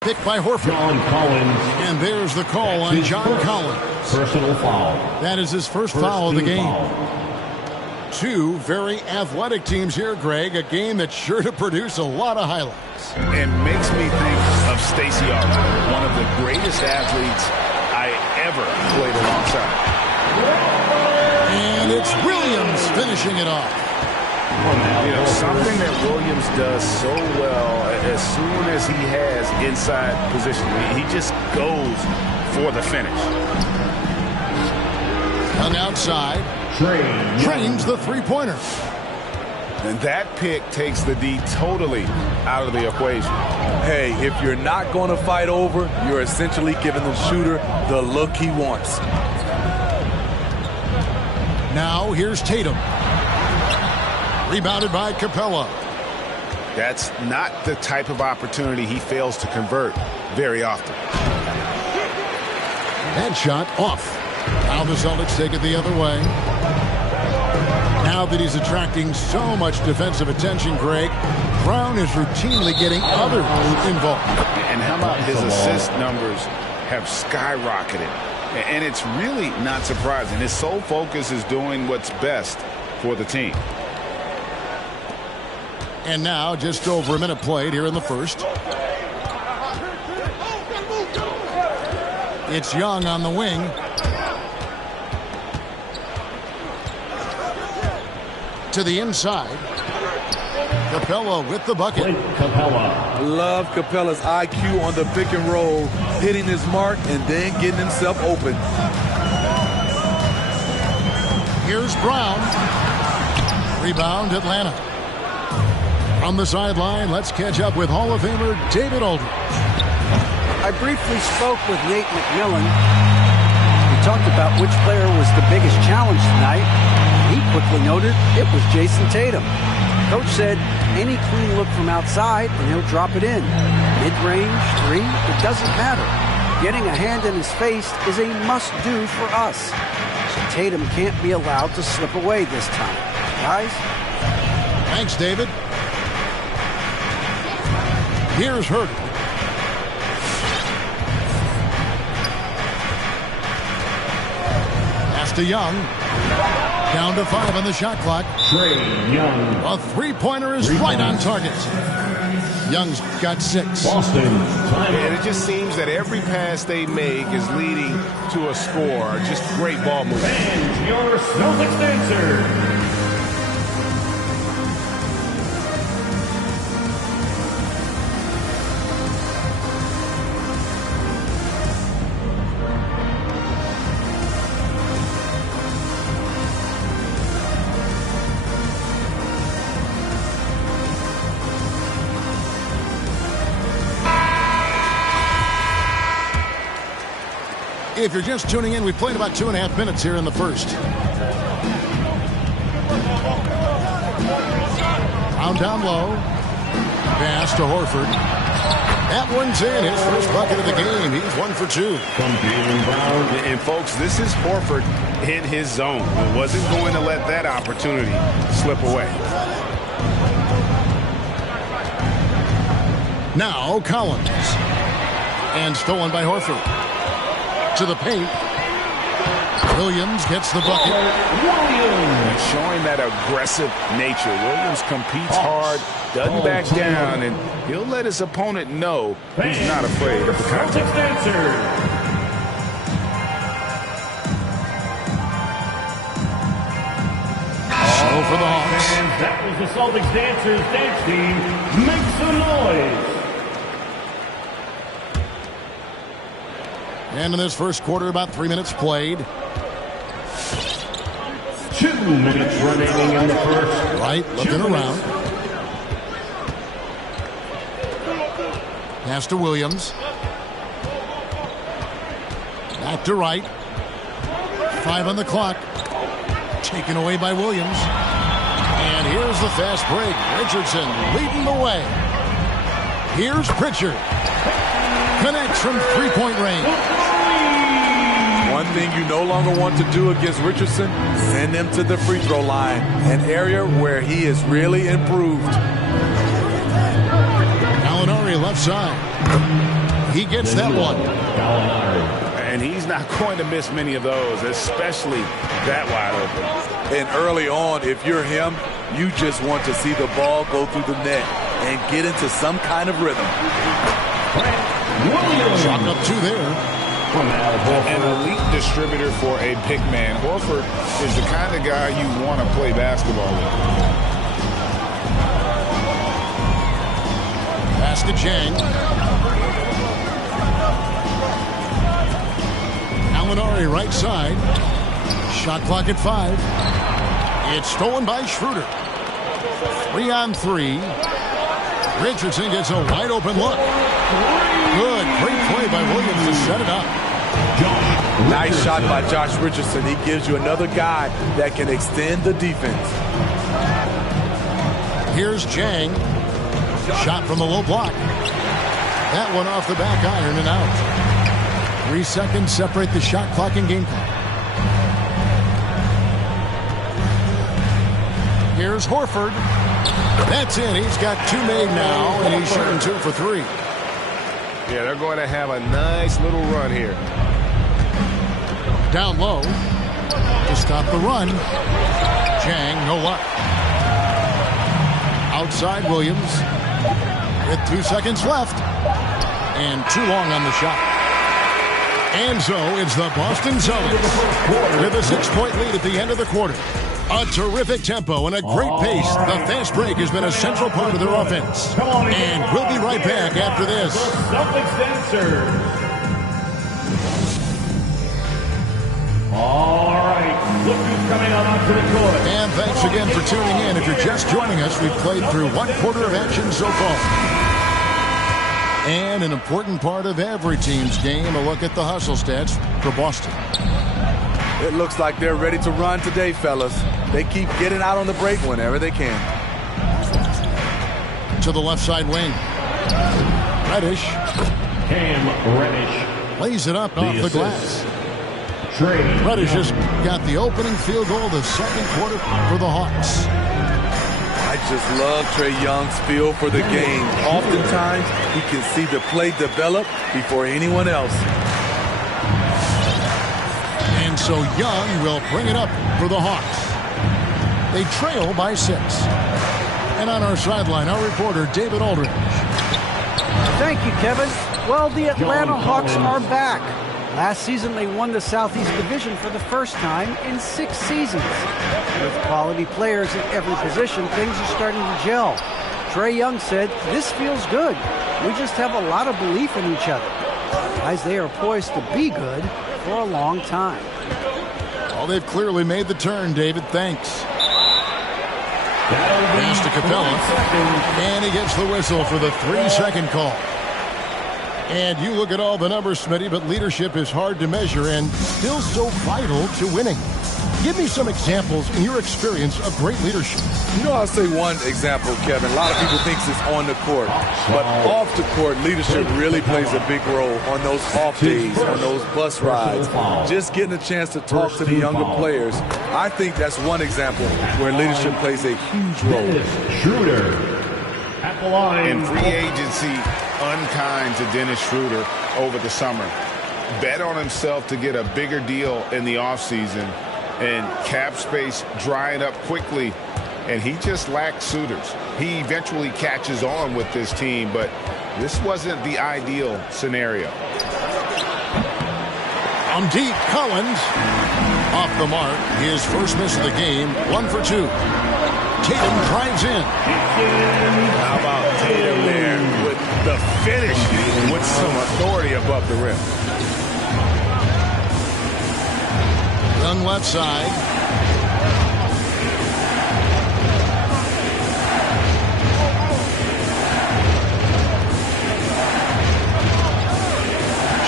Picked by Horford. John Collins. And there's the call on John Collins. Personal foul. That is his first foul of the game. Two very athletic teams here, Greg. A game that's sure to produce a lot of highlights. And makes me think of Stacey Arthur, one of the greatest athletes I ever played alongside. And it's Williams finishing it off. You know, something that Williams does so well, as soon as he has inside position, he just goes for the finish. On outside, trains the three-pointer. And that pick takes the D totally out of the equation. Hey, if you're not going to fight over, you're essentially giving the shooter the look he wants. Now here's Tatum. Rebounded by Capella. That's not the type of opportunity he fails to convert very often. Headshot off. Now the Celtics take it the other way. Now that he's attracting so much defensive attention, Greg, Brown is routinely getting others involved. And how about his assist numbers have skyrocketed? And it's really not surprising. His sole focus is doing what's best for the team. And now just over a minute played here in the first. It's Young on the wing. To the inside. Capella with the bucket. Capella. Love Capella's IQ on the pick and roll, hitting his mark and then getting himself open. Here's Brown. Rebound Atlanta. On the sideline, let's catch up with Hall of Famer David Aldridge. I briefly spoke with Nate McMillan. We talked about which player was the biggest challenge tonight. He quickly noted it was Jason Tatum. Coach said any clean look from outside and he'll drop it in. Mid-range, three, it doesn't matter. Getting a hand in his face is a must-do for us. Tatum can't be allowed to slip away this time. Guys? Thanks, David. Here's Hurd. Pass to Young. Down to 5 on the shot clock. Trae Young. A three-pointer is right on target. Young's got 6. Boston. And it just seems that every pass they make is leading to a score. Just great ball movement. And your Celtics answer. If you're just tuning in, we played about 2.5 minutes here in the first. Down low. Pass to Horford. That one's in. His first bucket of the game. He's 1 for 2. And folks, this is Horford in his zone. He wasn't going to let that opportunity slip away. Now Collins. And stolen by Horford. To the paint. Williams gets the bucket. And showing that aggressive nature. Williams competes hard, doesn't back down, and he'll let his opponent know he's not afraid of the contact. So for the Hawks. And that was the Celtics Dancers dance team. Make some noise. And in this first quarter, about 3 minutes played. 2 minutes remaining in the first. Right, looking around. Pass to Williams. Back to Wright. 5 on the clock. Taken away by Williams. And here's the fast break. Richardson leading the way. Here's Pritchard. Connects from three-point range. One thing you no longer want to do against Richardson, send him to the free throw line, an area where he is really improved. Gallinari left side. He gets that one. And he's not going to miss many of those, especially that wide open. And early on, if you're him, you just want to see the ball go through the net and get into some kind of rhythm. Chalk up 2 there. An elite distributor for a big man. Horford is the kind of guy you want to play basketball with. Pass to Chang. Gallinari right side. Shot clock at 5. It's stolen by Schroeder. 3 on 3. Richardson gets a wide open look. Good, great play by Williams to set it up. Nice shot by Josh Richardson. He gives you another guy that can extend the defense. Here's Chang. Shot from the low block. That one off the back iron and out. 3 seconds separate the shot clock and game clock. Here's Horford. That's in. He's got 2 made now, and he's shooting 2 for 3. Yeah, they're going to have a nice little run here. Down low to stop the run. Chang, no luck. Outside Williams with 2 seconds left and too long on the shot. And so it's the Boston Celtics with a 6-point lead at the end of the quarter. A terrific tempo and a great pace. The fast break has been a central part of their offense. And we'll be right back after this. Celtics Dancers. All right, look who's coming on onto the court. And thanks again for tuning in. If you're just joining us, we've played through 1 quarter of action so far. And an important part of every team's game, a look at the hustle stats for Boston. It looks like they're ready to run today, fellas. They keep getting out on the break whenever they can. To the left side wing. Reddish. Cam Reddish. Lays it up off the glass. Reddish has got the opening field goal of the second quarter for the Hawks. I just love Trae Young's feel for the game. Oftentimes, he can see the play develop before anyone else. And so Young will bring it up for the Hawks. They trail by 6. And on our sideline, our reporter, David Aldridge. Thank you, Kevin. Well, the Atlanta Hawks are back. Last season, they won the Southeast Division for the first time in 6 seasons. With quality players at every position, things are starting to gel. Trae Young said, "This feels good. We just have a lot of belief in each other." Guys, they are poised to be good for a long time. Well, they've clearly made the turn, David. Thanks. Pass to Capella. And he gets the whistle for the 3-second call. And you look at all the numbers, Smitty, but leadership is hard to measure and still so vital to winning. Give me some examples in your experience of great leadership. You know, I'll say one example, Kevin. A lot of people think it's on the court. But off the court, leadership really plays a big role on those off days, on those bus rides. Just getting a chance to talk to the younger players. I think that's one example where leadership plays a huge role. Schroeder at the line. In free agency, unkind to Dennis Schroeder over the summer. Bet on himself to get a bigger deal in the offseason. And cap space drying up quickly, and he just lacked suitors. He eventually catches on with this team, but this wasn't the ideal scenario. Deep, Collins off the mark. His first miss of the game, 1 for 2. Tatum drives in. How about Tatum there with the finish with some authority above the rim. Young left side.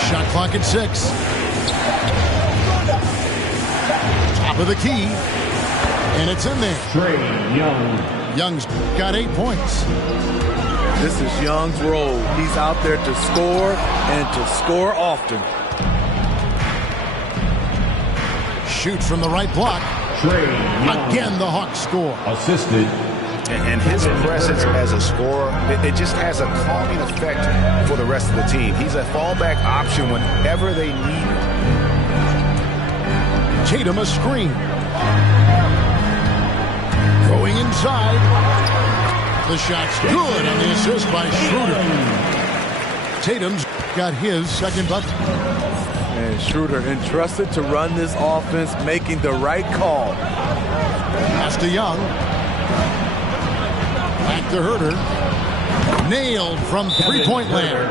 Shot clock at 6. Top of the key. And it's in there. Trae Young. Young's got 8 points. This is Young's role. He's out there to score and to score often. Shoot from the right block. Again, the Hawks score. Assisted. And his presence as a scorer, it just has a calming effect for the rest of the team. He's a fallback option whenever they need it. Tatum a screen. Going inside. The shot's good on the assist by Schroeder. Tatum's got his second bucket. And Schroeder entrusted to run this offense, making the right call. Pass to Young. Back to Herter. Nailed from three-point land.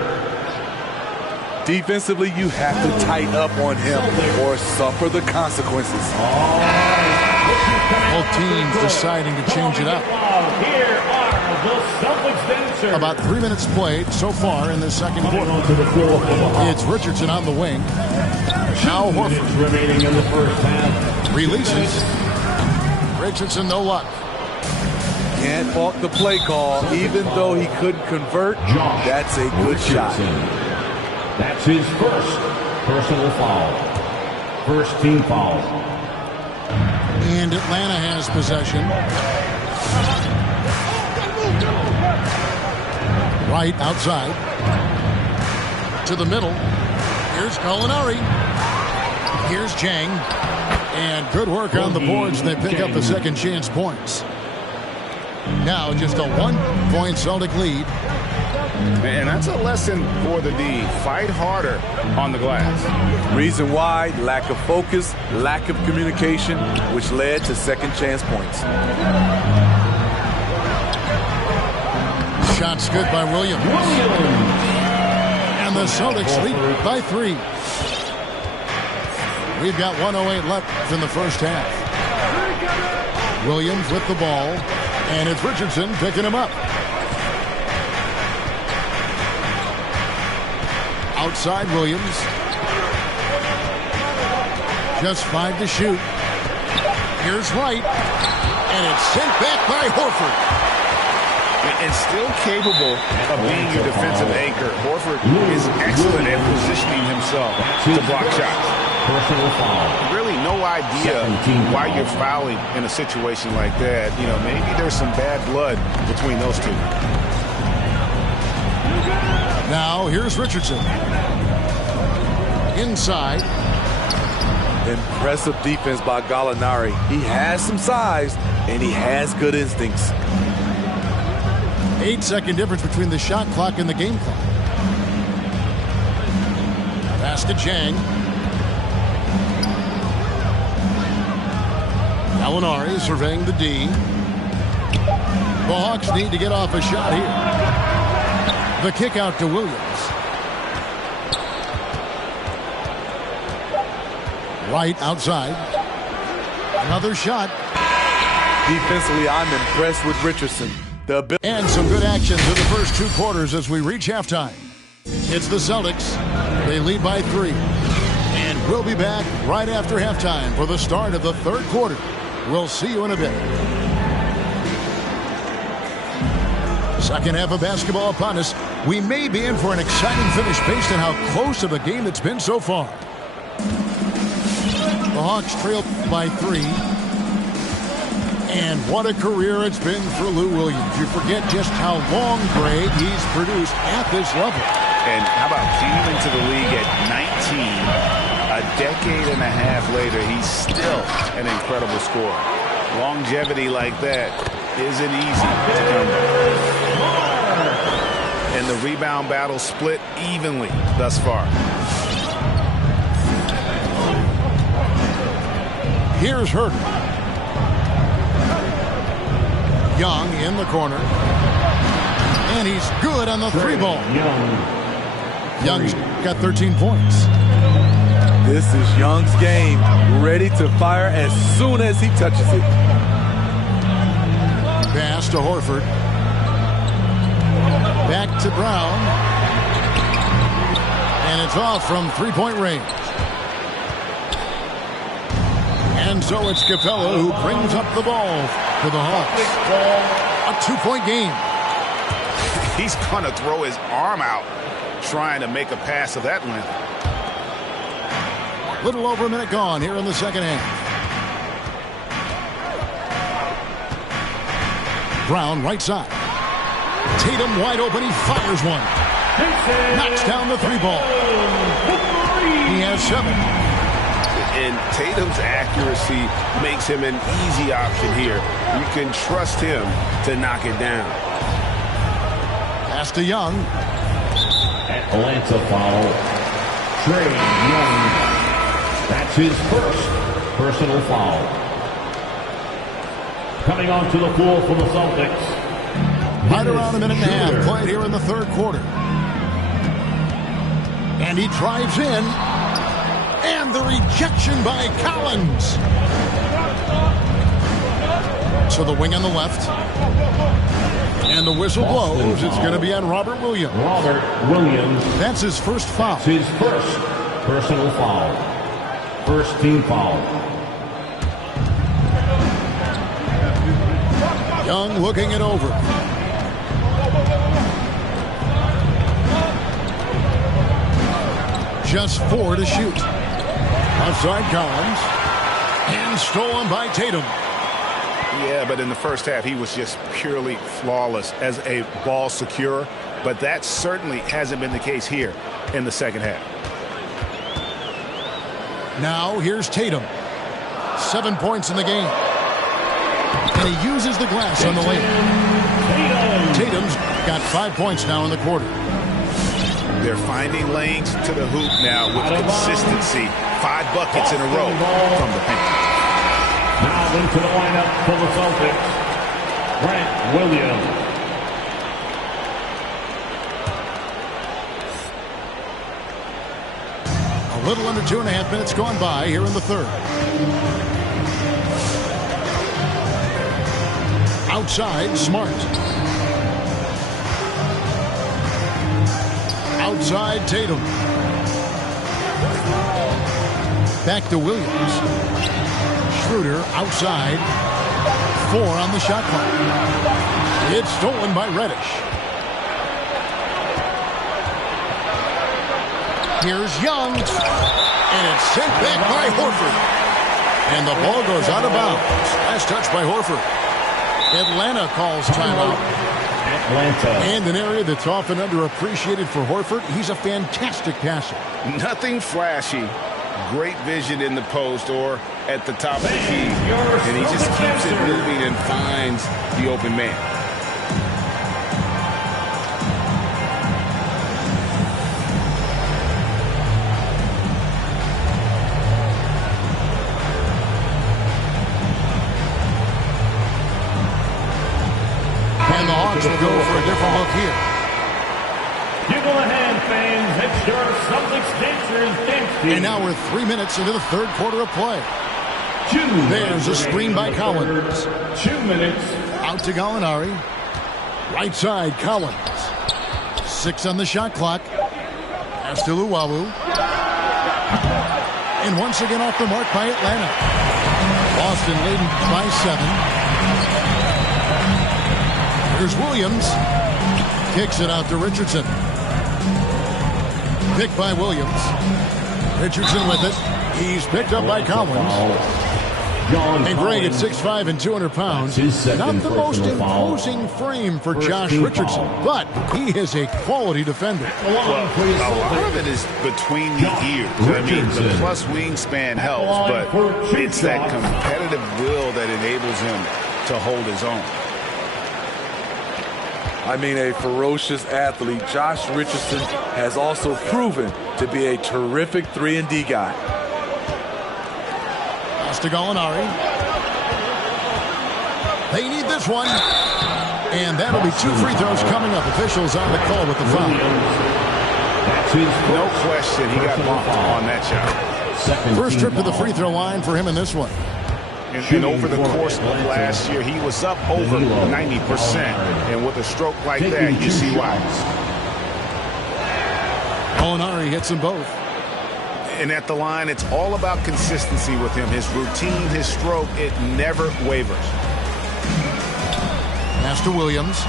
Defensively, you have to tighten up on him or suffer the consequences. Both teams deciding to change it up. About 3 minutes played so far in the second quarter. It's Richardson on the wing. Now Horford remaining in the first half. Releases. Richardson, no luck. Can't fault the play call, even though he couldn't convert. That's a good shot. That's his first personal foul. First team foul. And Atlanta has possession. Right outside. To the middle. Here's Gallinari. Here's Chang. And good work on the boards. They pick up the second chance points. Now just a 1-point Celtic lead. And that's a lesson for the D. Fight harder on the glass. Reason why, lack of focus, lack of communication, which led to second chance points. Shots good by Williams. And the Celtics lead by 3. We've got 1:08 left in the first half. Williams with the ball. And it's Richardson picking him up. Outside Williams. Just 5 to shoot. Here's Wright. And it's sent back by Horford. And still capable of being your defensive anchor. Horford is excellent at positioning himself to block shots. Personal foul. Really no idea why you're fouling in a situation like that. You know, maybe there's some bad blood between those two. Now here's Richardson. Inside. Impressive defense by Gallinari. He has some size and he has good instincts. 8-second difference between the shot clock and the game clock. Pass to Chang. Gallinari surveying the D. The Hawks need to get off a shot here. The kick out to Williams. Right outside. Another shot. Defensively, I'm impressed with Richardson. And some good action through the first 2 quarters as we reach halftime. It's the Celtics. They lead by 3. And we'll be back right after halftime for the start of the third quarter. We'll see you in a bit. Second half of basketball upon us. We may be in for an exciting finish based on how close of a game it's been so far. The Hawks trail by 3. And what a career it's been for Lou Williams. You forget just how long, Greg, he's produced at this level. And how about came into the league at 19, a decade and a half later, he's still an incredible scorer. Longevity like that isn't easy to come by. And the rebound battle split evenly thus far. Here's Herter. Young in the corner. And he's good on the 3-ball. Young's got 13 points. This is Young's game. Ready to fire as soon as he touches it. Pass to Horford. Back to Brown. And it's off from 3-point range. And so it's Capella who brings up the ball for the Hawks. A 2-point game. He's going to throw his arm out trying to make a pass of that length. Little over a minute gone here in the second half. Brown right side. Tatum wide open. He fires one. Knocks down the 3-ball. He has 7. And Tatum's accuracy makes him an easy option here. You can trust him to knock it down. Pass to Young. Atlanta foul. Trae Young. That's his first personal foul. Coming onto the floor for the Celtics. Right around a minute and a half played here in the third quarter. And he drives in. And the rejection by Collins. To the wing on the left. And the whistle blows. It's going to be on Robert Williams. Robert Williams. That's his first foul. It's his first personal foul. First team foul. Young looking it over. Just 4 to shoot. Outside Collins. And stolen by Tatum. Yeah, but in the first half, he was just purely flawless as a ball securer. But that certainly hasn't been the case here in the second half. Now here's Tatum. 7 points in the game. And he uses the glass on the lane. Tatum's got 5 points now in the quarter. They're finding lanes to the hoop now with consistency. 5 buckets in a row from the paint. Now into the lineup for the Celtics, Grant Williams. A little under 2.5 minutes gone by here in the third. Outside, Smart. Outside, Tatum. Back to Williams. Schroeder outside. 4 on the shot clock. It's stolen by Reddish. Here's Young. And it's sent back by Horford. And the ball goes out of bounds. Last touch by Horford. Atlanta calls timeout. Atlanta. And an area that's often underappreciated for Horford. He's a fantastic passer. Nothing flashy. Great vision in the post or at the top of the key. And he just keeps it moving and finds the open man. And the Hawks will go for a different look here. You go ahead, fans. It's your Celtics Dancers dance team. And now we're 3 minutes into the third quarter of play. There's a screen by Collins. 2 minutes. Out to Gallinari. Right side, Collins. 6 on the shot clock. Pass to Luwawu. And once again off the mark by Atlanta. Boston leading by 7. Here's Williams. Kicks it out to Richardson. Picked by Williams. Richardson with it. He's picked up by Collins. And Greg at 6'5" and 200 pounds. Not the most imposing frame for Josh Richardson, but he is a quality defender. Well, a lot of it is between the ears. I mean, the plus wingspan helps, but it's that competitive will that enables him to hold his own. I mean, a ferocious athlete. Josh Richardson has also proven to be a terrific 3-and-D guy. Pass to Gallinari. They need this one. And that'll be 2 free throws coming up. Officials on the call with the foul. No question, he got bumped on that shot. First trip to the free throw line for him in this one. And over the course of last year, he was up over 90%. And with a stroke like that, you see why. Gallinari hits them both. And at the line, it's all about consistency with him. His routine, his stroke, it never wavers. Pass to Williams.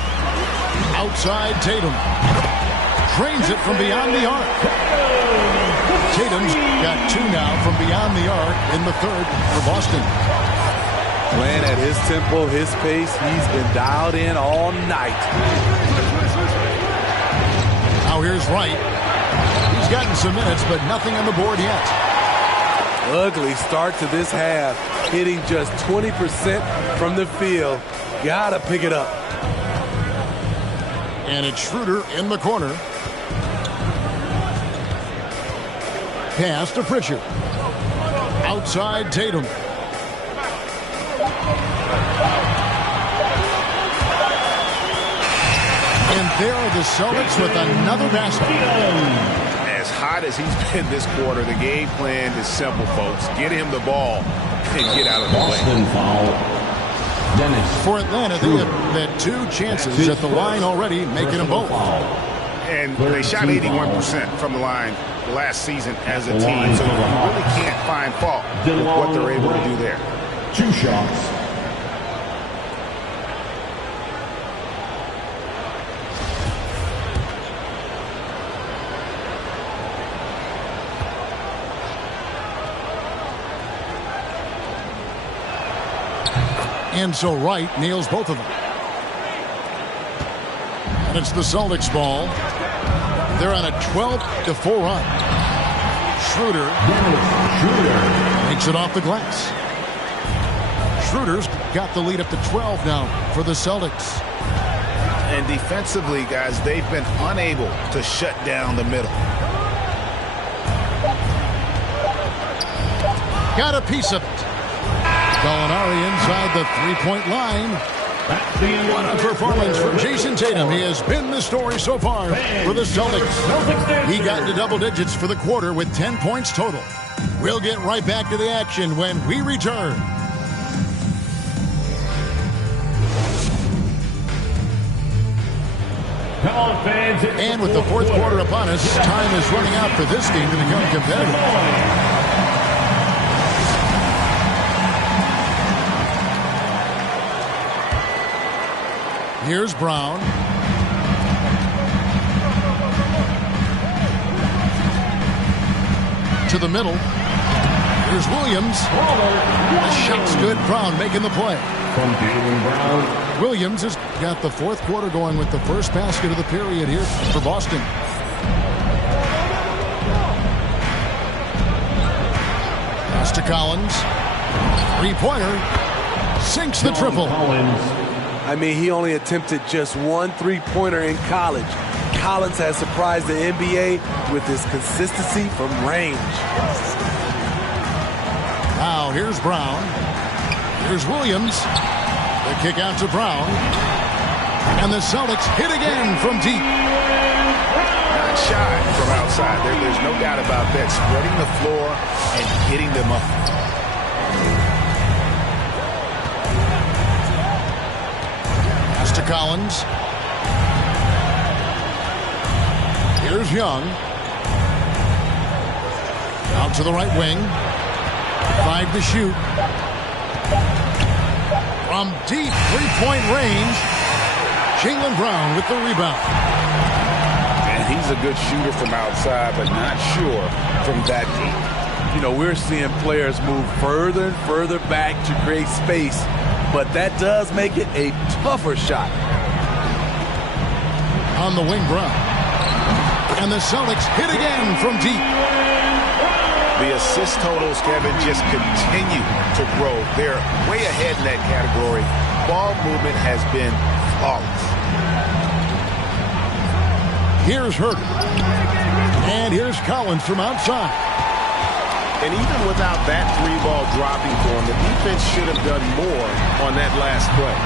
Outside Tatum. Drains it from beyond the arc. Tatum's got 2 now from beyond the arc in the third for Boston. Playing at his tempo, his pace. He's been dialed in all night. Now here's Wright. He's gotten some minutes, but nothing on the board yet. Ugly start to this half. Hitting just 20% from the field. Gotta pick it up. And it's Schroeder in the corner. Pass to Pritchard. Outside Tatum. And there are the Celtics with another basket. As hot as he's been this quarter, the game plan is simple, folks. Get him the ball and get out of the way. For Atlanta, they have had 2 chances at the line already, making them both. And they shot 81% from the line last season as a team, so you really can't find fault with what they're able to do there. 2 shots. And so Wright nails both of them. And it's the Celtics ball. They're on a 12-4 run. Schroeder makes it off the glass. Schroeder's got the lead up to 12 now for the Celtics. And defensively, guys, they've been unable to shut down the middle. Got a piece of it. Gallinari inside the 3-point line. What a performance for Jason Tatum. He has been the story so far for the Celtics. He got into double digits for the quarter with 10 points total. We'll get right back to the action when we return. Come on, fans. And with the fourth quarter upon us, time is running out for this game to become competitive. Here's Brown. To the middle. Here's Williams. The shot's good. Brown making the play. From Jaylen Brown. Williams has got the fourth quarter going with the first basket of the period here for Boston. Pass to Collins. 3-pointer. Sinks the triple. I mean, he only attempted just 1 3-pointer in college. Collins has surprised the NBA with his consistency from range. Now here's Brown. Here's Williams. The kick out to Brown. And the Celtics hit again from deep. Not shy from outside. There's no doubt about that. Spreading the floor and hitting them up. To Collins. Here's Young. Out to the right wing. 5 to shoot. From deep three-point range, Jaylen Brown with the rebound. And he's a good shooter from outside, but not sure from that deep. You know, we're seeing players move further and further back to create space, but that does make it a tougher shot. On the wing, Brown. And the Celtics hit again from deep. The assist totals, Kevin, just continue to grow. They're way ahead in that category. Ball movement has been flawless. Here's Hurt. And here's Collins from outside. And even without that 3-ball dropping for him, the defense should have done more on that last play.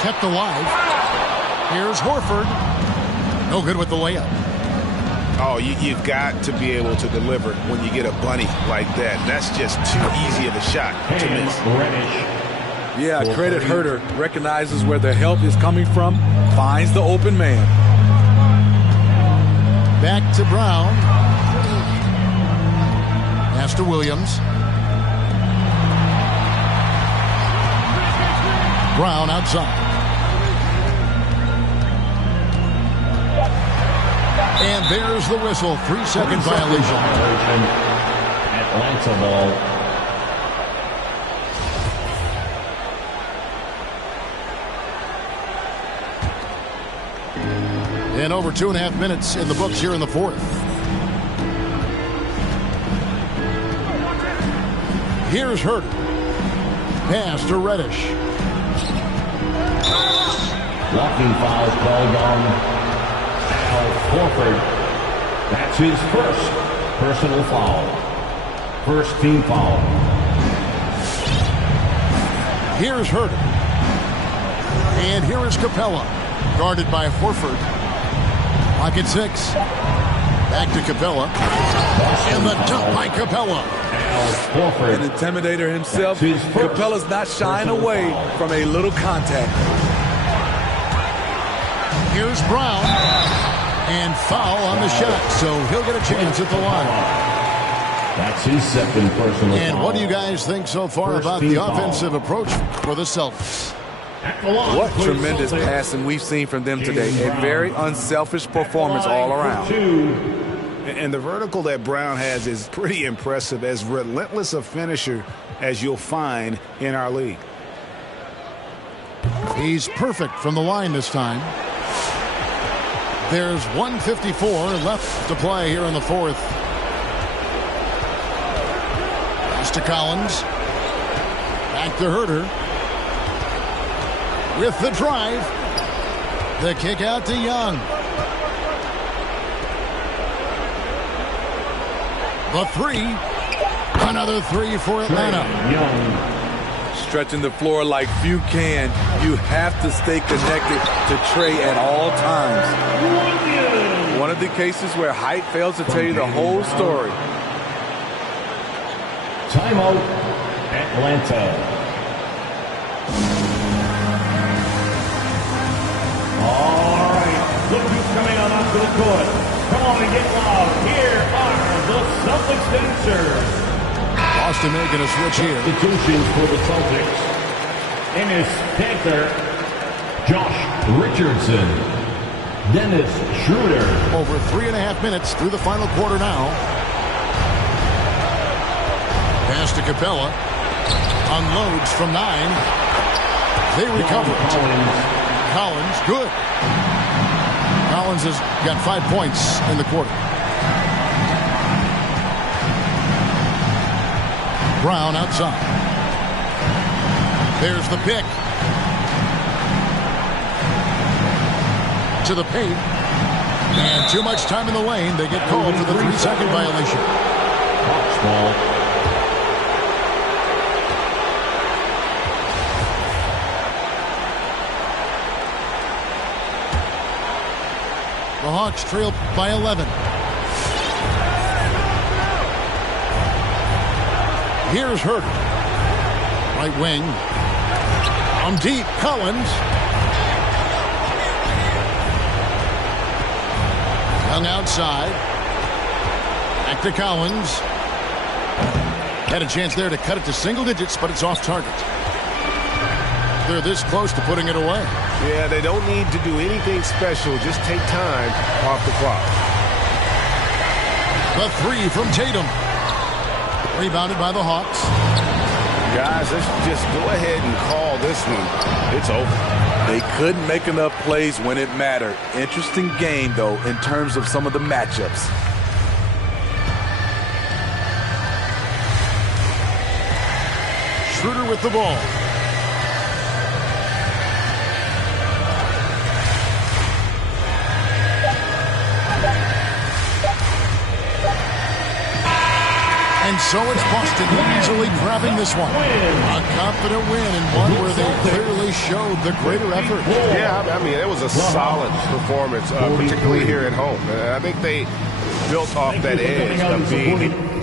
Kept alive. Here's Horford. No good with the layup. Oh, you've got to be able to deliver when you get a bunny like that. That's just too easy of a shot to miss. Yeah, credit Herter. Recognizes where the help is coming from, finds the open man. Back to Brown. Pass to Williams. Brown outside. And there's the whistle. 3-second violation. Atlanta ball. And over 2.5 minutes in the books here in the fourth. Here's Herter. Pass to Reddish. Blocking foul called on Al Horford. That's his first personal foul. First team foul. Here's Herter. And here is Capella. Guarded by Horford. Pocket 6. Back to Capella. And the dunk by Capella. An intimidator himself. Capella's not shying away from a little contact. Here's Brown. And foul on the shot, so he'll get a chance at the line. That's his second personal foul. And what do you guys think so far about the offensive approach for the Celtics? What tremendous passing we've seen from them today. A very unselfish performance all around. And the vertical that Brown has is pretty impressive, as relentless a finisher as you'll find in our league. He's perfect from the line this time. There's 1:54 left to play here in the fourth. Pass to Collins. Back to Herter. With the drive. The kick out to Young. The 3. Another 3 for Atlanta. Young. Stretching the floor like few can. You have to stay connected to Trey at all times. One of the cases where height fails to tell you the whole story. Timeout, Atlanta. All right, look who's coming on onto the court. Come on and get loud. Here are the Celtics dancers. Boston making a switch here. Substitutions for the Celtics. Ennis Panther, Josh Richardson, Dennis Schroeder. Over 3.5 minutes through the final quarter now. Pass to Capella. Unloads from 9. They recover. Collins, good. Collins has got 5 points in the quarter. Brown outside. There's the pick. To the paint. And too much time in the lane. They get called for the 3-second violation. Hawks ball. The Hawks trail by 11. Here's Herter. Right wing. From deep, Collins. Young outside. Back to Collins. Had a chance there to cut it to single digits, but it's off target. They're this close to putting it away. Yeah, they don't need to do anything special. Just take time off the clock. The three from Tatum. Rebounded by the Hawks. Guys, let's just go ahead and call this one. It's over. They couldn't make enough plays when it mattered. Interesting game, though, in terms of some of the matchups. Schroeder with the ball. And so it's Boston easily grabbing this one. A confident win and one where they clearly showed the greater effort. Yeah, I mean, it was a solid performance, particularly here at home. I think they built off that edge of being...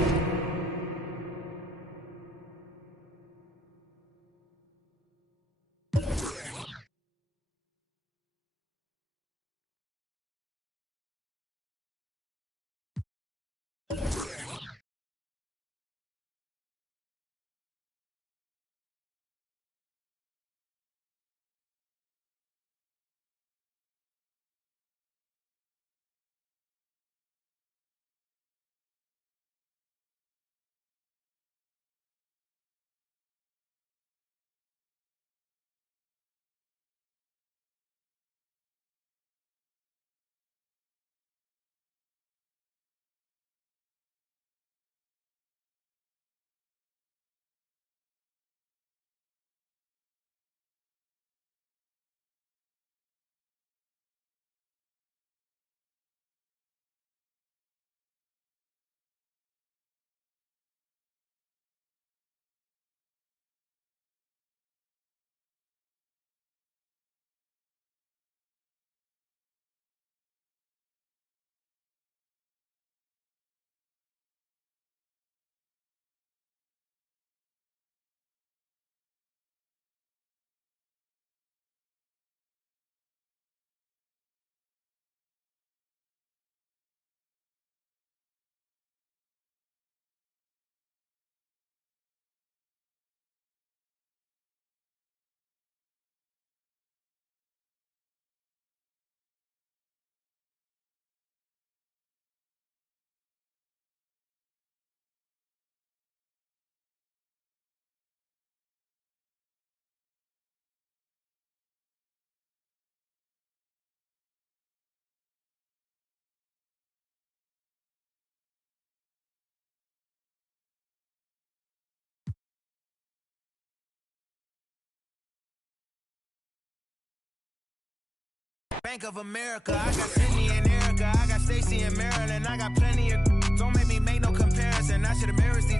Bank of America, I got Sydney and Erica, I got Stacy and Maryland, I got plenty of. Don't make me make no comparison. I should embarrass these,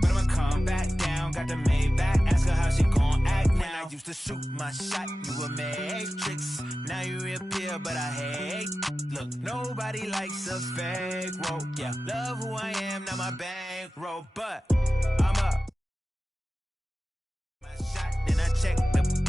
but I'ma come back down. Got the Maybach, ask her how she gon' act now. I used to shoot my shot, you a matrix. Now you reappear, but I hate. Look, nobody likes a fake rope. Yeah, love who I am, not my bankroll, but I'm up. My shot, then I check the.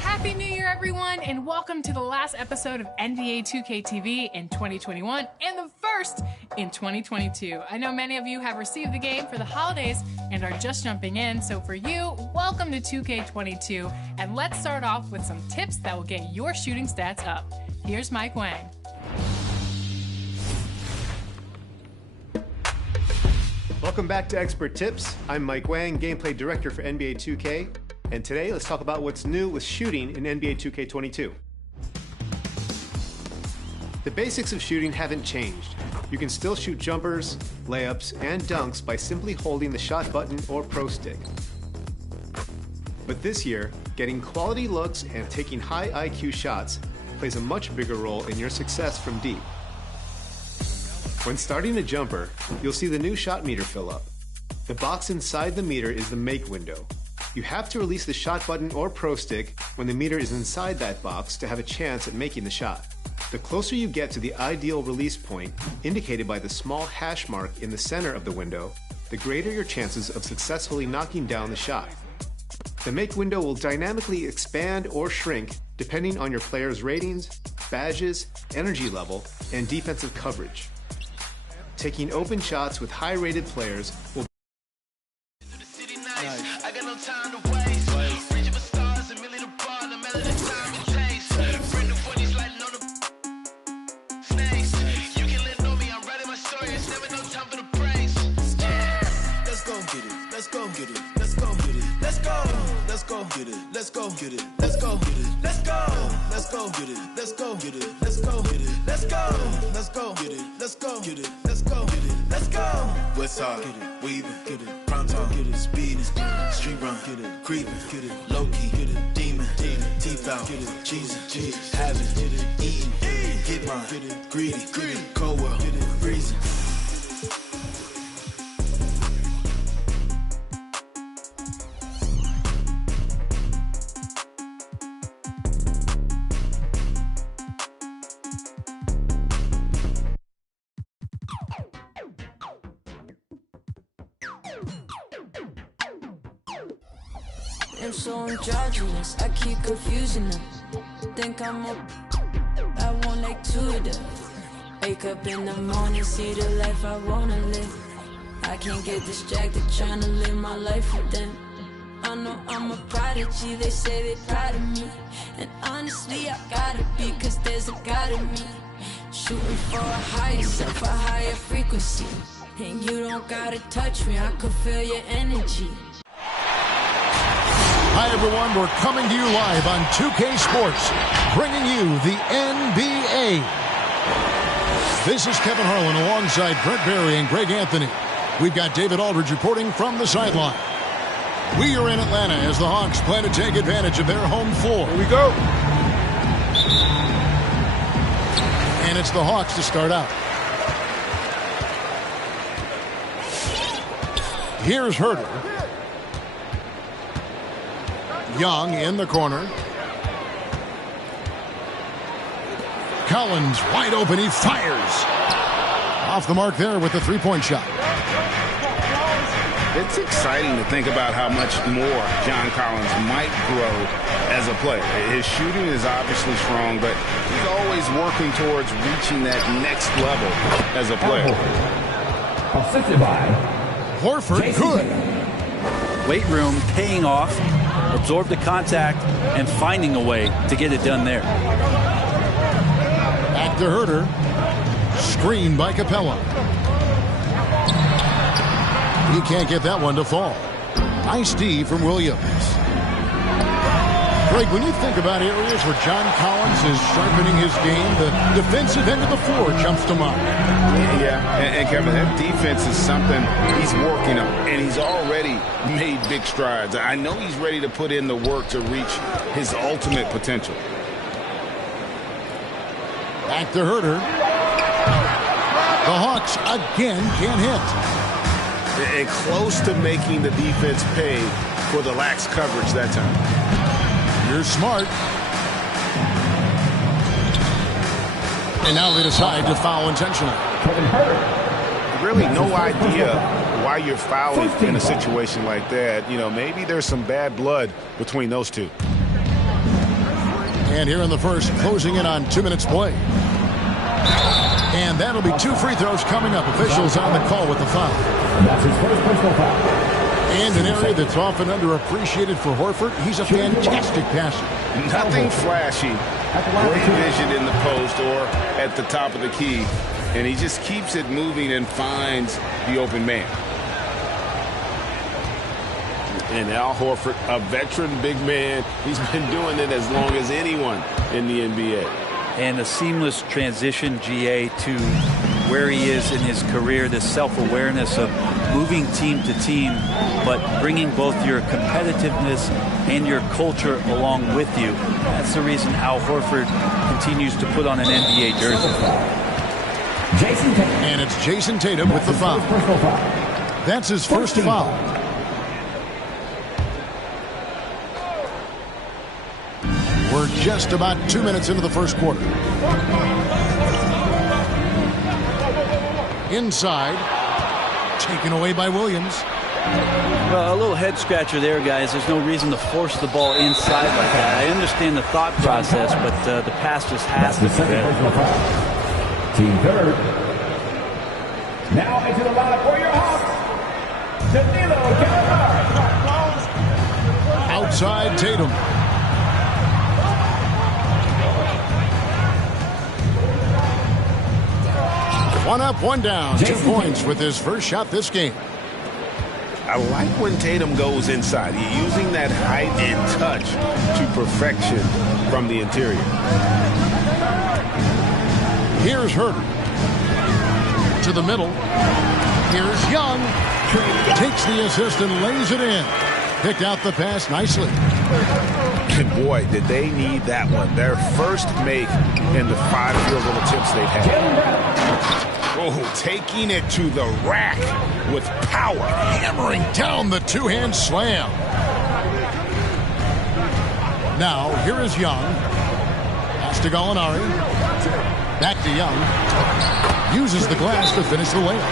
Happy New Year, everyone, and welcome to the last episode of NBA 2K TV in 2021 and the first in 2022. I know many of you have received the game for the holidays and are just jumping in, so for you, welcome to 2K22, and let's start off with some tips that will get your shooting stats up. Here's Mike Wang. Welcome back to Expert Tips. I'm Mike Wang, Gameplay Director for NBA 2K. And today, let's talk about what's new with shooting in NBA 2K22. The basics of shooting haven't changed. You can still shoot jumpers, layups, and dunks by simply holding the shot button or pro stick. But this year, getting quality looks and taking high IQ shots plays a much bigger role in your success from deep. When starting a jumper, you'll see the new shot meter fill up. The box inside the meter is the make window. You have to release the shot button or pro stick when the meter is inside that box to have a chance at making the shot. The closer you get to the ideal release point, indicated by the small hash mark in the center of the window, the greater your chances of successfully knocking down the shot. The make window will dynamically expand or shrink depending on your player's ratings, badges, energy level, and defensive coverage. Taking open shots with high-rated players will I got no time to waste. Reaching for stars, a million apart, a melody time and taste. Brand new 40s lighting on the snakes. You can let know me, I'm writing my story. It's never no time for the praise. Let's go get it. Let's go get it. Let's go get it. Let's go. Let's go get it. Let's go get it. Let's go get it. Let's go. Let's go get it. Let's go get it. Let's go get it. Let's go. Let's go get it. Let's go get it. Let's go get it. Let's go. West side, get it. Weaving, get it. Prime time, get it. Speed is street run, get it. Creeping, get it. Low key, get it. Demon, teeth out, get it. Cheesy, having, get it. Eating, get mine, get it. Greedy, cold world, get it. Freezing. I'm so androgynous, I keep confusing them. Think I'm up, I want like two of them. Wake up in the morning, see the life I wanna live. I can't get distracted trying to live my life with them. I know I'm a prodigy, they say they proud of me. And honestly, I gotta be, cause there's a God in me. Shooting for a higher self, a higher frequency. And you don't gotta touch me, I can feel your energy. Hi, everyone. We're coming to you live on 2K Sports, bringing you the NBA. This is Kevin Harlan alongside Brent Barry and Greg Anthony. We've got David Aldridge reporting from the sideline. We are in Atlanta as the Hawks plan to take advantage of their home floor. Here we go. And it's the Hawks to start out. Here's Herter. Young in the corner. Collins wide open. He fires. Off the mark there with the three-point shot. It's exciting to think about how much more John Collins might grow as a player. His shooting is obviously strong, but he's always working towards reaching that next level as a player. Assisted by Horford, good. Weight room paying off, absorb the contact, and finding a way to get it done there. Back to Herter. Screen by Capella. He can't get that one to fall. Nice D from Williams. Greg, when you think about areas where John Collins is sharpening his game, the defensive end of the floor jumps to mind. Yeah, and Kevin, that defense is something he's working on, and he's already made big strides. I know he's ready to put in the work to reach his ultimate potential. Back to Herter. The Hawks again can't hit. And close to making the defense pay for the lax coverage that time. You're smart. And now they decide to foul intentionally. Really no idea why you're fouling in a situation like that. You know, maybe there's some bad blood between those two. And here in the first, closing in on 2 minutes play. And that'll be 2 free throws coming up. Officials on the call with the foul. That's his first personal foul. And an area that's often underappreciated for Horford. He's a fantastic passer. Nothing flashy. Great vision in the post or at the top of the key. And he just keeps it moving and finds the open man. And Al Horford, a veteran big man. He's been doing it as long as anyone in the NBA. And a seamless transition, GA, to where he is in his career, this self-awareness of moving team to team, but bringing both your competitiveness and your culture along with you. That's the reason Al Horford continues to put on an NBA jersey. And it's Jason Tatum with the foul. That's his first foul. We're just about 2 minutes into the first quarter. Inside, taken away by Williams. Well, a little head scratcher there, guys. There's no reason to force the ball inside like that. I understand the thought process, but the pass just has to be better. Team third. Now into the lineup for your Hawks, Danilo Gallinari. Outside Tatum. One up, one down. 2 points with his first shot this game. I like when Tatum goes inside. He's using that height and touch to perfection from the interior. Here's Herter. To the middle. Here's Young. Takes the assist and lays it in. Picked out the pass nicely. And boy, did they need that one. Their first make in the 5 field goal attempts they've had. Oh, taking it to the rack with power. Hammering down the two-hand slam. Now, here is Young. Pass to Gallinari. Back to Young. Uses the glass to finish the layup.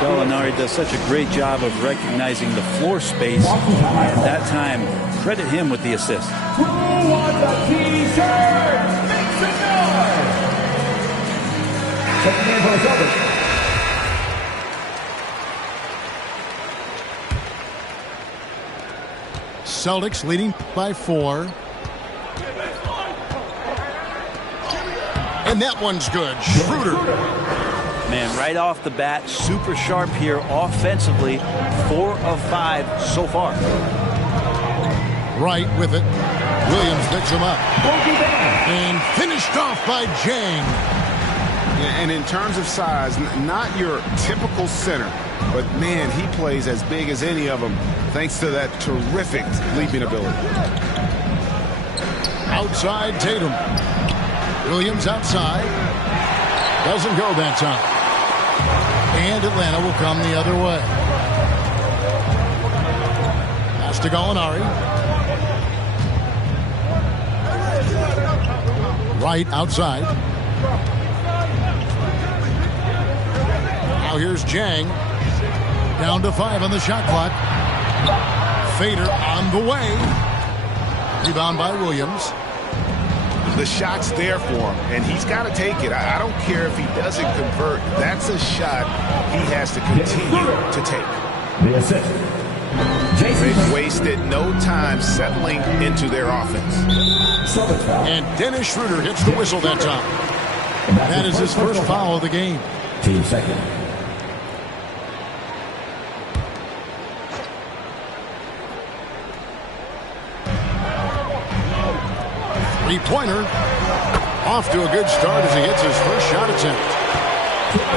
Gallinari does such a great job of recognizing the floor space. And that time, credit him with the assist. Who wants a t-shirt? Make some noise! Second man for the Celtics. Celtics leading by 4. And that one's good. Schroeder. Man, right off the bat, super sharp here offensively. 4 of 5 so far. Right with it. Williams picks him up. And finished off by Jang. And in terms of size, not your typical center, but man, he plays as big as any of them thanks to that terrific leaping ability. Outside Tatum. Williams outside. Doesn't go that time. And Atlanta will come the other way. Pass to Gallinari. Right outside. Now here's Jang. Down to 5 on the shot clock. Fader on the way. Rebound by Williams. The shot's there for him, and he's got to take it. I don't care if he doesn't convert. That's a shot he has to continue to take. The assist. They've wasted no time settling into their offense. And Dennis Schroeder hits the whistle that time. That is his first foul of the game. Team second. Three-pointer. Off to a good start as he hits his first shot attempt.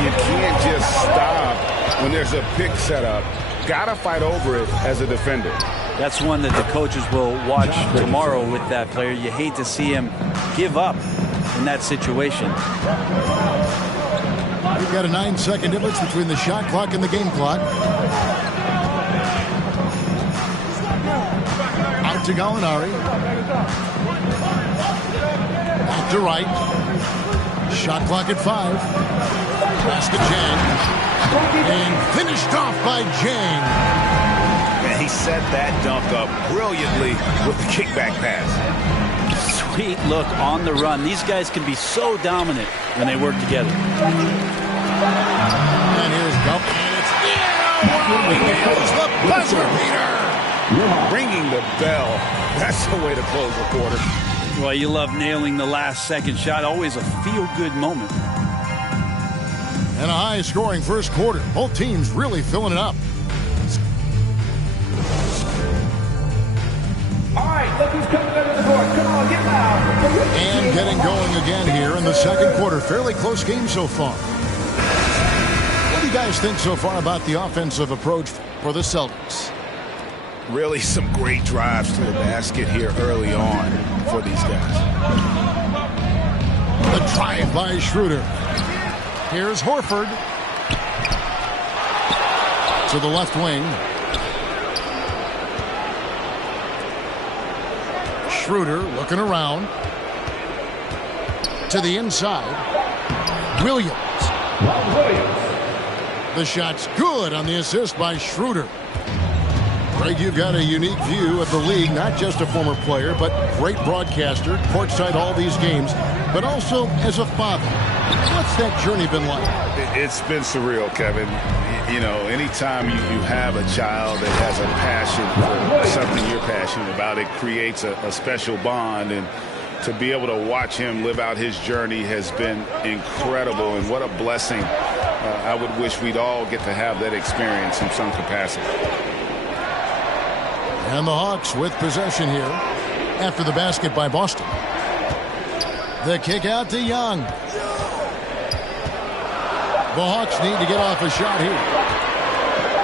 You can't just stop when there's a pick set up. Gotta fight over it as a defender. That's one that the coaches will watch tomorrow with that player. You hate to see him give up in that situation. We've got a 9-second difference between the shot clock and the game clock. Out to Gallinari. Back to right. Shot clock at 5. Pass to Jang. And finished off by Jang. And he set that dunk up brilliantly with the kickback pass. Sweet look on the run. These guys can be so dominant when they work together. And here's Gump. And it's he nails the buzzer beater. Ringing the bell. That's the way to close a quarter. Well, you love nailing the last second shot. Always a feel-good moment. And a high-scoring first quarter. Both teams really filling it up. All right, look who's coming under the court. Come on, get loud. And getting going again here in the second quarter. Fairly close game so far. What do you guys think so far about the offensive approach for the Celtics? Really some great drives to the basket here early on for these guys. The drive by Schroeder. Here's Horford. To the left wing. Schroeder looking around. To the inside. Williams. The shot's good on the assist by Schroeder. Greg, you've got a unique view of the league, not just a former player, but great broadcaster, courtside all these games, but also as a father. What's that journey been like? It's been surreal, Kevin. You know, anytime you have a child that has a passion for something you're passionate about, it creates a special bond. And to be able to watch him live out his journey has been incredible. And what a blessing. I would wish we'd all get to have that experience in some capacity. And the Hawks with possession here after the basket by Boston. The kick out to Young. The Hawks need to get off a shot here.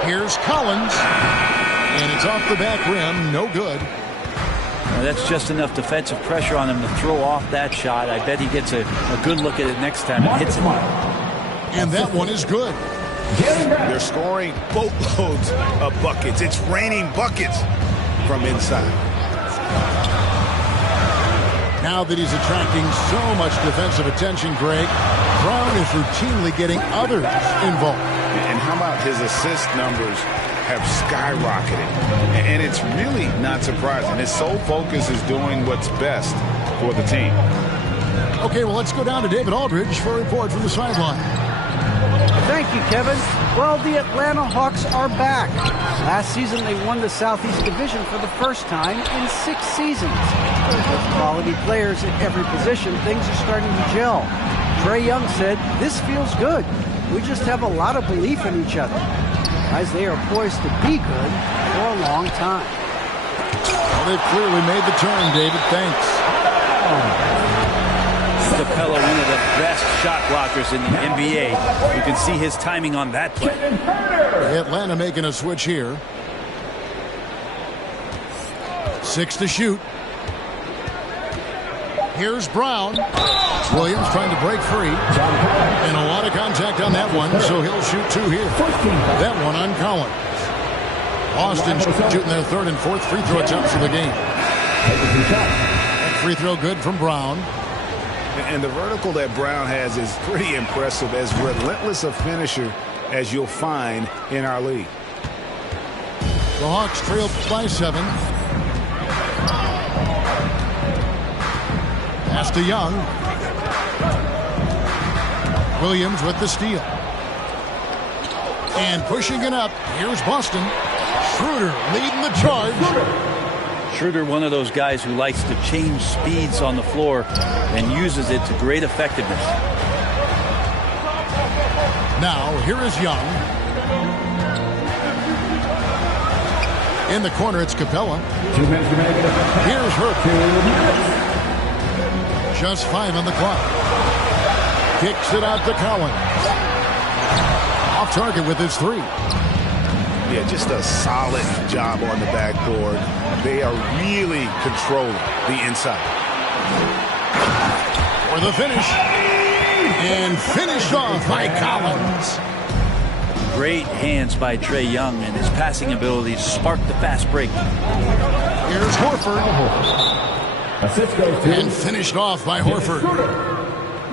Here's Collins. And it's off the back rim. No good. Well, that's just enough defensive pressure on him to throw off that shot. I bet he gets a good look at it next time and hits it. And that one is good. They're scoring boatloads of buckets. It's raining buckets from inside. Now that he's attracting so much defensive attention, Greg, Brown is routinely getting others involved. And how about his assist numbers have skyrocketed? And it's really not surprising. His sole focus is doing what's best for the team. Okay, well, let's go down to David Aldridge for a report from the sideline. Thank you, Kevin. Well, the Atlanta Hawks are back. Last season, they won the Southeast Division for the first time in 6 seasons. With quality players at every position, things are starting to gel. Trae Young said, "This feels good. We just have a lot of belief in each other." Guys, they are poised to be good for a long time. Well, they've clearly made the turn, David. Thanks. Capella, one of the best shot blockers in the NBA. You can see his timing on that play. Atlanta making a switch here. 6 to shoot. Here's Brown. Williams trying to break free. And a lot of contact on that one, so he'll shoot 2 here. That one on Collins. Boston shooting their 3rd and 4th free throw attempts of the game. That free throw good from Brown. And the vertical that Brown has is pretty impressive, as relentless a finisher as you'll find in our league. The Hawks trail by 7. Pass to Young. Williams with the steal. And pushing it up. Here's Boston. Schroeder leading the charge. Schroeder, one of those guys who likes to change speeds on the floor and uses it to great effectiveness. Now, here is Young. In the corner, it's Capella. 2 minutes remaining. Here's Hurt. Just 5 on the clock. Kicks it out to Collins. Off target with his 3. Yeah, just a solid job on the backboard. They are really controlling the inside. For the finish. And finished off by Collins. Great hands by Trae Young, and his passing ability sparked the fast break. Here's Horford. And finished off by Horford.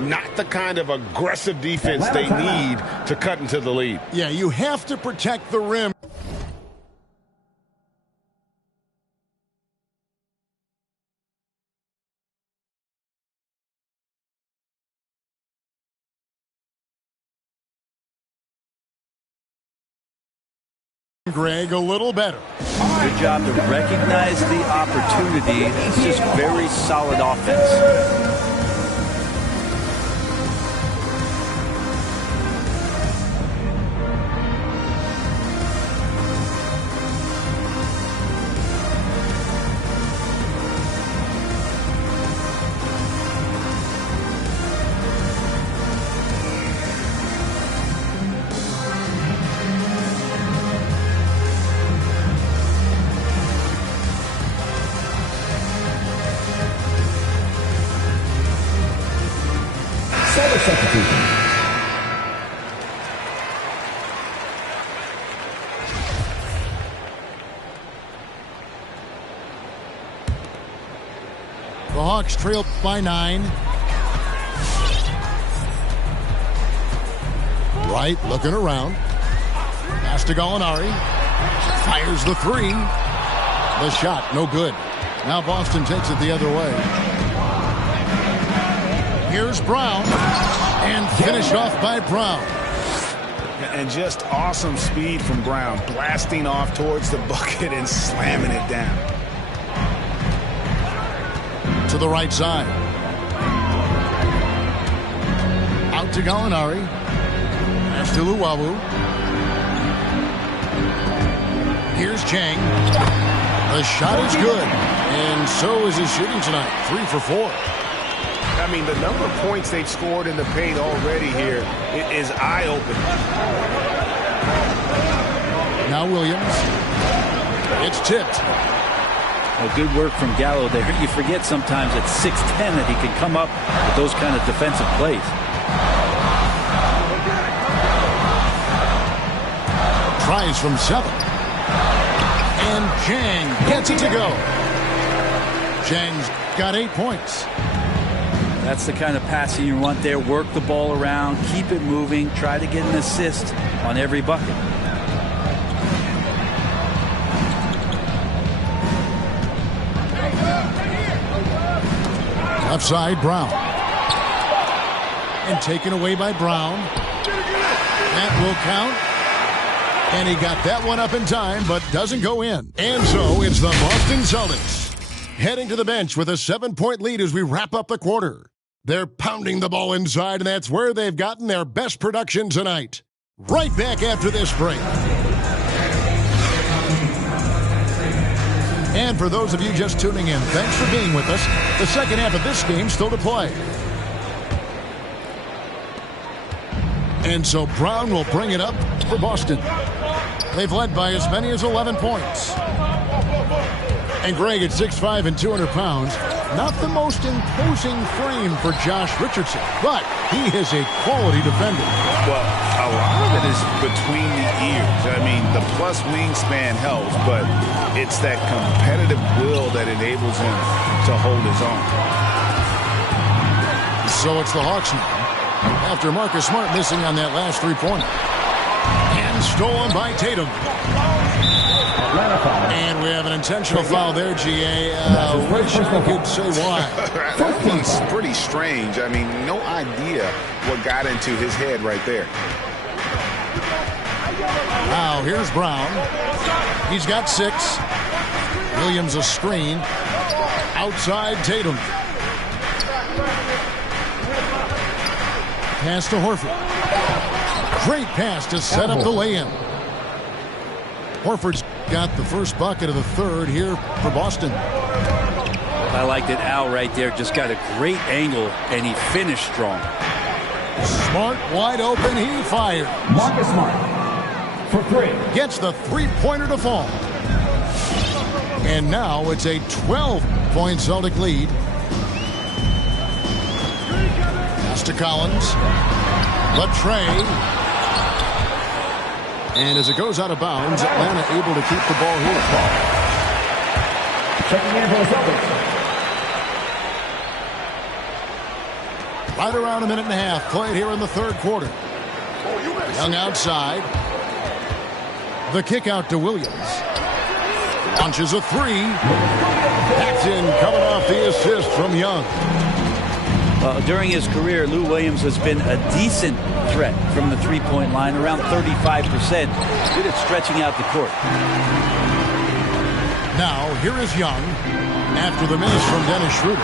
Not the kind of aggressive defense they need to cut into the lead. Yeah, you have to protect the rim. Greg, a little better. Good job to recognize the opportunity. It's just very solid offense. The Hawks trail by 9. Wright looking around. Pass to Gallinari. Fires the three. The shot, no good. Now Boston takes it the other way. Here's Brown. And finished off by Brown. And just awesome speed from Brown. Blasting off towards the bucket and slamming it down. To the right side. Out to Gallinari. Pass to Luwawu. Here's Chang. The shot is good. And so is his shooting tonight. 3 for 4. I mean, the number of points they've scored in the paint already here is eye-opening. Now Williams. It's tipped. Well, good work from Gallo there. You forget sometimes at 6'10" that he can come up with those kind of defensive plays. Tries from 7. And Chang gets it to go. Chang's got 8 points. That's the kind of passing you want there. Work the ball around, keep it moving, try to get an assist on every bucket. Left side, Brown. And taken away by Brown. That will count. And he got that one up in time, but doesn't go in. And so it's the Boston Celtics heading to the bench with a 7-point lead as we wrap up the quarter. They're pounding the ball inside, and that's where they've gotten their best production tonight. Right back after this break. And for those of you just tuning in, thanks for being with us. The second half of this game still to play. And so Brown will bring it up for Boston. They've led by as many as 11 points. And Greg at 6'5" and 200 pounds, not the most imposing frame for Josh Richardson, but he is a quality defender. Well, a lot of it is between the ears. I mean, the plus wingspan helps, but it's that competitive will that enables him to hold his own. So it's the Hawks now, after Marcus Smart missing on that last three-pointer. And stolen by Tatum. And we have an intentional foul there, GA. Wish I could say why. That one's pretty strange. I mean, no idea what got into his head right there. Now, here's Brown. He's got 6. Williams a screen. Outside Tatum. Pass to Horford. Great pass to set up the lay-in. Horford's got the first bucket of the third here for Boston. I like that Al right there just got a great angle, and he finished strong. Smart wide open. He fired. Marcus Smart for 3. Gets the three-pointer to fall. And now it's a 12-point Celtic lead. Pass to Collins. Latrey. And as it goes out of bounds, Atlanta able to keep the ball here. Checking in for the Celtics. Right around a minute and a half played here in the third quarter. Young outside. The kick out to Williams. Launches a 3. Paxton coming off the assist from Young. During his career, Lou Williams has been a decent threat from the three-point line, around 35%. Good at stretching out the court. Now, here is Young after the miss from Dennis Schroeder.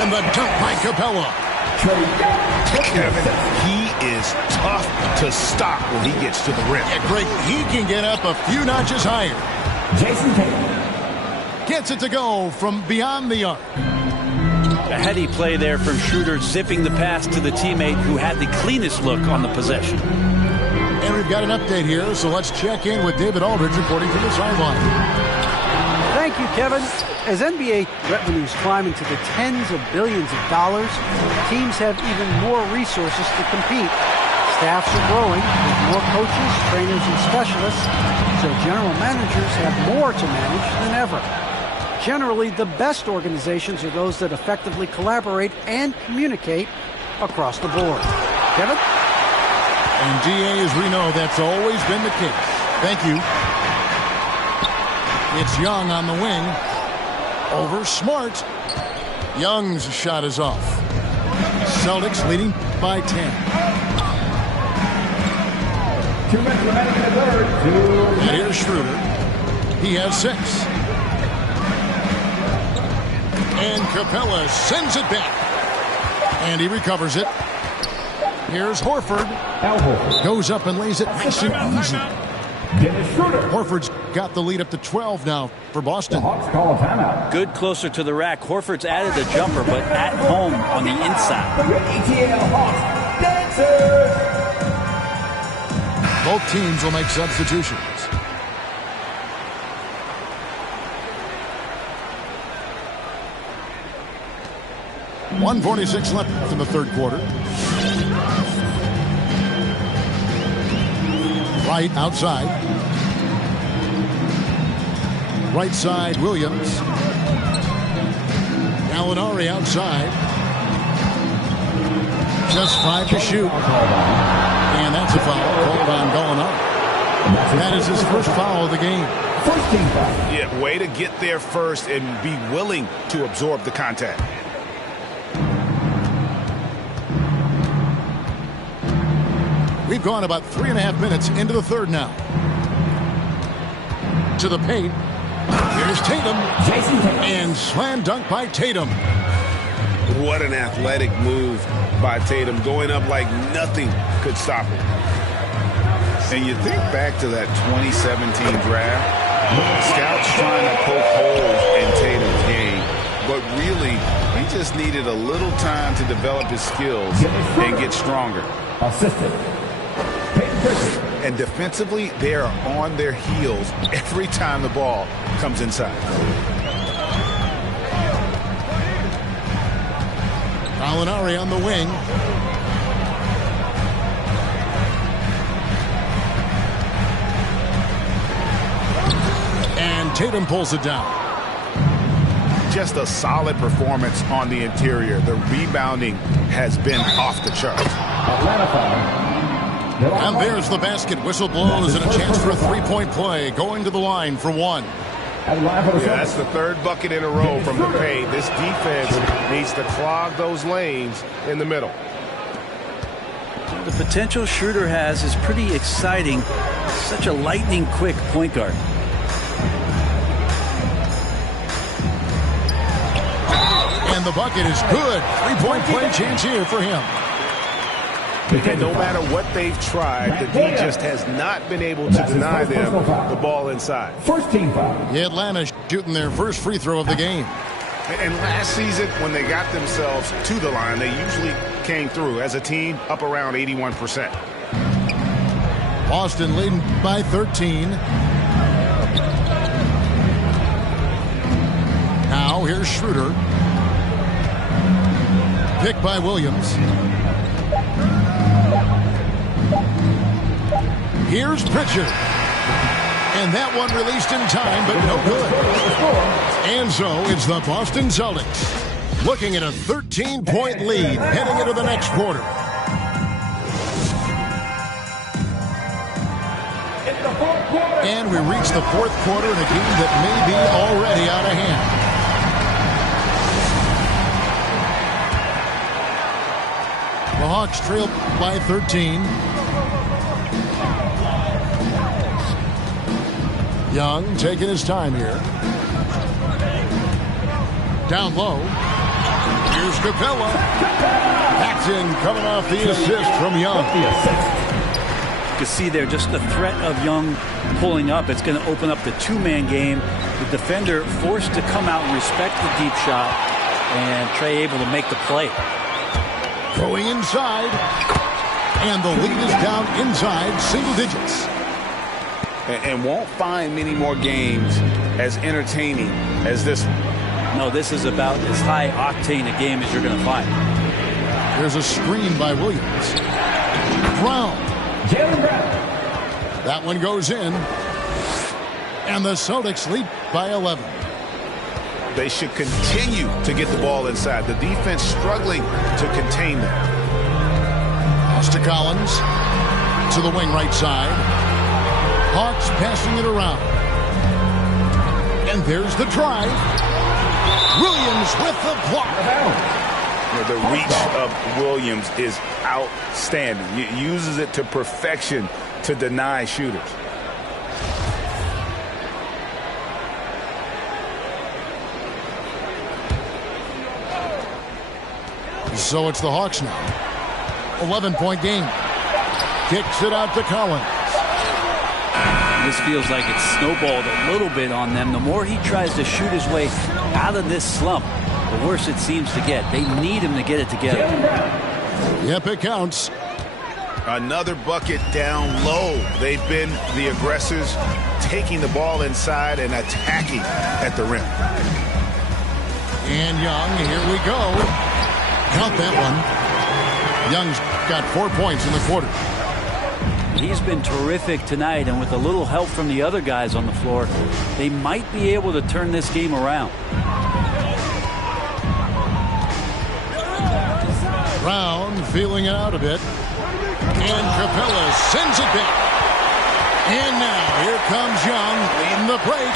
And the dunk by Capella. Kevin, he is tough to stop when he gets to the rim. Yeah, Greg, he can get up a few notches higher. Jason Tatum gets it to go from beyond the arc. A heady play there from Schroeder, zipping the pass to the teammate who had the cleanest look on the possession. And we've got an update here, so let's check in with David Aldridge reporting from the sideline. Thank you, Kevin. As NBA revenues climb into the tens of billions of dollars, teams have even more resources to compete. Staffs are growing with more coaches, trainers, and specialists, so general managers have more to manage than ever. Generally, the best organizations are those that effectively collaborate and communicate across the board. Kevin? And DA, as we know, that's always been the case. Thank you. It's Young on the wing. Over Smart. Young's shot is off. Celtics leading by 10. 2 minutes remaining in the third. And here's Schroeder. He has 6. And Capella sends it back. And he recovers it. Here's Horford. Goes up and lays it nice and easy. Horford's got the lead up to 12 now for Boston. Good closer to the rack. Horford's added a jumper, but at home on the inside. Both teams will make substitutions. .146 left in the third quarter. Right outside. Right side, Williams. Gallinari outside. Just 5 to shoot. And that's a foul called on Gallinari. That is his first foul of the game. Yeah, way to get there first and be willing to absorb the contact. We've gone about 3.5 minutes into the third now. To the paint. Here's Tatum. And slam dunk by Tatum. What an athletic move by Tatum, going up like nothing could stop him. And you think back to that 2017 draft, scouts trying to poke holes in Tatum's game, but really, he just needed a little time to develop his skills and get stronger. And defensively, they are on their heels every time the ball comes inside. Gallinari on the wing. And Tatum pulls it down. Just a solid performance on the interior. The rebounding has been off the charts. And there's the basket. Whistle blows and a chance for a three-point play. Going to the line for one. Yeah, that's the third bucket in a row from the paint. This defense needs to clog those lanes in the middle. The potential Schroeder has is pretty exciting. Such a lightning-quick point guard. And the bucket is good. Three-point play chance here for him. And no matter what they've tried, the D just has not been able to deny them the ball inside. First team foul. Atlanta shooting their first free throw of the game. And last season, when they got themselves to the line, they usually came through as a team up around 81%. Boston leading by 13. Now here's Schroeder. Picked by Williams. Here's Pritchard. And that one released in time, but no good. And so it's the Boston Celtics looking at a 13-point lead heading into the next quarter. And we reach the fourth quarter in a game that may be already out of hand. The Hawks trail by 13. Young taking his time here. Down low. Here's Capella. Paxton coming off the assist from Young. You can see there just the threat of Young pulling up. It's going to open up the two-man game. The defender forced to come out and respect the deep shot, and Trey able to make the play. Going inside, and the lead is down inside single digits. And won't find many more games as entertaining as this one. No, this is about as high octane a game as you're going to find. There's a screen by Williams. Brown. Jaylen Brown. That one goes in. And the Celtics lead by 11. They should continue to get the ball inside. The defense struggling to contain them. Pass to Collins. to the wing right side. Hawks passing it around. And there's the drive. Williams with the block. The reach of Williams is outstanding. He uses it to perfection to deny shooters. So it's the Hawks now. 11-point game. Kicks it out to Collins. This feels like it's snowballed a little bit on them. The more he tries to shoot his way out of this slump, the worse it seems to get. They need him to get it together. Yep, it counts. Another bucket down low. They've been the aggressors, taking the ball inside and attacking at the rim. And Young, here we go. Count that one. Young's got 4 points in the quarter. He's been terrific tonight, and with a little help from the other guys on the floor, they might be able to turn this game around. Brown feeling it out a bit. And Capella sends it back. And now here comes Young leading the break.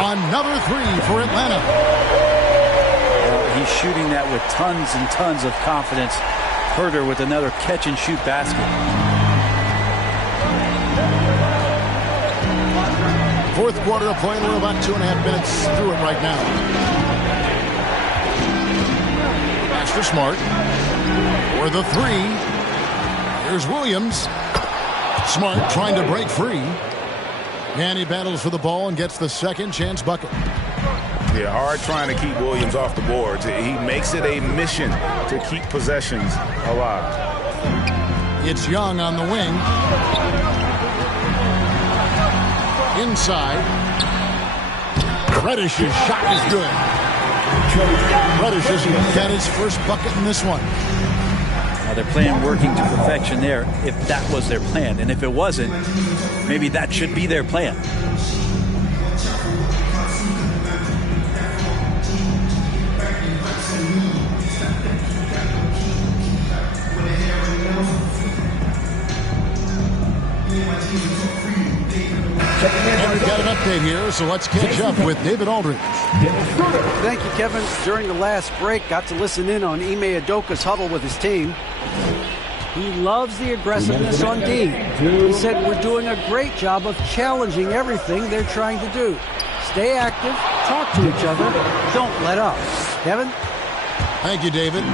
Another 3 for Atlanta. He's shooting that with tons and tons of confidence. Herter with another catch-and-shoot basket. Fourth quarter of play. We're about 2.5 minutes through it right now. Pass for Smart. For the 3. Here's Williams. Smart trying to break free. And he battles for the ball and gets the second chance bucket. Yeah, hard trying to keep Williams off the boards. He makes it a mission to keep possessions alive. It's Young on the wing. Inside. Reddish's shot is good. Reddish has got his first bucket in this one. Now they're playing working to perfection there, if that was their plan. And if it wasn't, maybe that should be their plan. And we've got an update here, so let's catch up with David Aldridge. Thank you, Kevin. During the last break, got to listen in on Ime Udoka's huddle with his team. He loves the aggressiveness on D. He said, we're doing a great job of challenging everything they're trying to do. Stay active, talk to each other, don't let up. Kevin? Thank you, David.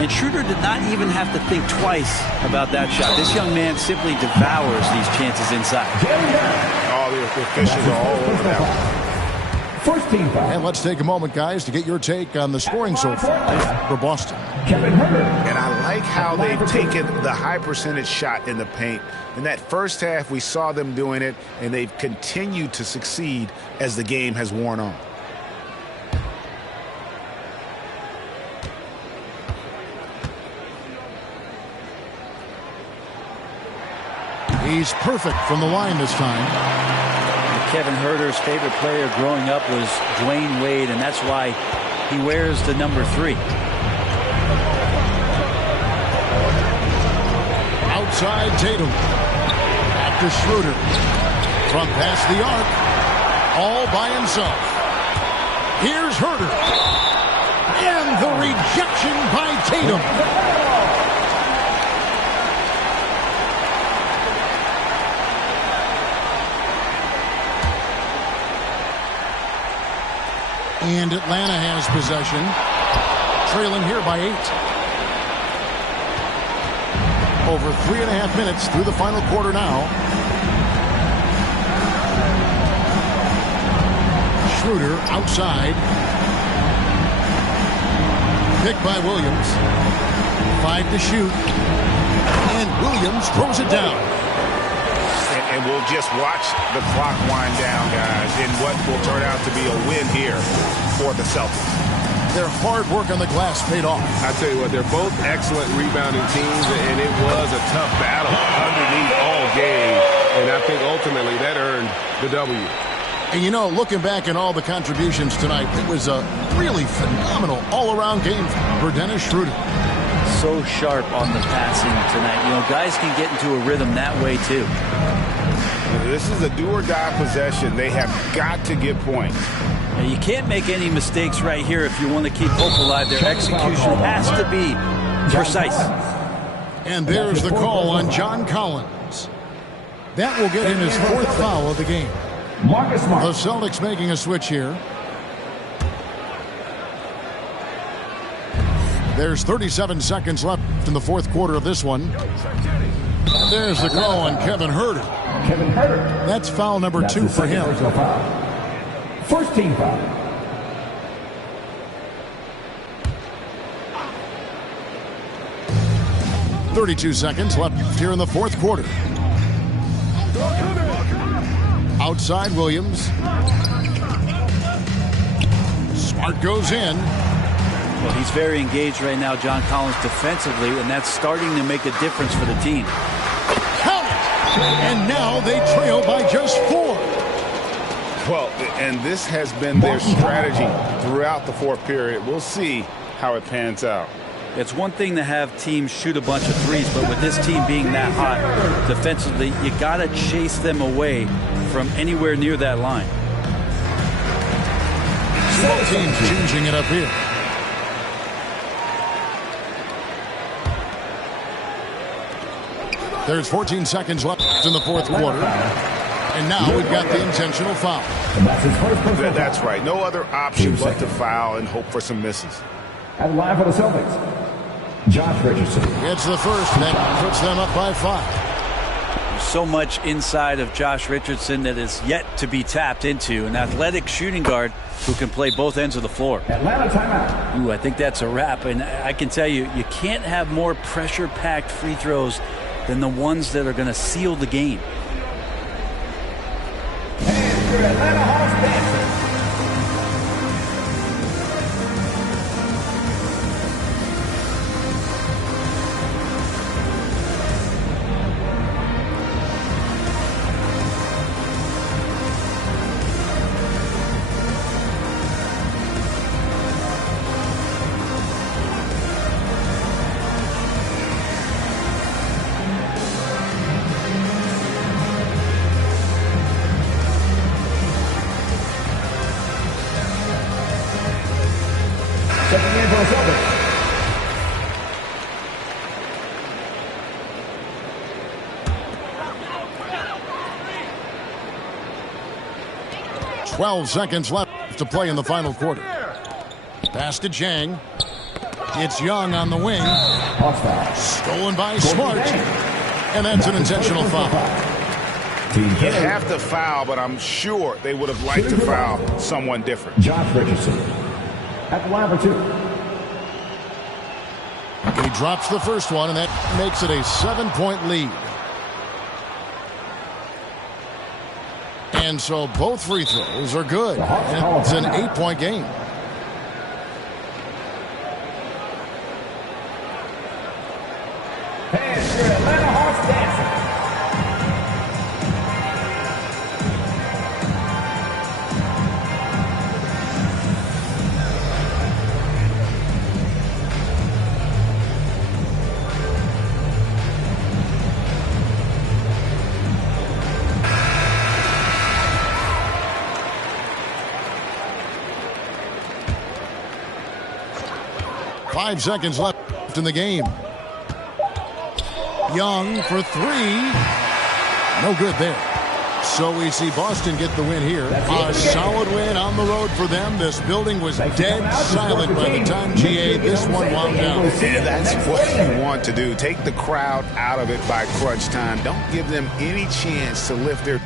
And Schroeder did not even have to think twice about that shot. This young man simply devours these chances inside. All the officials are all over that one. And let's take a moment, guys, to get your take on the scoring so far for Boston. And I like how they've taken the high percentage shot in the paint. In that first half, we saw them doing it, and they've continued to succeed as the game has worn on. He's perfect from the line this time. Kevin Herter's favorite player growing up was Dwayne Wade, and that's why he wears the number 3. Outside Tatum. Back to Schroeder. From past the arc. All by himself. Here's Herter. And the rejection by Tatum. And Atlanta has possession. Trailing here by 8. Over 3.5 minutes through the final quarter now. Schroeder outside. Picked by Williams. 5 to shoot. And Williams throws it down. And we'll just watch the clock wind down, guys, in what will turn out to be a win here for the Celtics. Their hard work on the glass paid off. I tell you what, they're both excellent rebounding teams, and it was a tough battle underneath all game. And I think ultimately that earned the W. And you know, looking back at all the contributions tonight, it was a really phenomenal all-around game for Dennis Schroeder. so sharp on the passing tonight. You know, guys can get into a rhythm that way too. This is a do-or-die possession. They have got to get points. Now, you can't make any mistakes right here if you want to keep hope alive. Their execution has to be precise. And there's the call on John Collins. That will get him his 4th foul of the game. The Celtics making a switch here. There's 37 seconds left in the 4th quarter of this one. There's the call on Kevin Huerter. That's foul number 2 for him. First team foul. .32 seconds left here in the 4th quarter. Outside Williams. Smart goes in. Well, he's very engaged right now, John Collins, defensively, and that's starting to make a difference for the team. Count it! And now they trail by just 4. Well, and this has been their strategy throughout the 4th period. We'll see how it pans out. It's one thing to have teams shoot a bunch of threes, but with this team being that hot defensively, you got to chase them away from anywhere near that line. Both teams changing it up here. There's 14 seconds left in the 4th quarter. And now we've got the intentional foul. That's right. No other option but to foul and hope for some misses. And live for the Celtics, Josh Richardson. It's the first, and that puts them up by 5. There's so much inside of Josh Richardson that is yet to be tapped into. An athletic shooting guard who can play both ends of the floor. Atlanta timeout. Ooh, I think that's a wrap. And I can tell you, you can't have more pressure-packed free throws than the ones that are going to seal the game. And your Atlanta Hawks dancers. Checking in for the Celtics. .12 seconds left to play in the final quarter. Pass to Jang. It's Young on the wing. Stolen by Smart. And that's an intentional foul. You have to foul, but I'm sure they would have liked to foul someone different. Josh Richardson at the line for 2. He drops the first one, and that makes it a 7-point lead. And so both free throws are good. And it's an 8-point game. And your Atlanta Hawks dancing. Five seconds left in the game. Young for 3. No good there. So we see Boston get the win here. A solid win on the road for them. This building was dead silent by the time GA this one wound down. And that's what you want to do. Take the crowd out of it by crunch time. Don't give them any chance to lift their